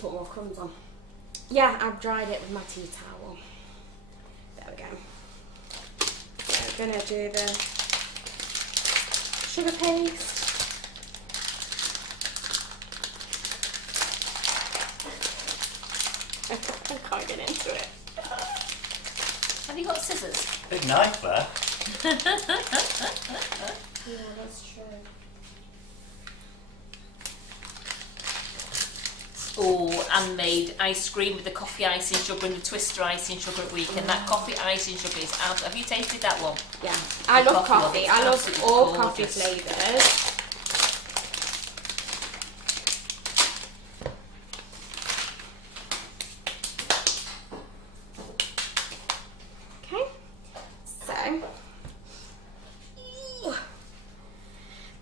put more crumbs on. Yeah, I've dried it with my tea towel. There we go. So I'm gonna do the sugar paste. I can't get into it. Have you got scissors? Big knife there. Yeah, that's true. Oh, Anne made ice cream with the coffee icing sugar and the twister icing sugar at weekend. That coffee icing sugar is out. Have you tasted that one? Yeah, I love coffee coffee. one, I love absolutely all gorgeous. coffee flavours. Okay, so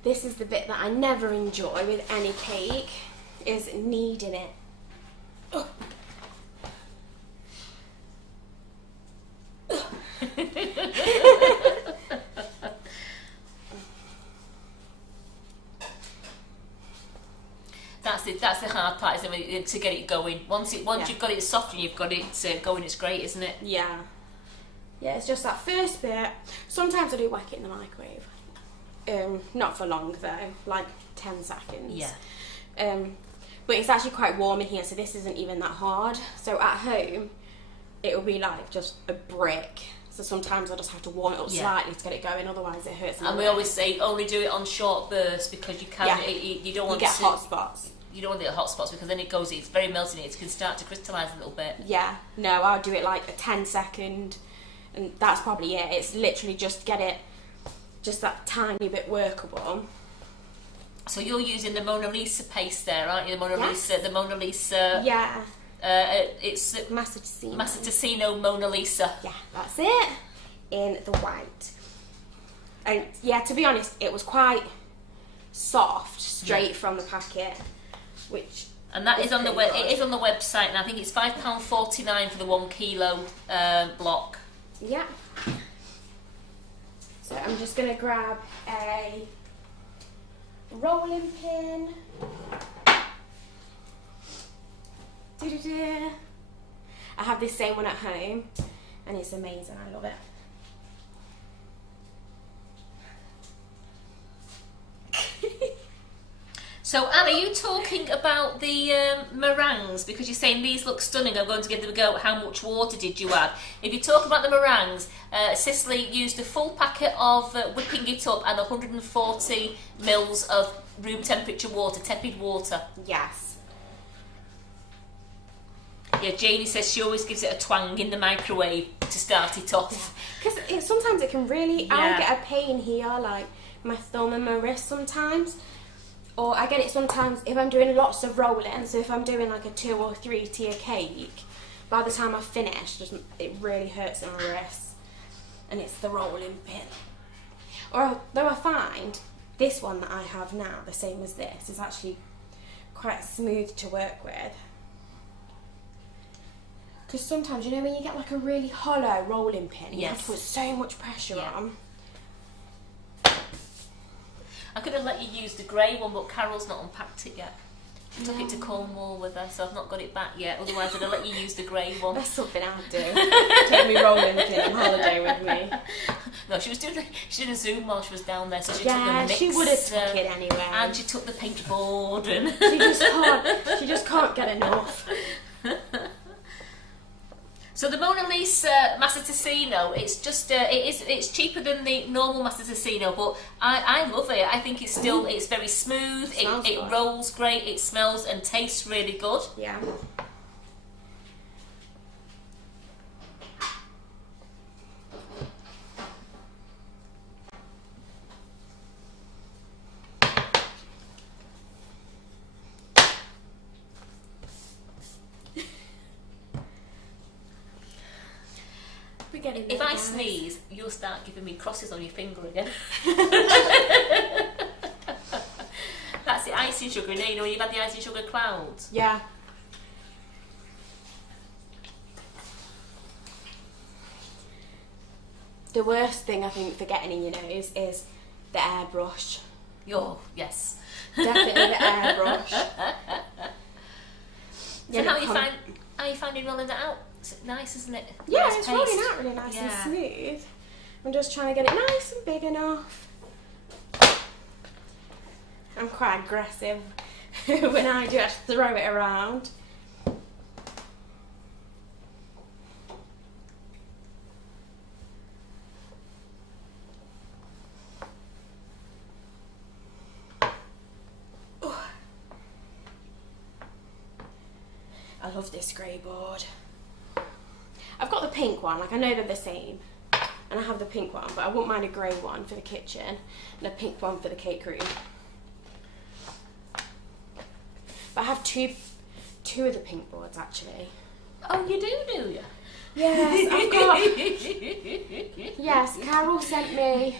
this is the bit that I never enjoy with any cake, is kneading it. That's the hard part, isn't it, to get it going. Once you've got it soft and you've got it going, it's great, isn't it? Yeah. Yeah, it's just that first bit. Sometimes I do whack it in the microwave. Not for long though, like 10 seconds. Yeah. But it's actually quite warm in here, so this isn't even that hard. So at home, it will be like just a brick. So sometimes I just have to warm it up slightly to get it going, otherwise it hurts. And we always say only do it on short bursts, because you can. You don't want to get to hot spots. You don't want the hot spots, because then it's very melting. It can start to crystallise a little bit. Yeah, no, I'll do it like a 10-second, and that's probably it. It's literally just get it, just that tiny bit workable. So you're using the Mona Lisa paste there, aren't you? The Mona Lisa. Yeah. It's Massachusetts. Massachusetts Mona Lisa. Yeah, that's it. In the white. And yeah, to be honest, it was quite soft, straight from the packet, which And that It's is on the pretty good. it is on the website, and I think it's £5.49 for the 1 kilo block. Yeah. So I'm just going to grab a rolling pin. Doo-doo-doo. I have this same one at home and it's amazing, I love it. So, Anne, are you talking about the meringues? Because you're saying these look stunning, I'm going to give them a go. How much water did you add? If you talk about the meringues, Cicilly used a full packet of whipping it up and 140 mils of room temperature water, tepid water. Yes. Yeah, Janie says she always gives it a twang in the microwave to start it off. Because sometimes it can really, I Yeah. get a pain here, like my thumb and my wrist sometimes. Or I get it sometimes if I'm doing lots of rolling, so if I'm doing like a 2 or 3 tier cake, by the time I finish, it really hurts in my wrists. And it's the rolling pin. Or though I find this one that I have now, the same as this, is actually quite smooth to work with. Because sometimes, you know, when you get like a really hollow rolling pin, you have Yes. to put so much pressure Yeah. on. I could have let you use the grey one, but Carol's not unpacked it yet. She took it to Cornwall with her, so I've not got it back yet. Otherwise, I'd have let you use the grey one. That's something I'd do. Take me rolling pin on holiday with me. No, she did a Zoom while she was down there, so she took Yeah, the mix. she would have took it anyway. And she took the paintboard and. She just can't get enough. So the Mona Lisa Massaticino, it's just it's cheaper than the normal Massaticino, but I love it. I think it's very smooth. Smells It good. rolls great. It smells and tastes really good. Yeah. We're getting there, If I guys. sneeze, you'll start giving me crosses on your finger again. That's the icing sugar, you know, when you've had the icing sugar clouds. Yeah. The worst thing I think for getting in your nose is the airbrush. Oh, yes. Definitely the airbrush. So how are you finding rolling that out? It's nice, isn't it? Yeah, Nice it's paste. rolling out really nice Yeah. and smooth. I'm just trying to get it nice and big enough. I'm quite aggressive when I do have to throw it around. I love this grey board. I've got the pink one, like I know they're the same. And I have the pink one, but I wouldn't mind a grey one for the kitchen and a pink one for the cake room. But I have two of the pink boards actually. Oh, you do you? Yes, I've got. Yes, Carol sent me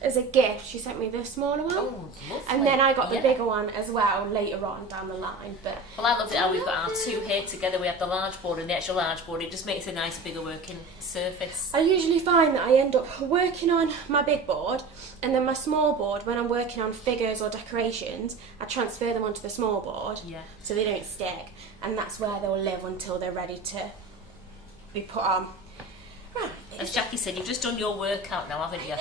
as a gift. She sent me the smaller one. Oh, lovely. And then I got the Yeah. bigger one as well later on down the line. But Well, I loved it how we've got our two here together. We have the large board and the extra large board. It just makes a nice, bigger working surface. I usually find that I end up working on my big board, and then my small board, when I'm working on figures or decorations, I transfer them onto the small board Yeah. so they don't stick, and that's where they'll live until they're ready to be put on. Right, As Jackie said, you've just done your workout now, haven't you?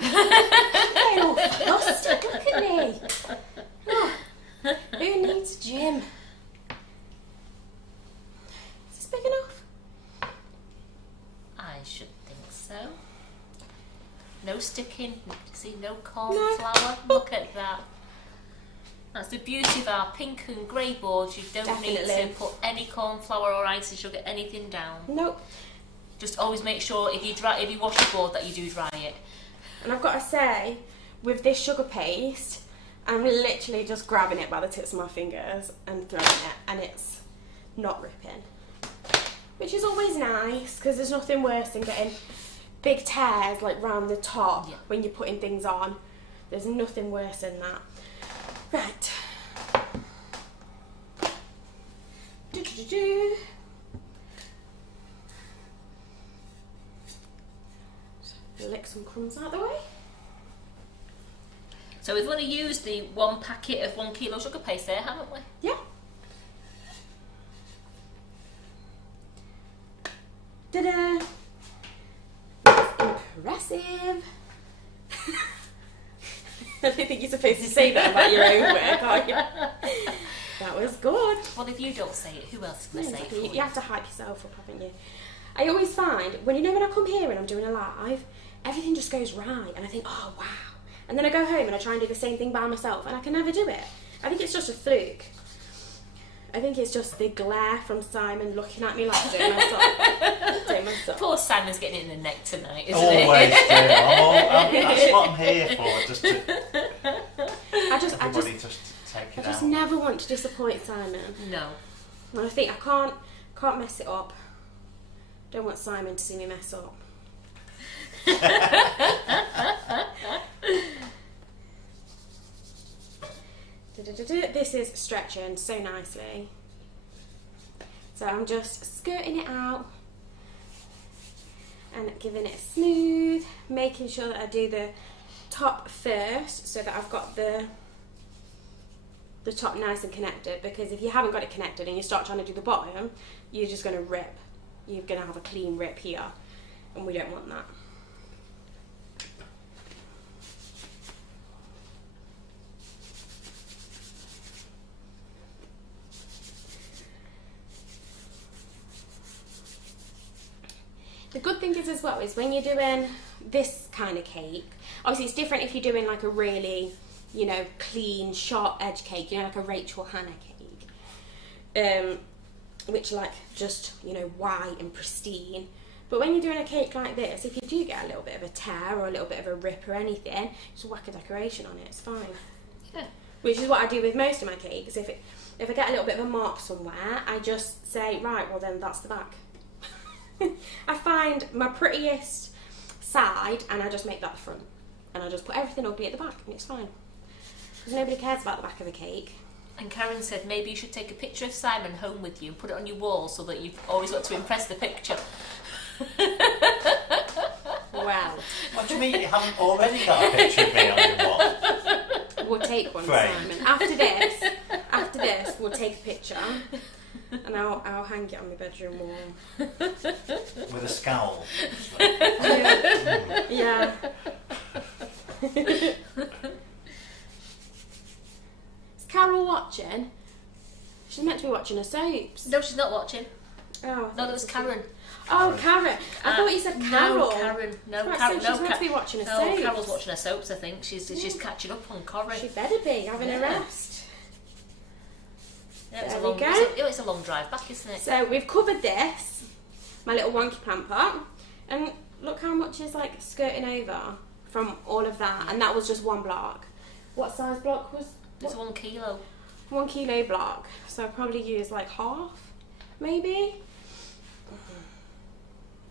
getting all flustered, look at me. Oh, who needs a gym? Is this big enough? I should think so. No sticking. See, no No. corn flour. Look at that. That's the beauty of our pink and grey boards. You don't need Definitely. to put any corn flour or icing sugar, anything down. Nope. Just always make sure if you wash your board that you do dry it. And I've got to say, with this sugar paste, I'm literally just grabbing it by the tips of my fingers and throwing it, and it's not ripping. Which is always nice, because there's nothing worse than getting big tears like round the top Yeah. when you're putting things on. There's nothing worse than that. Right. Lick some crumbs out the way. So we've only used the 1 packet of 1 kilo sugar paste there, haven't we? Yeah. Ta-da! That's impressive. I don't think you're supposed to say that about your own work, are you? That was good. Well, if you don't say it, who else is going to say it for You have to hype yourself up, haven't you? I always find, when I come here and I'm doing a live, everything just goes right, and I think, oh, wow. And then I go home and I try and do the same thing by myself, and I can never do it. I think it's just a fluke. I think it's just the glare from Simon looking at me like doing myself. Poor Simon's getting it in the neck tonight, isn't Always it? do. That's what I'm here for. Just to everybody just take it I just out. never want to disappoint Simon. No. And I think I can't mess it up. Don't want Simon to see me mess up. This is stretching so nicely. So I'm just skirting it out and giving it smooth, making sure that I do the top first so that I've got the top nice and connected, because if you haven't got it connected and you start trying to do the bottom, you're just going to rip. You're going to have a clean rip here, and we don't want that. The good thing is as well is when you're doing this kind of cake, obviously it's different if you're doing like a really, clean, sharp edge cake, like a Rachel Hannah cake, which like just, white and pristine. But when you're doing a cake like this, if you do get a little bit of a tear or a little bit of a rip or anything, just whack a decoration on it, it's fine. Yeah. Which is what I do with most of my cakes. If I get a little bit of a mark somewhere, I just say, right, well then that's the back. I find my prettiest side and I just make that the front, and I just put everything ugly at the back, and it's fine, because nobody cares about the back of a cake. And Karen said maybe you should take a picture of Simon home with you and put it on your wall so that you've always got to impress the picture. Well, What do you mean you haven't already got a picture of me on your wall? we'll take one, Great. Simon. After this, we'll take a picture and I'll hang it on my bedroom wall. With a scowl. Yeah. Is Carol watching? She's meant to be watching her soaps. No, she's not watching. Oh, No, that was Karen. Oh, Karen. I thought you said Carol. No, Karen. No, Right, Karen. so she's meant to be watching her No, soaps. Carol's watching her soaps, I think. She's catching up on Corrie. She better be having a Yeah. rest. Yeah, it's There a we long, go. it's a long drive back, isn't it? So we've covered this, my little wonky plant pot, and look how much is like skirting over from all of that, and that was just one block. What size block was? It's 1 kilo. 1 kilo block, so I probably use like half, maybe.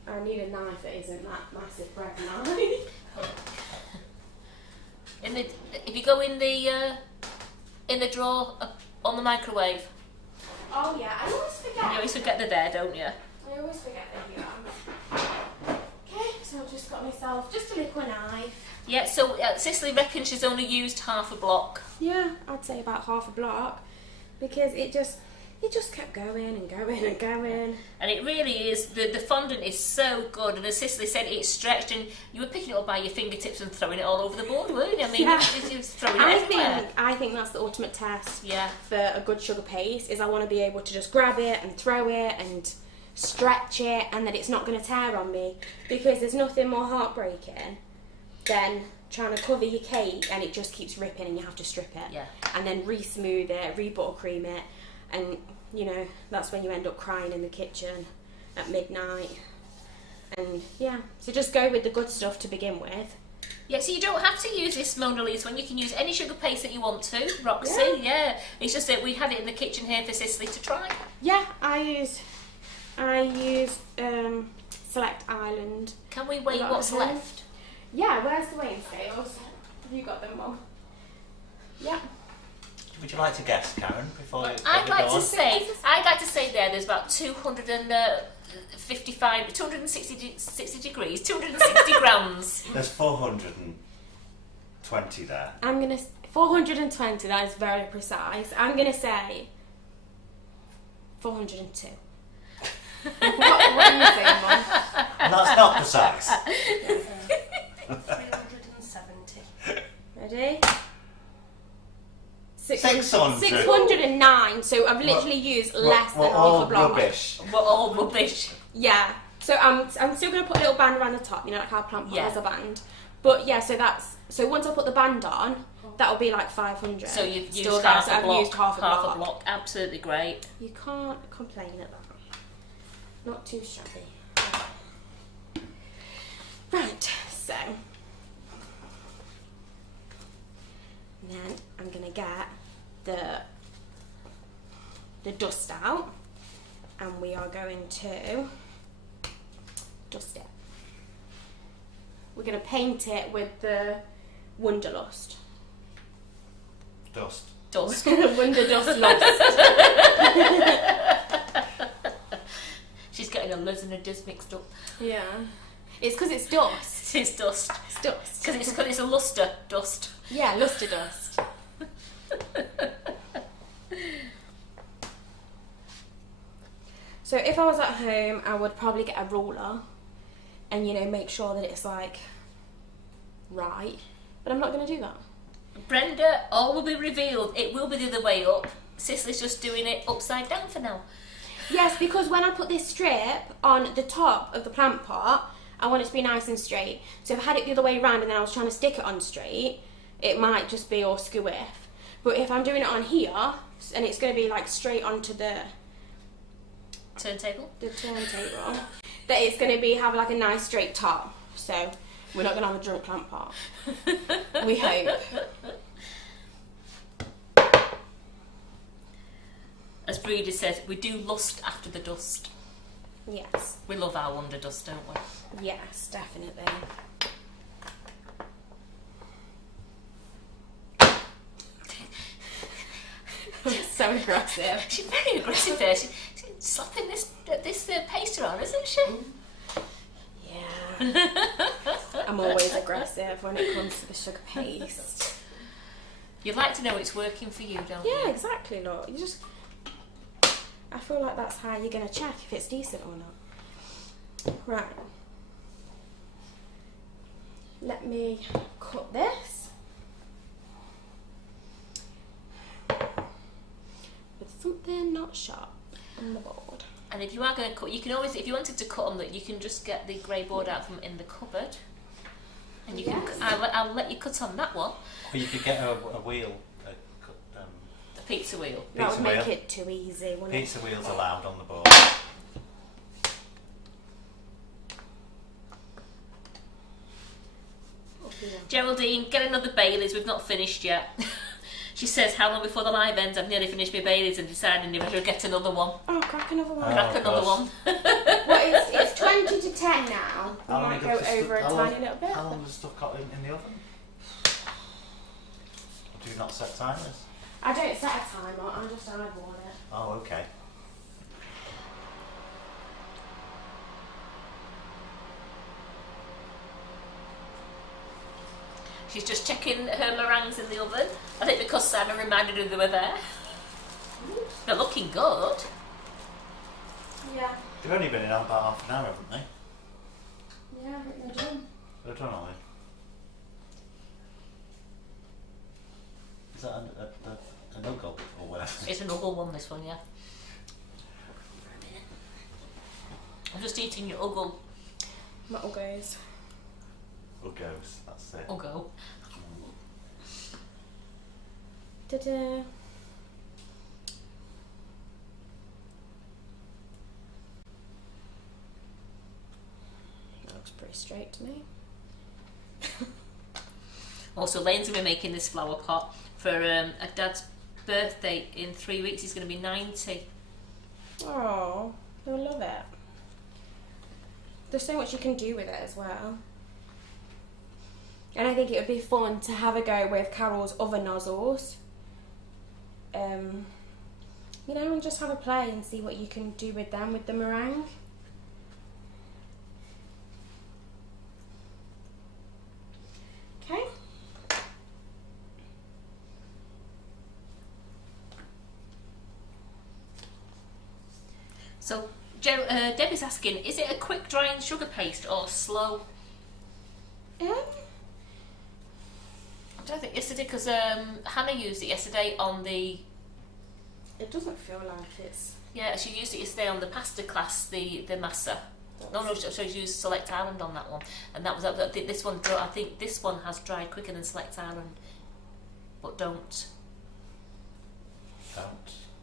I need a knife that isn't that massive bread knife. If you go in the drawer on the microwave, Oh yeah, I always forget. you always forget they're there, don't you? I always forget they're here. Okay, so I've just got myself just a little knife. Yeah. So Cicely reckons she's only used half a block. Yeah, I'd say about half a block, because it just kept going and going and going. And it really is, the fondant is so good, and as Cicely said, it's stretched, and you were picking it up by your fingertips and throwing it all over the board, weren't you? I mean, Yeah. you're throwing it everywhere. I think that's the ultimate test Yeah. for a good sugar paste, is I want to be able to just grab it and throw it and stretch it, and that it's not going to tear on me, because there's nothing more heartbreaking than trying to cover your cake and it just keeps ripping and you have to strip it. Yeah. And then re-smooth it, re-buttercream it, and that's when you end up crying in the kitchen at midnight. And yeah, so just go with the good stuff to begin with. Yeah, so you don't have to use this Mona Lisa one. You can use any sugar paste that you want to, Roxy. Yeah. It's just that we had it in the kitchen here for Cicely to try. Yeah, I use Select Island. Can we weigh Got what's them. left? Yeah, where's the weighing scales? Have you got them, Mum? Yeah. Do Would you like to guess, Karen, before you I'd go like on? to say there's about 260 degrees, 260 grams. There's 420 there. I'm gonna 420. That is very precise. I'm gonna say 402. what are you saying, Mum? And that's not precise. 370. Ready? 600. 609. So I've literally used less than half a block. Rubbish. We're all rubbish. Yeah. So I'm still gonna put a little band around the top. You know, like how plant pot has a band. But yeah, so once I put the band on, that'll be like 500. So you've used Still half there, a so block. I've used half a block. block. Absolutely great. You can't complain at that. Not too shabby. Right, so then I'm gonna get the dust out, and we are going to dust it. We're gonna paint it with the Wonderlust. Dust. Wonderdust Lust. She's getting her loads and her dust mixed up. Yeah. It's because it's dust. It's dust. It's dust. Because it's a luster dust. Yeah, luster dust. So if I was at home, I would probably get a ruler and, you know, make sure that it's like right. But I'm not going to do that. Brenda, all will be revealed. It will be the other way up. Cicely's just doing it upside down for now. Yes, because when I put this strip on the top of the plant pot, I want it to be nice and straight. So if I had it the other way around and then I was trying to stick it on straight, it might just be all squiff. But if I'm doing it on here, and it's going to be like straight onto the turntable, that it's going to be have like a nice straight top. So we're not going to have a drunk plant pot. We hope. As Breeder says, we do lust after the dust. Yes. We love our wonder dust, don't we? Yes, definitely. So aggressive. She's very aggressive there. She's slapping this paste around, isn't she? Yeah. I'm always aggressive when it comes to the sugar paste. You'd like to know it's working for you, don't you? Yeah, exactly, look. You just... I feel like that's how you're going to check if it's decent or not. Right. Let me cut this with something not sharp on the board. And if you are going to cut, you can always, if you wanted to cut them, that you can just get the grey board out from in the cupboard, and you can. I'll let you cut on that one. Or you could get a wheel. A pizza wheel. That would make it too easy, wouldn't it? Pizza wheels allowed on the board. Geraldine, get another Baileys. We've not finished yet. She says, how long before the live ends? I've nearly finished my Baileys and decided if I should get another one. Oh, crack another one. Crack another one. Well, it's 20 to 10 now. We How long might go does the over a stuff- tiny little bit. How long does stuff got in the oven? Do you not set timers? I don't set a timer, I just eyeball it. Oh, okay. She's just checking her meringues in the oven. I think because Simon reminded her they were there. They're looking good. Yeah. They've only been in about half an hour, haven't they? Yeah, I think they're done. They're done, are they? Is that a nuggle or whatever? It's an uggle one, this one, yeah. I'm just eating your uggle. What all goes? Uggos, that's it. Uggo. Ta-da. That looks pretty straight to me. Also, Lane's going to be making this flower pot for a dad's birthday in 3 weeks. He's going to be 90. Oh, he'll love it. There's so much you can do with it as well. And I think it would be fun to have a go with Carol's other nozzles. you know, and just have a play and see what you can do with them with the meringue. Okay. So Debbie's asking, is it a quick drying sugar paste or slow? I don't think yesterday, because Hannah used it yesterday on the... It doesn't feel like it's... Yeah, she used it yesterday on the pasta class, the massa. No, she used Select Island on that one, and that was. I think this one. I think this one has dried quicker than Select Island, but don't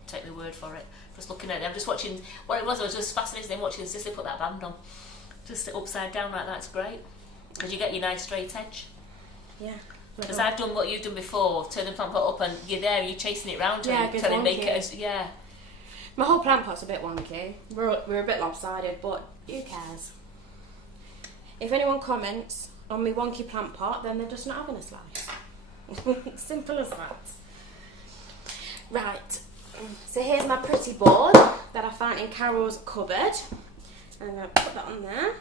take the word for it. Just looking at it, I'm just watching what it was. I was just fascinated in watching Sicilly put that band on, just upside down like that. It's great because you get your nice straight edge. Yeah. Because I've done what you've done before, turn the plant pot up and you're there, you're chasing it round, yeah, trying to make it as, yeah. My whole plant pot's a bit wonky. We're a bit lopsided, but who cares? If anyone comments on my wonky plant pot, then they're just not having a slice. Simple as that. Right, so here's my pretty board that I found in Carol's cupboard. I'm going to put that on there.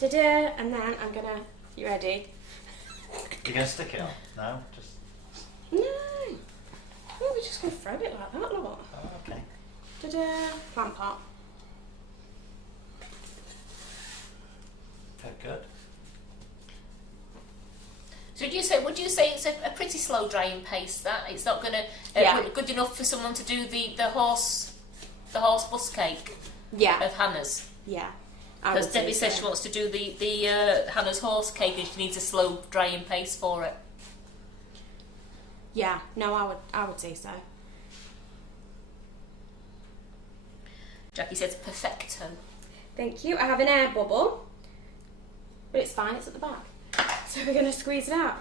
Ta-da! And then I'm going to... You ready? You're going to stick it on? No? Just... No. Oh, we're just going to throw it like that, look. Oh, okay. Ta-da! Plant pot. Very good. So would you say it's a pretty slow drying paste, that? It's not going to... Yeah. Good enough for someone to do the horse bus cake Yeah. of Hannah's? Yeah. Because Debbie says she wants to do the Hannah's horse cake and she needs a slow drying paste for it. Yeah, no, I would say so. Jackie says perfecto. Thank you. I have an air bubble, but it's fine, it's at the back. So we're going to squeeze it out.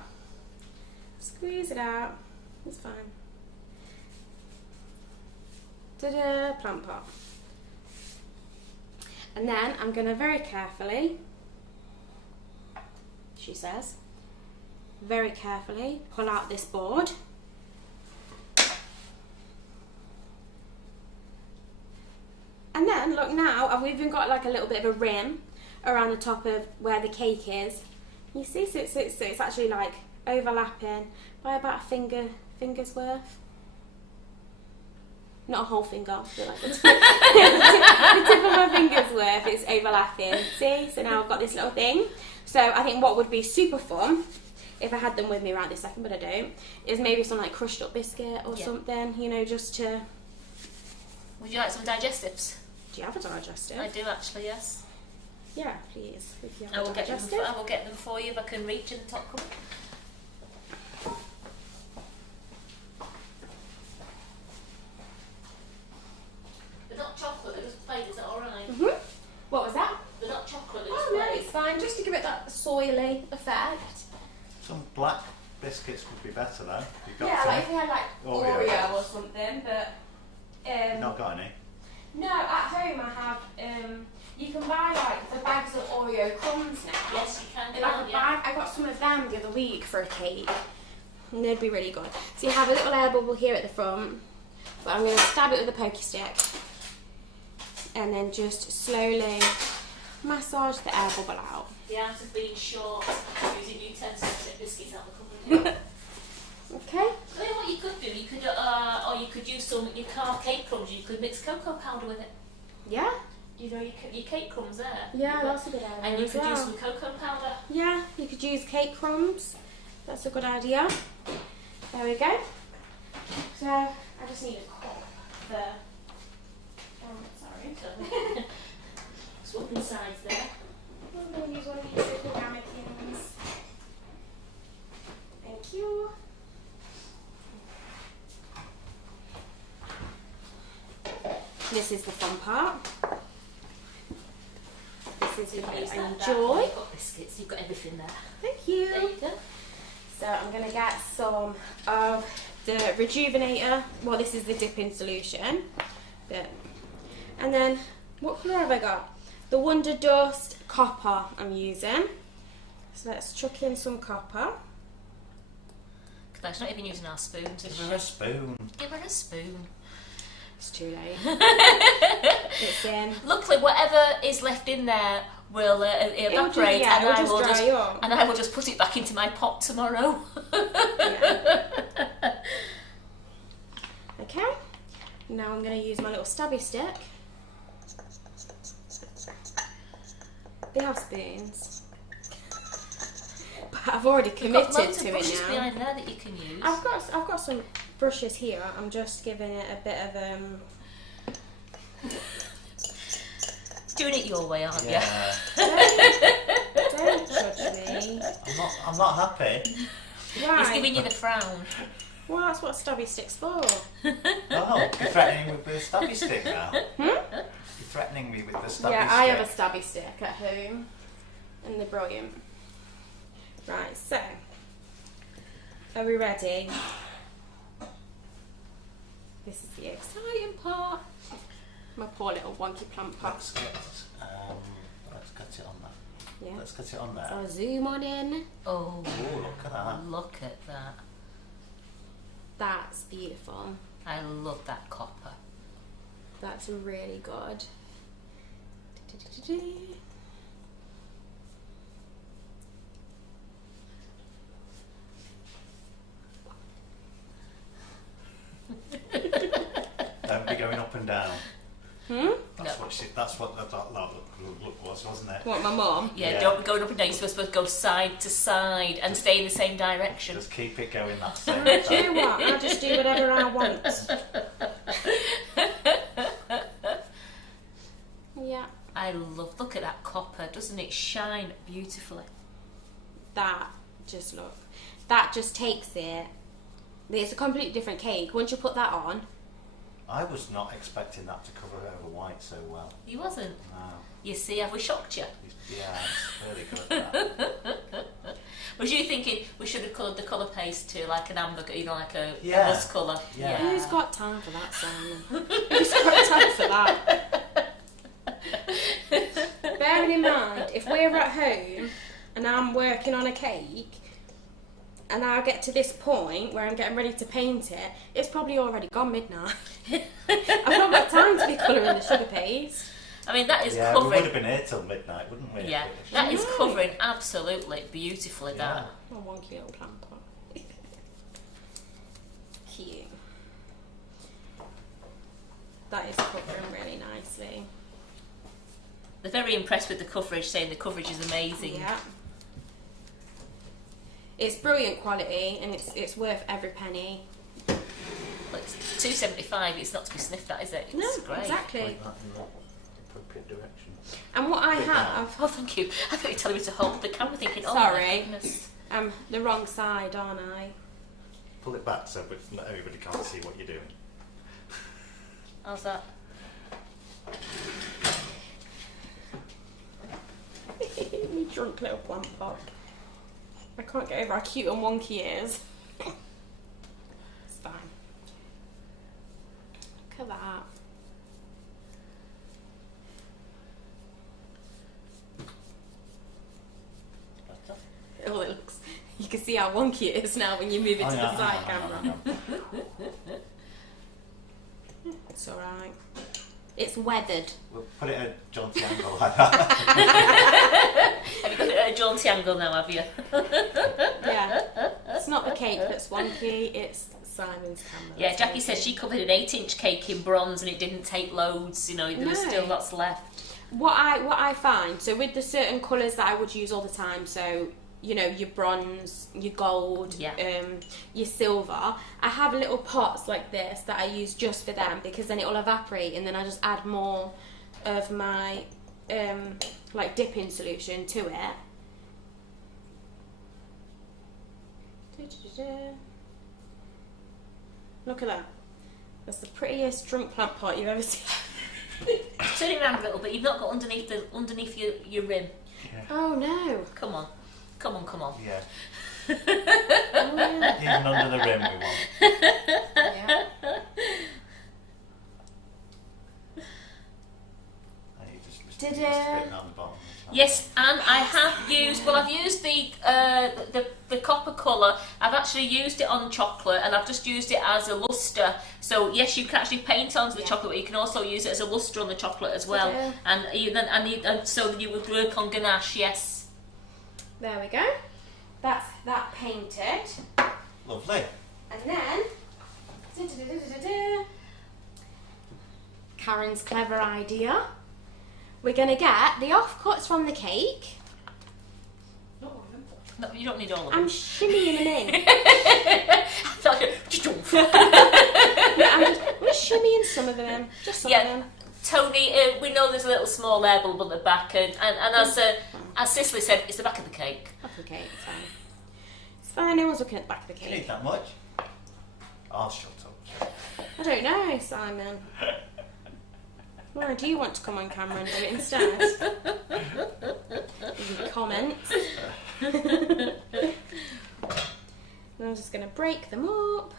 Squeeze it out. It's fine. Ta-da! Plant pot. And then I'm going to very carefully, she says, very carefully pull out this board. And then, look now, I've even got like a little bit of a rim around the top of where the cake is. You see, so it's actually like overlapping by about a finger's worth. Not a whole finger, but like the tip of my finger's worth, it's overlapping. See, so now I've got this little thing. So I think what would be super fun, if I had them with me right this second, but I don't, is maybe some like crushed up biscuit or something, you know, just to... Would you like some digestives? Do you have a digestive? I do actually, yes. Yeah, please. If you have I will a get them. digestive. I will get them for you if I can reach in the top cupboard. They're not chocolate. They're just plain. Is that all right? Mhm. What was that? They're not chocolate. They're just Oh no, plain. it's fine. Just to give it that soily effect. Some black biscuits would be better though. You've got Yeah, some. like if we had like Oreo. Oreo or something, but You've not got any. no, at home I have. You can buy like the bags of Oreo crumbs now. Yes, you can. Like a bag. I got some of them the other week for a cake, and they'd be really good. So you have a little air bubble here at the front, but I'm going to stab it with a pokey stick, and then just slowly massage the air bubble out. The art of being short, using utensils to get biscuits out of the cupboard. Okay. I mean, what you could do, you could, or you could use some your carved cake crumbs. You could mix cocoa powder with it. Yeah. You know your cake crumbs there. Yeah, that's a good idea. And you as could well. use some cocoa powder. Yeah, you could use cake crumbs. That's a good idea. There we go. So I just need a cup for. Oh, sorry. So, swapping sides there. I'm going to use one of these little ramekins. Thank you. This is the fun part. This is what I enjoy. You've got biscuits. You've got everything there. Thank you. There you go. So I'm going to get some of the Rejuvenator. Well, this is the dipping solution. And then, what colour have I got? The Wonder Dust Copper I'm using. So let's chuck in some copper. Can She's not even using our spoons. Give her a spoon. Give her a spoon. It's too late. It's in. Luckily, whatever is left in there will evaporate, and I will just put it back into my pot tomorrow. Yeah. Okay. Now I'm going to use my little stabby stick. They have spoons, but I've already committed to it now. Behind there that you can use. I've got some brushes here. I'm just giving it a bit of Doing it your way, aren't you? Yeah. Don't judge me. I'm not happy. Right. He's giving you the frown. Well, that's what stabby stick's for. Oh, you're threatening me with the stabby stick now. You're threatening me with the stabby stick. Yeah, I have a stabby stick at home, and they're brilliant. Right, so are we ready? This is the exciting part. My poor little wonky plant pot. Let's get it on that. Yeah. Let's get it on there. So I'll zoom on in. Oh, Ooh, look at that. look at that. That's beautiful. I love that copper. That's really good. Don't be going up and down. That's what that look was, wasn't it? What, my mum? Yeah, don't be going up and down. You're supposed to go side to side and stay in the same direction. Just keep it going that same Do time. you know what? I just do whatever I want. Yeah. I look at that copper. Doesn't it shine beautifully? That just takes it. It's a completely different cake. Once you put that on, I was not expecting that to cover it over white so well. You wasn't. No. You see, have we shocked you? Yeah, it's really good at that. Was you thinking we should have coloured the colour paste to like an amber, like a Yeah. rust colour? Yeah. who's got time for that, Simon? Who's got time for that? Bearing in mind, if we're at home and I'm working on a cake and I get to this point where I'm getting ready to paint it, it's probably already gone midnight. I've not got time to be colouring the sugar paste. I mean, that is Yeah, we would covering. have been here till midnight, wouldn't we? Yeah, that is covering absolutely beautifully. That. A wonky little plant pot. Cute. That is covering really nicely. They're very impressed with the coverage, saying the coverage is amazing. Yeah. It's brilliant quality and it's worth every penny. Well, it's $2.75. It's not to be sniffed at, is it? No, It's great. exactly. Point that in the appropriate direction. And what I have, Oh, thank you. I thought you were telling me to hold the camera, thinking, oh Sorry. my goodness. I'm the wrong side, aren't I? Pull it back so not everybody can't see what you're doing. How's that? You drunk little plant pot. I can't get over how cute and wonky it is. It's fine. Look at that. Oh, it looks. You can see how wonky it is now when you move it to the side camera. It's alright. It's weathered. We'll put it at a jaunty angle like that. Have you got it at a jaunty angle now, have you? Yeah. It's not the cake that's wonky, it's Simon's camera. Yeah, that's Jackie wonky. said she covered an 8-inch cake in bronze and it didn't take loads, you know, there was still No. lots left. What I find, so with the certain colours that I would use all the time, so you know, your bronze, your gold, Yeah. your silver, I have little pots like this that I use just for them because then it'll evaporate and then I just add more of my like dipping solution to it. Look at that. That's the prettiest drunk plant pot you've ever seen. Turn it around a little bit, you've not got underneath your rim. Yeah. Oh no. Come on. Yeah. Oh, yeah. Even under the rim we want. Yeah. And you just Did Just a bit round the bottom. Yes, and I have used. Well, I've used the copper colour. I've actually used it on chocolate, and I've just used it as a lustre. So yes, you can actually paint onto the chocolate, but you can also use it as a lustre on the chocolate as well. And so you would work on ganache. Yes. There we go. That's that painted. Lovely. And then, Karen's clever idea. We're going to get the offcuts from the cake. No, you don't need all of I'm them. shimmying them in. I'm just shimmying some of them in. Just some of them. Tony, we know there's a little small air bubble at the back, and as Cicely said, it's the back of the cake. Back of the cake, it's fine. It's fine, no one's looking at the back of the Do you cake. need that much? I'll shut up. I don't know, Simon. Why do you want to come on camera and do it instead? Leave comments. I'm just going to break them up.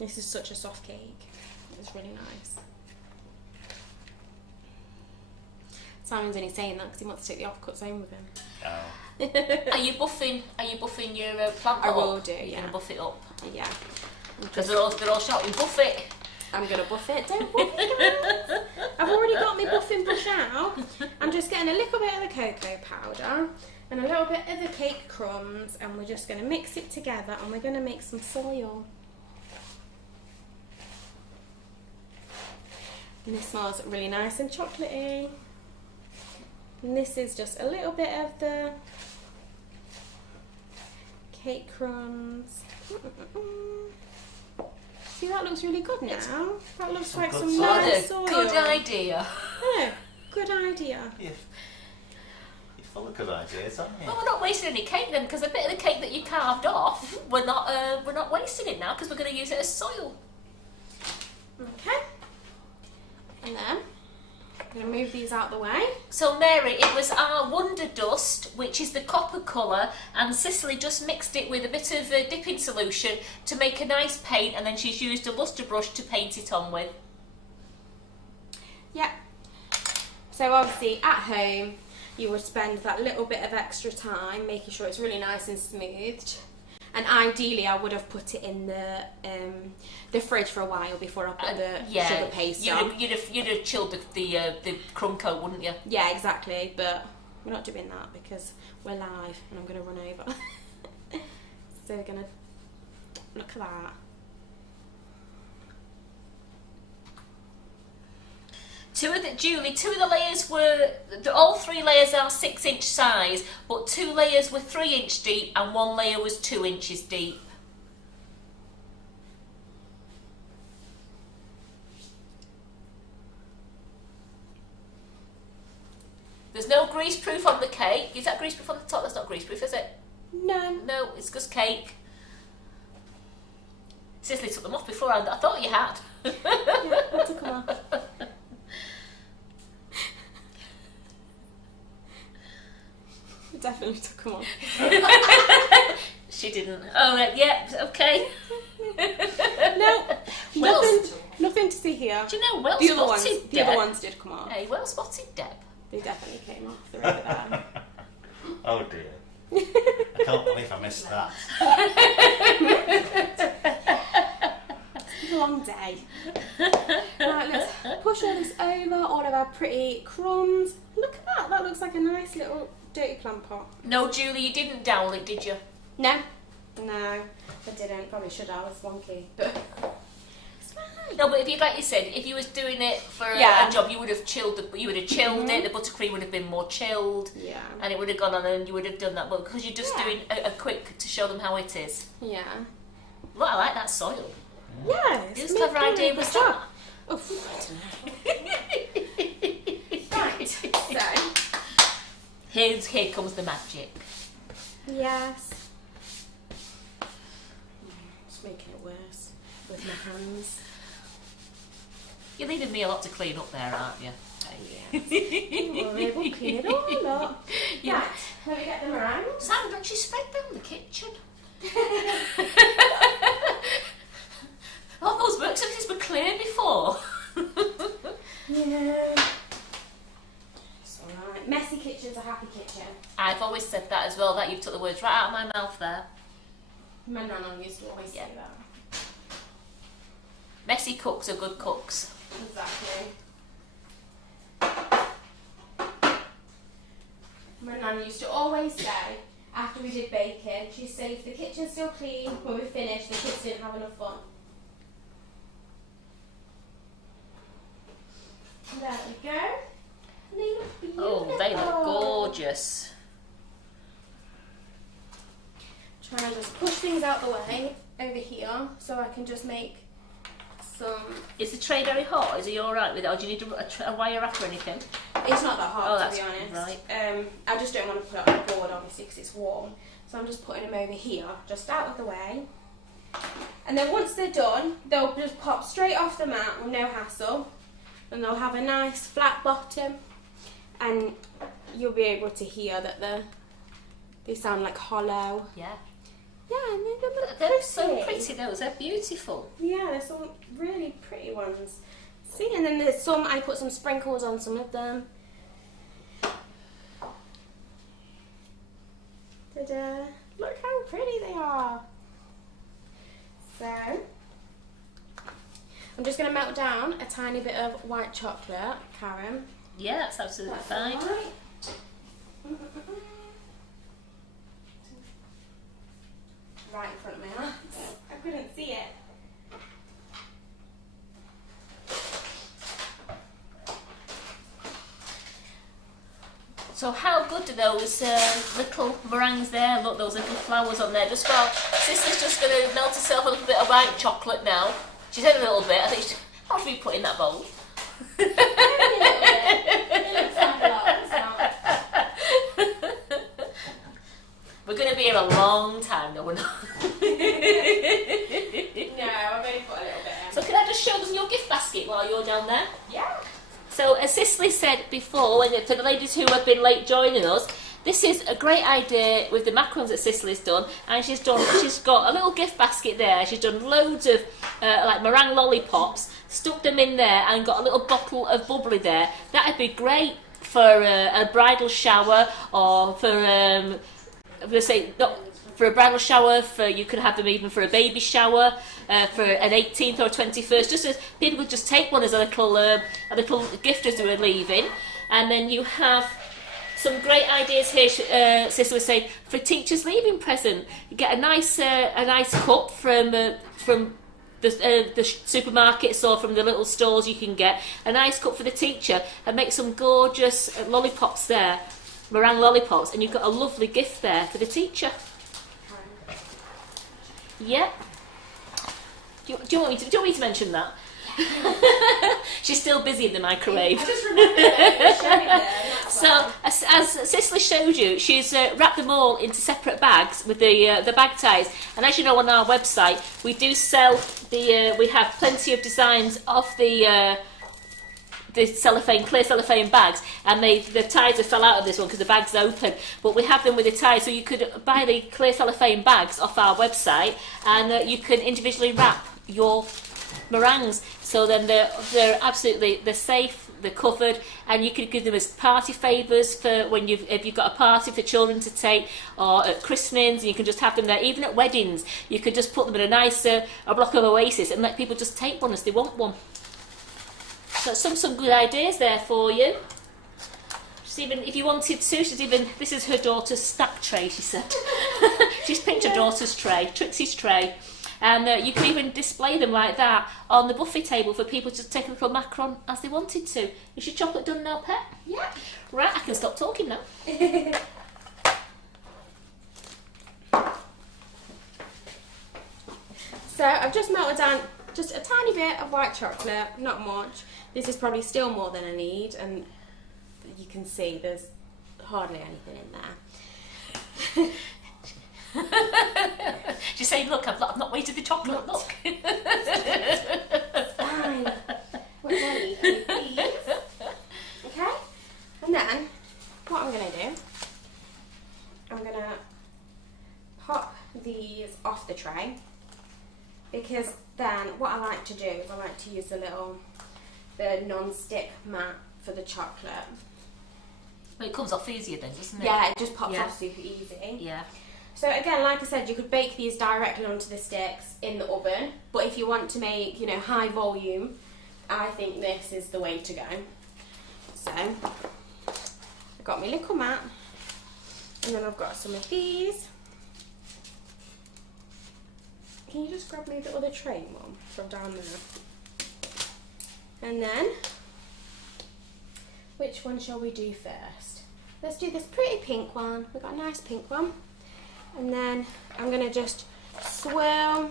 This is such a soft cake. It's really nice. Simon's only saying that because he wants to take the offcuts home with him. Oh. Are you buffing your plant? I will up? do, You're yeah. gonna buff it up Yeah. because they're all shouting buff it. I'm going to buff it. Don't buff it, guys. I've already got my buffing brush out. I'm just getting a little bit of the cocoa powder and a little bit of the cake crumbs, and we're just going to mix it together, and we're going to make some soil. And this smells really nice and chocolatey. And this is just a little bit of the cake crumbs. See, that looks really good now. That looks like some nice soil. Good idea. Yeah, good idea. You're full of good ideas, aren't you? Well, we're not wasting any cake then, because the bit of the cake that you carved off, we're not wasting it now because we're going to use it as soil. Okay. And then I'm going to move these out the way. So Mary, it was our Wonder Dust, which is the copper colour, and Cicely just mixed it with a bit of dipping solution to make a nice paint, and then she's used a lustre brush to paint it on with. Yeah. So obviously at home you would spend that little bit of extra time making sure it's really nice and smoothed. And ideally, I would have put it in the fridge for a while before I put the sugar paste on. You'd have chilled the crumb coat, wouldn't you? Yeah, exactly. But we're not doing that because we're live and I'm going to run over. So we're going to look at that. Julie, two of the layers were, all 3 layers are 6-inch size, but 2 layers were 3-inch deep and 1 layer was 2 inches deep. There's no greaseproof on the cake. Is that greaseproof on the top? That's not greaseproof, is it? No. No, it's just cake. Cicely took them off beforehand. I thought you had. Yeah, I took them off. Definitely took them off. She didn't. Oh, yeah, okay. No, nothing to see here. Do you know, well The other spotted, the other Deb. ones did come off. Hey, well spotted, Deb. They definitely came off. They're over there. Oh dear. I can't believe I missed that. It's a long day. Right, let's push all this over, all of our pretty crumbs. Look at that. That looks like a nice little dirty plant pot. No, Julie, you didn't dowel it, did you? No, I didn't. Probably should have. I was wonky, but it's fine. No, but if you, like you said, if you was doing it for Yeah. a job, you would have chilled it. The buttercream would have been more chilled, Yeah. and it would have gone on, and you would have done that. But because you're just Yeah. doing a quick to show them how it is. Yeah. Well, I like that soil. Yeah. Whose clever idea was that? Oof, I don't know. Right. So. Here comes the magic. Yes. Just making it worse with my hands. You're leaving me a lot to clean up there, aren't you? Don't worry, we'll clean it all up. Yeah. Right, let me get them around. Sam, don't you spread down the kitchen? All those work surfaces were clear before. Yeah. messy kitchen's a happy kitchen. I've always said that as well, that you've took the words right out of my mouth there. My nana used to always say that. Messy cooks are good cooks. Exactly. My nana used to always say, after we did baking, she'd say if the kitchen's still clean when we finished, the kids didn't have enough fun. There we go. And they look beautiful. Oh, they look gorgeous. Try and just push things out the way over here so I can just make some. Is the tray very hot? Is he alright with it? Or do you need a wire wrap or anything? It's not that hot, Oh, to that's be honest. right. I just don't want to put it on the board, obviously, because it's warm. So I'm just putting them over here, just out of the way. And then once they're done, they'll just pop straight off the mat with no hassle. And they'll have a nice flat bottom. And you'll be able to hear that they sound like hollow. Yeah. Yeah, and they look They're so pretty, those. They're beautiful. Yeah, there's some really pretty ones. See, and then there's some, I put some sprinkles on some of them. Ta-da! Look how pretty they are. So, I'm just going to melt down a tiny bit of white chocolate, Karen. Yeah, that's absolutely fine. All right. Right in front of my eyes. I couldn't see it. So how good are those little meringues there? Look, those little flowers on there. Just well, Sister's just going to melt herself a little bit of white chocolate now. She said a little bit. I think how much have you put in that bowl? It looks like a lot, it's not. We're going to be here a long time, no, we're not. No, I've only put a little bit in. So can I just show them your gift basket while you're down there? Yeah. So as Sicilly said before, and for the ladies who have been late joining us, this is a great idea with the macarons that Sicily's done, and she's got a little gift basket there. She's done loads of like meringue lollipops, stuck them in there, and got a little bottle of bubbly there. That'd be great for a bridal shower, or for I'm going to say not for a bridal shower. For you could have them even for a baby shower, for an 18th or 21st. Just as people could just take one as a little gift as they were leaving, and then you have. Some great ideas here, Sister was saying, for a teacher's leaving present. You get a nice cup from the supermarkets or from the little stores you can get. A nice cup for the teacher, and make some gorgeous lollipops there, meringue lollipops, and you've got a lovely gift there for the teacher. Yeah. Do you want me to mention that? She's still busy in the microwave. I just remembered it. Showing there. So, as Sicilly showed you, she's wrapped them all into separate bags with the bag ties. And as you know, on our website, we do sell we have plenty of designs of the clear cellophane bags, and the ties have fell out of this one because the bag's open. But we have them with the ties, so you could buy the clear cellophane bags off our website, and you can individually wrap your meringues. So then they're safe, they're covered, and you could give them as party favours for if you've got a party for children to take, or at christenings, and you can just have them there. Even at weddings, you could just put them in a nice a block of Oasis and let people just take one as they want one. So some good ideas there for you. Just even if you wanted to, this is her daughter's snack tray, she said. She's picked her daughter's tray, Trixie's tray. And you can even display them like that on the buffet table for people to take a little macaron as they wanted to. Is your chocolate done now, Pet? Yeah. Right, I can stop talking now. So I've just melted down just a tiny bit of white chocolate, not much. This is probably still more than I need, and you can see there's hardly anything in there. She's saying, look, I've not weighted the chocolate, look. Fine. What do I need? Please. Okay? And then, what I'm going to do, I'm going to pop these off the tray, because then what I like to do is I like to use the non-stick mat for the chocolate. But it comes off easier then, doesn't it? Yeah, it just pops Yeah. off super easy. Yeah. So again, like I said, you could bake these directly onto the sticks in the oven, but if you want to make, you know, high volume, I think this is the way to go. So, I've got my little mat, and then I've got some of these. Can you just grab me the other tray, Mum, from down there? And then, which one shall we do first? Let's do this pretty pink one. We've got a nice pink one. And then I'm going to just swirl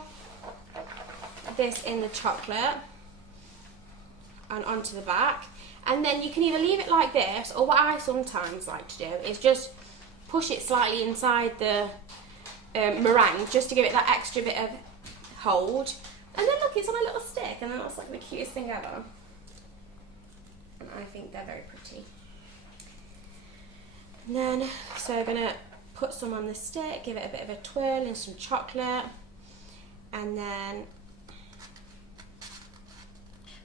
this in the chocolate and onto the back. And then you can either leave it like this, or what I sometimes like to do is just push it slightly inside the meringue, just to give it that extra bit of hold. And then look, it's on a little stick, and that looks like the cutest thing ever. And I think they're very pretty. And then, so I'm going to put some on the stick, give it a bit of a twirl and some chocolate, and then...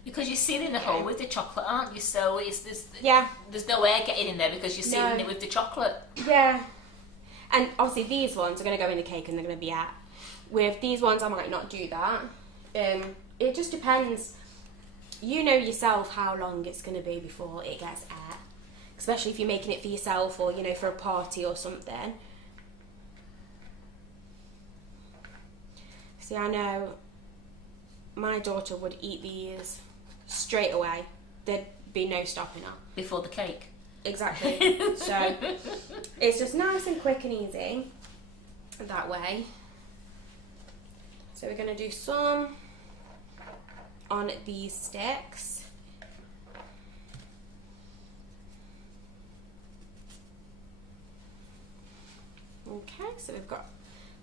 Because you're sealing the hole with the chocolate, aren't you? So Yeah. there's no air getting in there because you're sealing it with the chocolate. Yeah. And obviously these ones are going to go in the cake and they're going to be at. With these ones I might not do that. It just depends. You know yourself how long it's going to be before it gets air. Especially if you're making it for yourself or, you know, for a party or something. See, I know my daughter would eat these straight away. There'd be no stopping her. Before the cake. Exactly. So it's just nice and quick and easy that way. So we're going to do some on these sticks. Okay, so we've got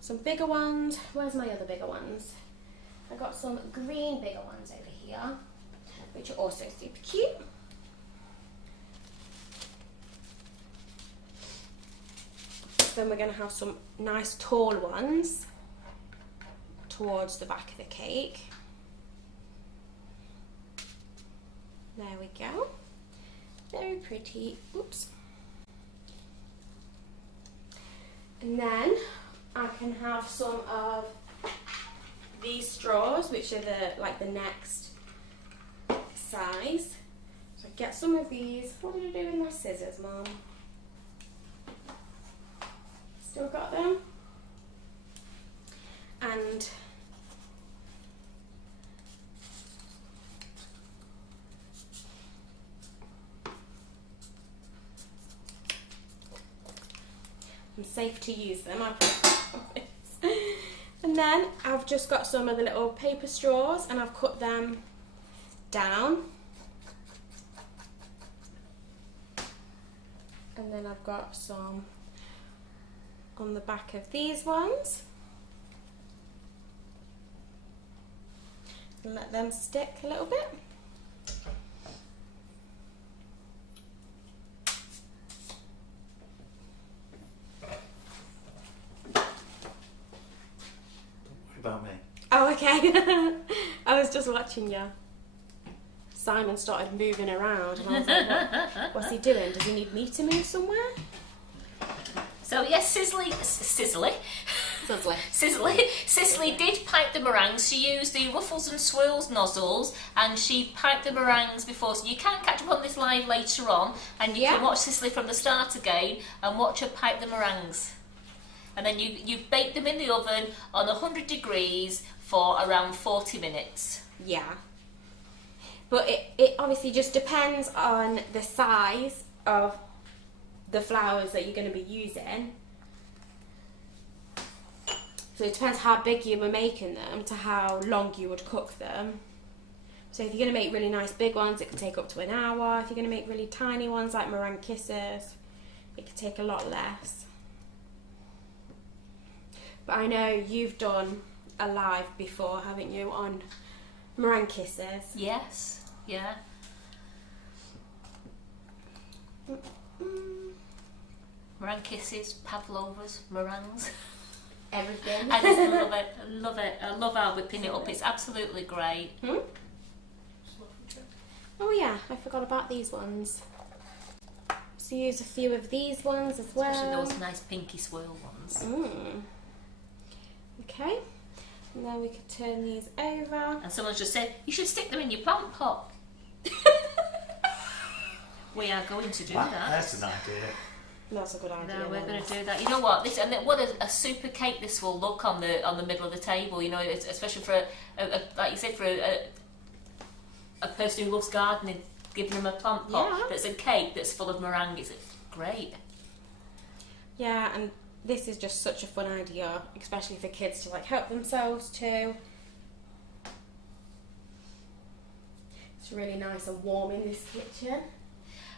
some bigger ones. Where's my other bigger ones? I've got some green bigger ones over here, which are also super cute. Then we're going to have some nice tall ones towards the back of the cake. There we go. Very pretty. Oops. And then I can have some of these straws, which are the next size. So get some of these. What did I do with my scissors, Mum? Still got them. And I'm safe to use them, I promise. And then I've just got some of the little paper straws and I've cut them down. And then I've got some on the back of these ones. And let them stick a little bit. About me. Oh, okay. I was just watching you. Simon started moving around and I was like, what's he doing? Does he need me to move somewhere? So yes, Sicilly did pipe the meringues. She used the Ruffles and Swirls nozzles and she piped the meringues before. So you can catch up on this live later on and you can watch Sicilly from the start again and watch her pipe the meringues. And then you bake them in the oven on 100 degrees for around 40 minutes. Yeah. But it obviously just depends on the size of the flowers that you're going to be using. So it depends how big you were making them to how long you would cook them. So if you're going to make really nice big ones, it could take up to an hour. If you're going to make really tiny ones like meringue kisses, it could take a lot less. But I know you've done a live before, haven't you, on meringue kisses? Yes, yeah. Meringue kisses, pavlovas, meringues. Everything. I just love it. I love it. I love how whipping it up. It's absolutely great. Oh yeah, I forgot about these ones. just use a few of these ones as well. Especially those nice pinky swirl ones. Okay, and then we could turn these over. And someone's just said, you should stick them in your plant pot. We are going to do that. That's an idea. That's a good idea. No, we're going to do that. You know what? This and what a super cake this will look on the middle of the table. You know, especially for like you said, for a person who loves gardening, giving them a plant pot that's a cake that's full of meringue. It's great. Yeah, and this is just such a fun idea, especially for kids to like help themselves too. It's really nice and warm in this kitchen.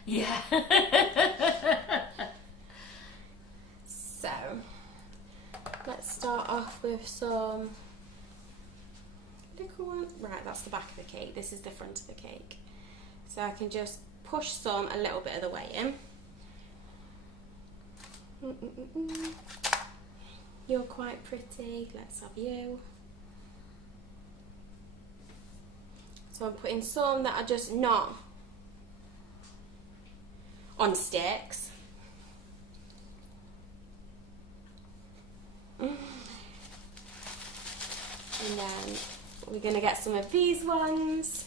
Yeah. So, let's start off with some little one. Right, that's the back of the cake. This is the front of the cake. So I can just push some a little bit of the way in. You're quite pretty. Let's have you. So I'm putting some that are just not on sticks. And then we're going to get some of these ones.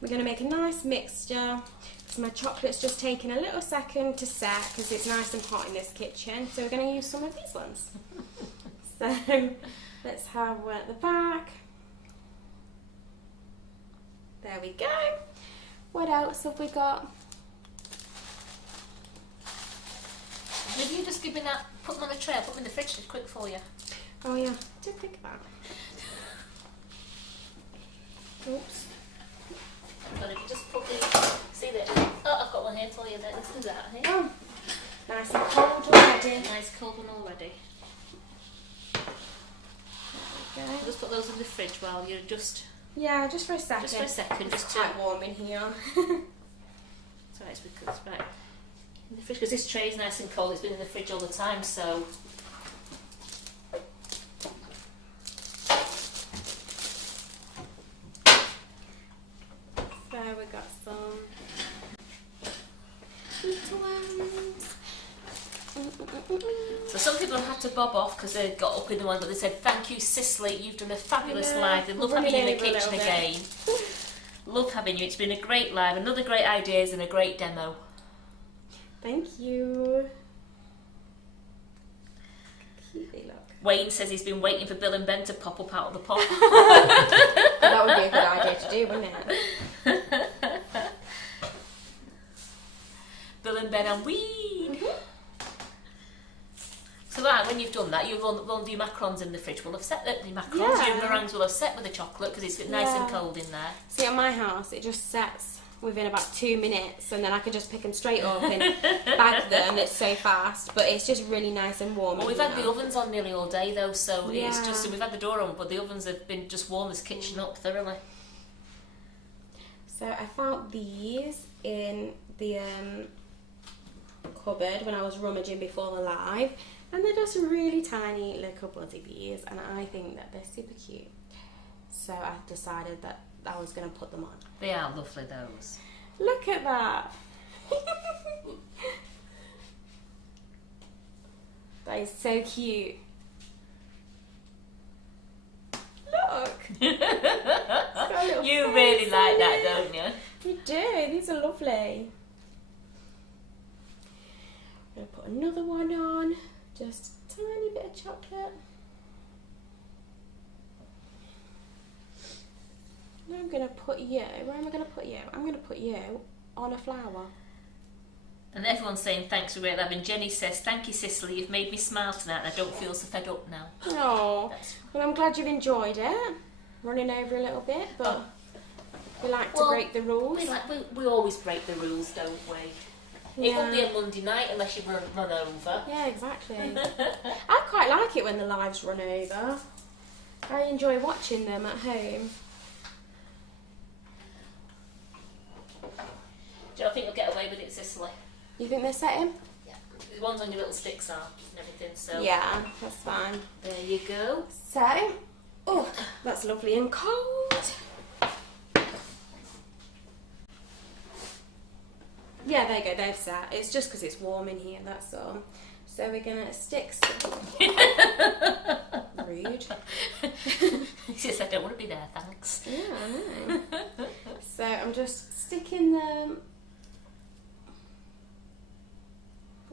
We're going to make a nice mixture. So my chocolate's just taking a little second to set because it's nice and hot in this kitchen. So we're going to use some of these ones. So let's have one at the back. There we go. What else have we got? Did you just give me that, put them on the tray, I'll put them in the fridge quick for you. Oh yeah, I did think of that. Oops. But if you just put the, see that, oh I've got one here for you there, this is that here. Oh, nice and cold already. Nice cold one already. Okay. I'll just put those in the fridge while you're just... Yeah, just for a second. Just for a second, It's just to... quite warm in here. Sorry, it's because, right. In the fridge, because this tray is nice and cold, it's been in the fridge all the time, so... So we got some little ones. So some people have had to bob off because they got up in the one, but they said, thank you Sicilly, you've done a fabulous live. They love having you in the kitchen again. Love having you, it's been a great live, another great ideas and a great demo. Thank you. Cute they look. Wayne says he's been waiting for Bill and Ben to pop up out of the pot. That would be a good idea to do, wouldn't it? Bill and Ben and weed. So that, when you've done that, you'll run your macarons in the fridge. Will have set the macarons, your meringues will have set with the chocolate because it's nice and cold in there. See, at my house, it just sets within about 2 minutes, and then I can just pick them straight up and bag them. It's so fast, but it's just really nice and warm. Well, we've had the ovens on nearly all day though, so it's just we've had the door on, but the ovens have been just warm this kitchen up thoroughly. So I found these in the cupboard when I was rummaging before the live, and they're just really tiny little buzzy bees, and I think that they're super cute. So I decided that I was going to put them on. They are lovely, those. Look at that. That is so cute. Look. You really like that, don't you? You do. These are lovely. I'm going to put another one on. Just a tiny bit of chocolate. Now I'm going to put you, where am I going to put you? I'm going to put you on a flower. And everyone's saying thanks for great love. And Jenny says, thank you Sicilly, you've made me smile tonight and I don't feel so fed up now. Oh, well I'm glad you've enjoyed it. Running over a little bit, but we like to break the rules. We always break the rules, don't we? It won't be a Monday night unless you run over. Yeah, exactly. I quite like it when the lives run over. I enjoy watching them at home. Do you think you'll get away with it, Sicilly? You think they're setting? Yeah. The ones on your little sticks are and everything, so... Yeah, that's fine. There you go. So, oh, that's lovely and cold. Yeah, there you go, they've sat. It's just because it's warm in here, that's all. So we're going to stick some... Rude. She said, I don't want to be there, thanks. Yeah, I know. So I'm just sticking them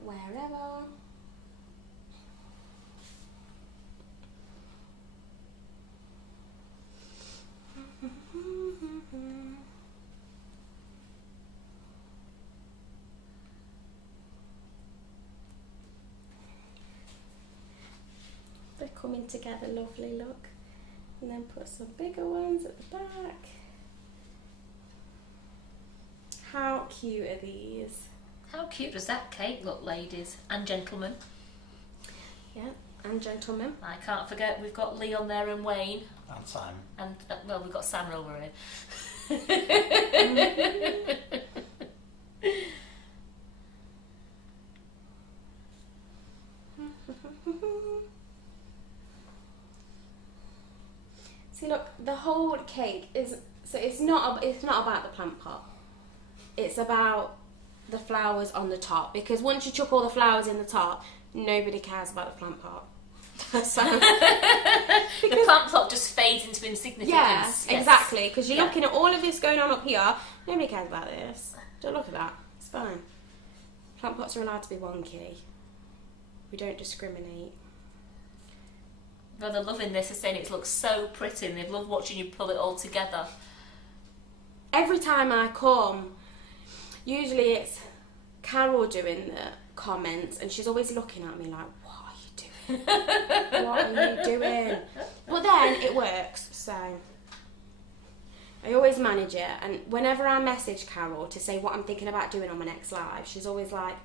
wherever. They're coming together lovely, look. And then put some bigger ones at the back. How cute are these? How cute does that cake look, ladies and gentlemen? Yeah, and gentlemen. I can't forget we've got Leon there and Wayne. And Simon. And, well, we've got Sam over here. See, look, the whole cake is... So it's not about the plant pot. It's about the flowers on the top. Because once you chuck all the flowers in the top, nobody cares about the plant pot. So, the plant pot just fades into insignificance. Yeah, yes. exactly. Because you're Yeah. looking at all of this going on up here. Nobody cares about this. Don't look at that. It's fine. Plant pots are allowed to be wonky. We don't discriminate. Well, they're loving this. They're saying it looks so pretty and they've loved watching you pull it all together. Every time I come, usually it's Carol doing the comments and she's always looking at me like, what are you doing? What are you doing? But then it works, so I always manage it. And whenever I message Carol to say what I'm thinking about doing on my next live, she's always like,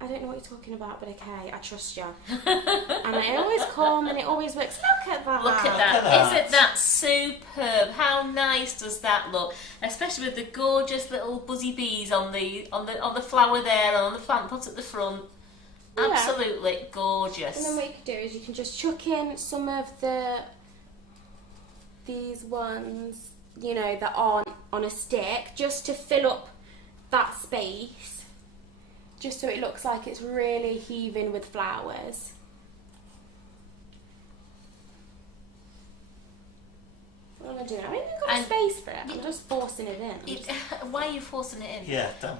I don't know what you're talking about, but okay, I trust you. And I always come and it always works. Look at that. Look at that. that. Isn't that superb? How nice does that look? Especially with the gorgeous little buzzy bees on the flower there and on the plant pot at the front. Yeah. Absolutely gorgeous. And then what you can do is you can just chuck in some of these ones, you know, that are on a stick, just to fill up that space. Just so it looks like it's really heaving with flowers. What am I doing? I mean, we've got space for it. I'm just forcing it in. Why are you forcing it in? Yeah, don't.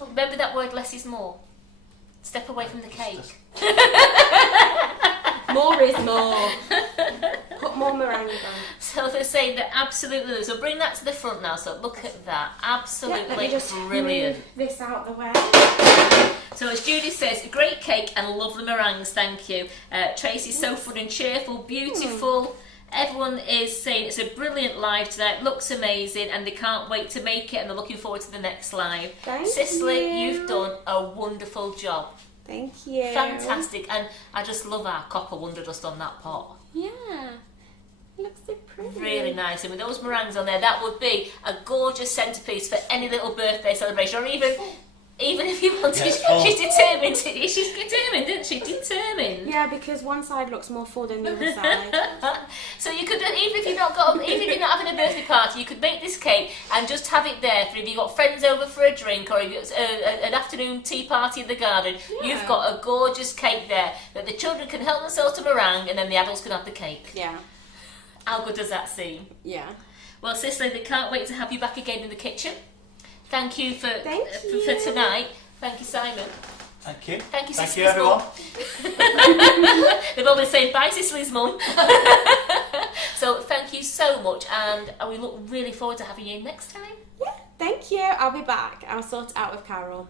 Remember that word, less is more. Step away from the cake. More is more. Put more meringue on. So they're saying that absolutely. So bring that to the front now. So look at that. Absolutely Let me just brilliant. move this out the way. So as Judy says, a great cake and lovely meringues, thank you. Tracy's so fun and cheerful, beautiful. Everyone is saying it's a brilliant live today. It looks amazing and they can't wait to make it and they're looking forward to the next live. Thank Cicilly, you. you've done a wonderful job. Thank you. Fantastic. And I just love our copper wonder dust on that pot. Yeah. It looks so pretty. Really nice. And with those meringues on there, that would be a gorgeous centrepiece for any little birthday celebration, or even if you wanted. Yeah, She's determined. She's determined, isn't she? Determined. Yeah, because one side looks more full than the other side. So you could, even if you're not having a birthday party, you could make this cake and just have it there for if you've got friends over for a drink or an afternoon tea party in the garden. Yeah. You've got a gorgeous cake there that the children can help themselves to meringue and then the adults can have the cake. Yeah. How good does that seem? Yeah. Well, Cicilly, they can't wait to have you back again in the kitchen. Thank you for tonight. Thank you, Simon. Thank you. Thank you, Thank Cicilly's you, everyone. mum. They've all been saying bye, Cicilly's mum. So thank you so much, and we look really forward to having you next time. Yeah. Thank you. I'll be back. I'll sort it out with Carol.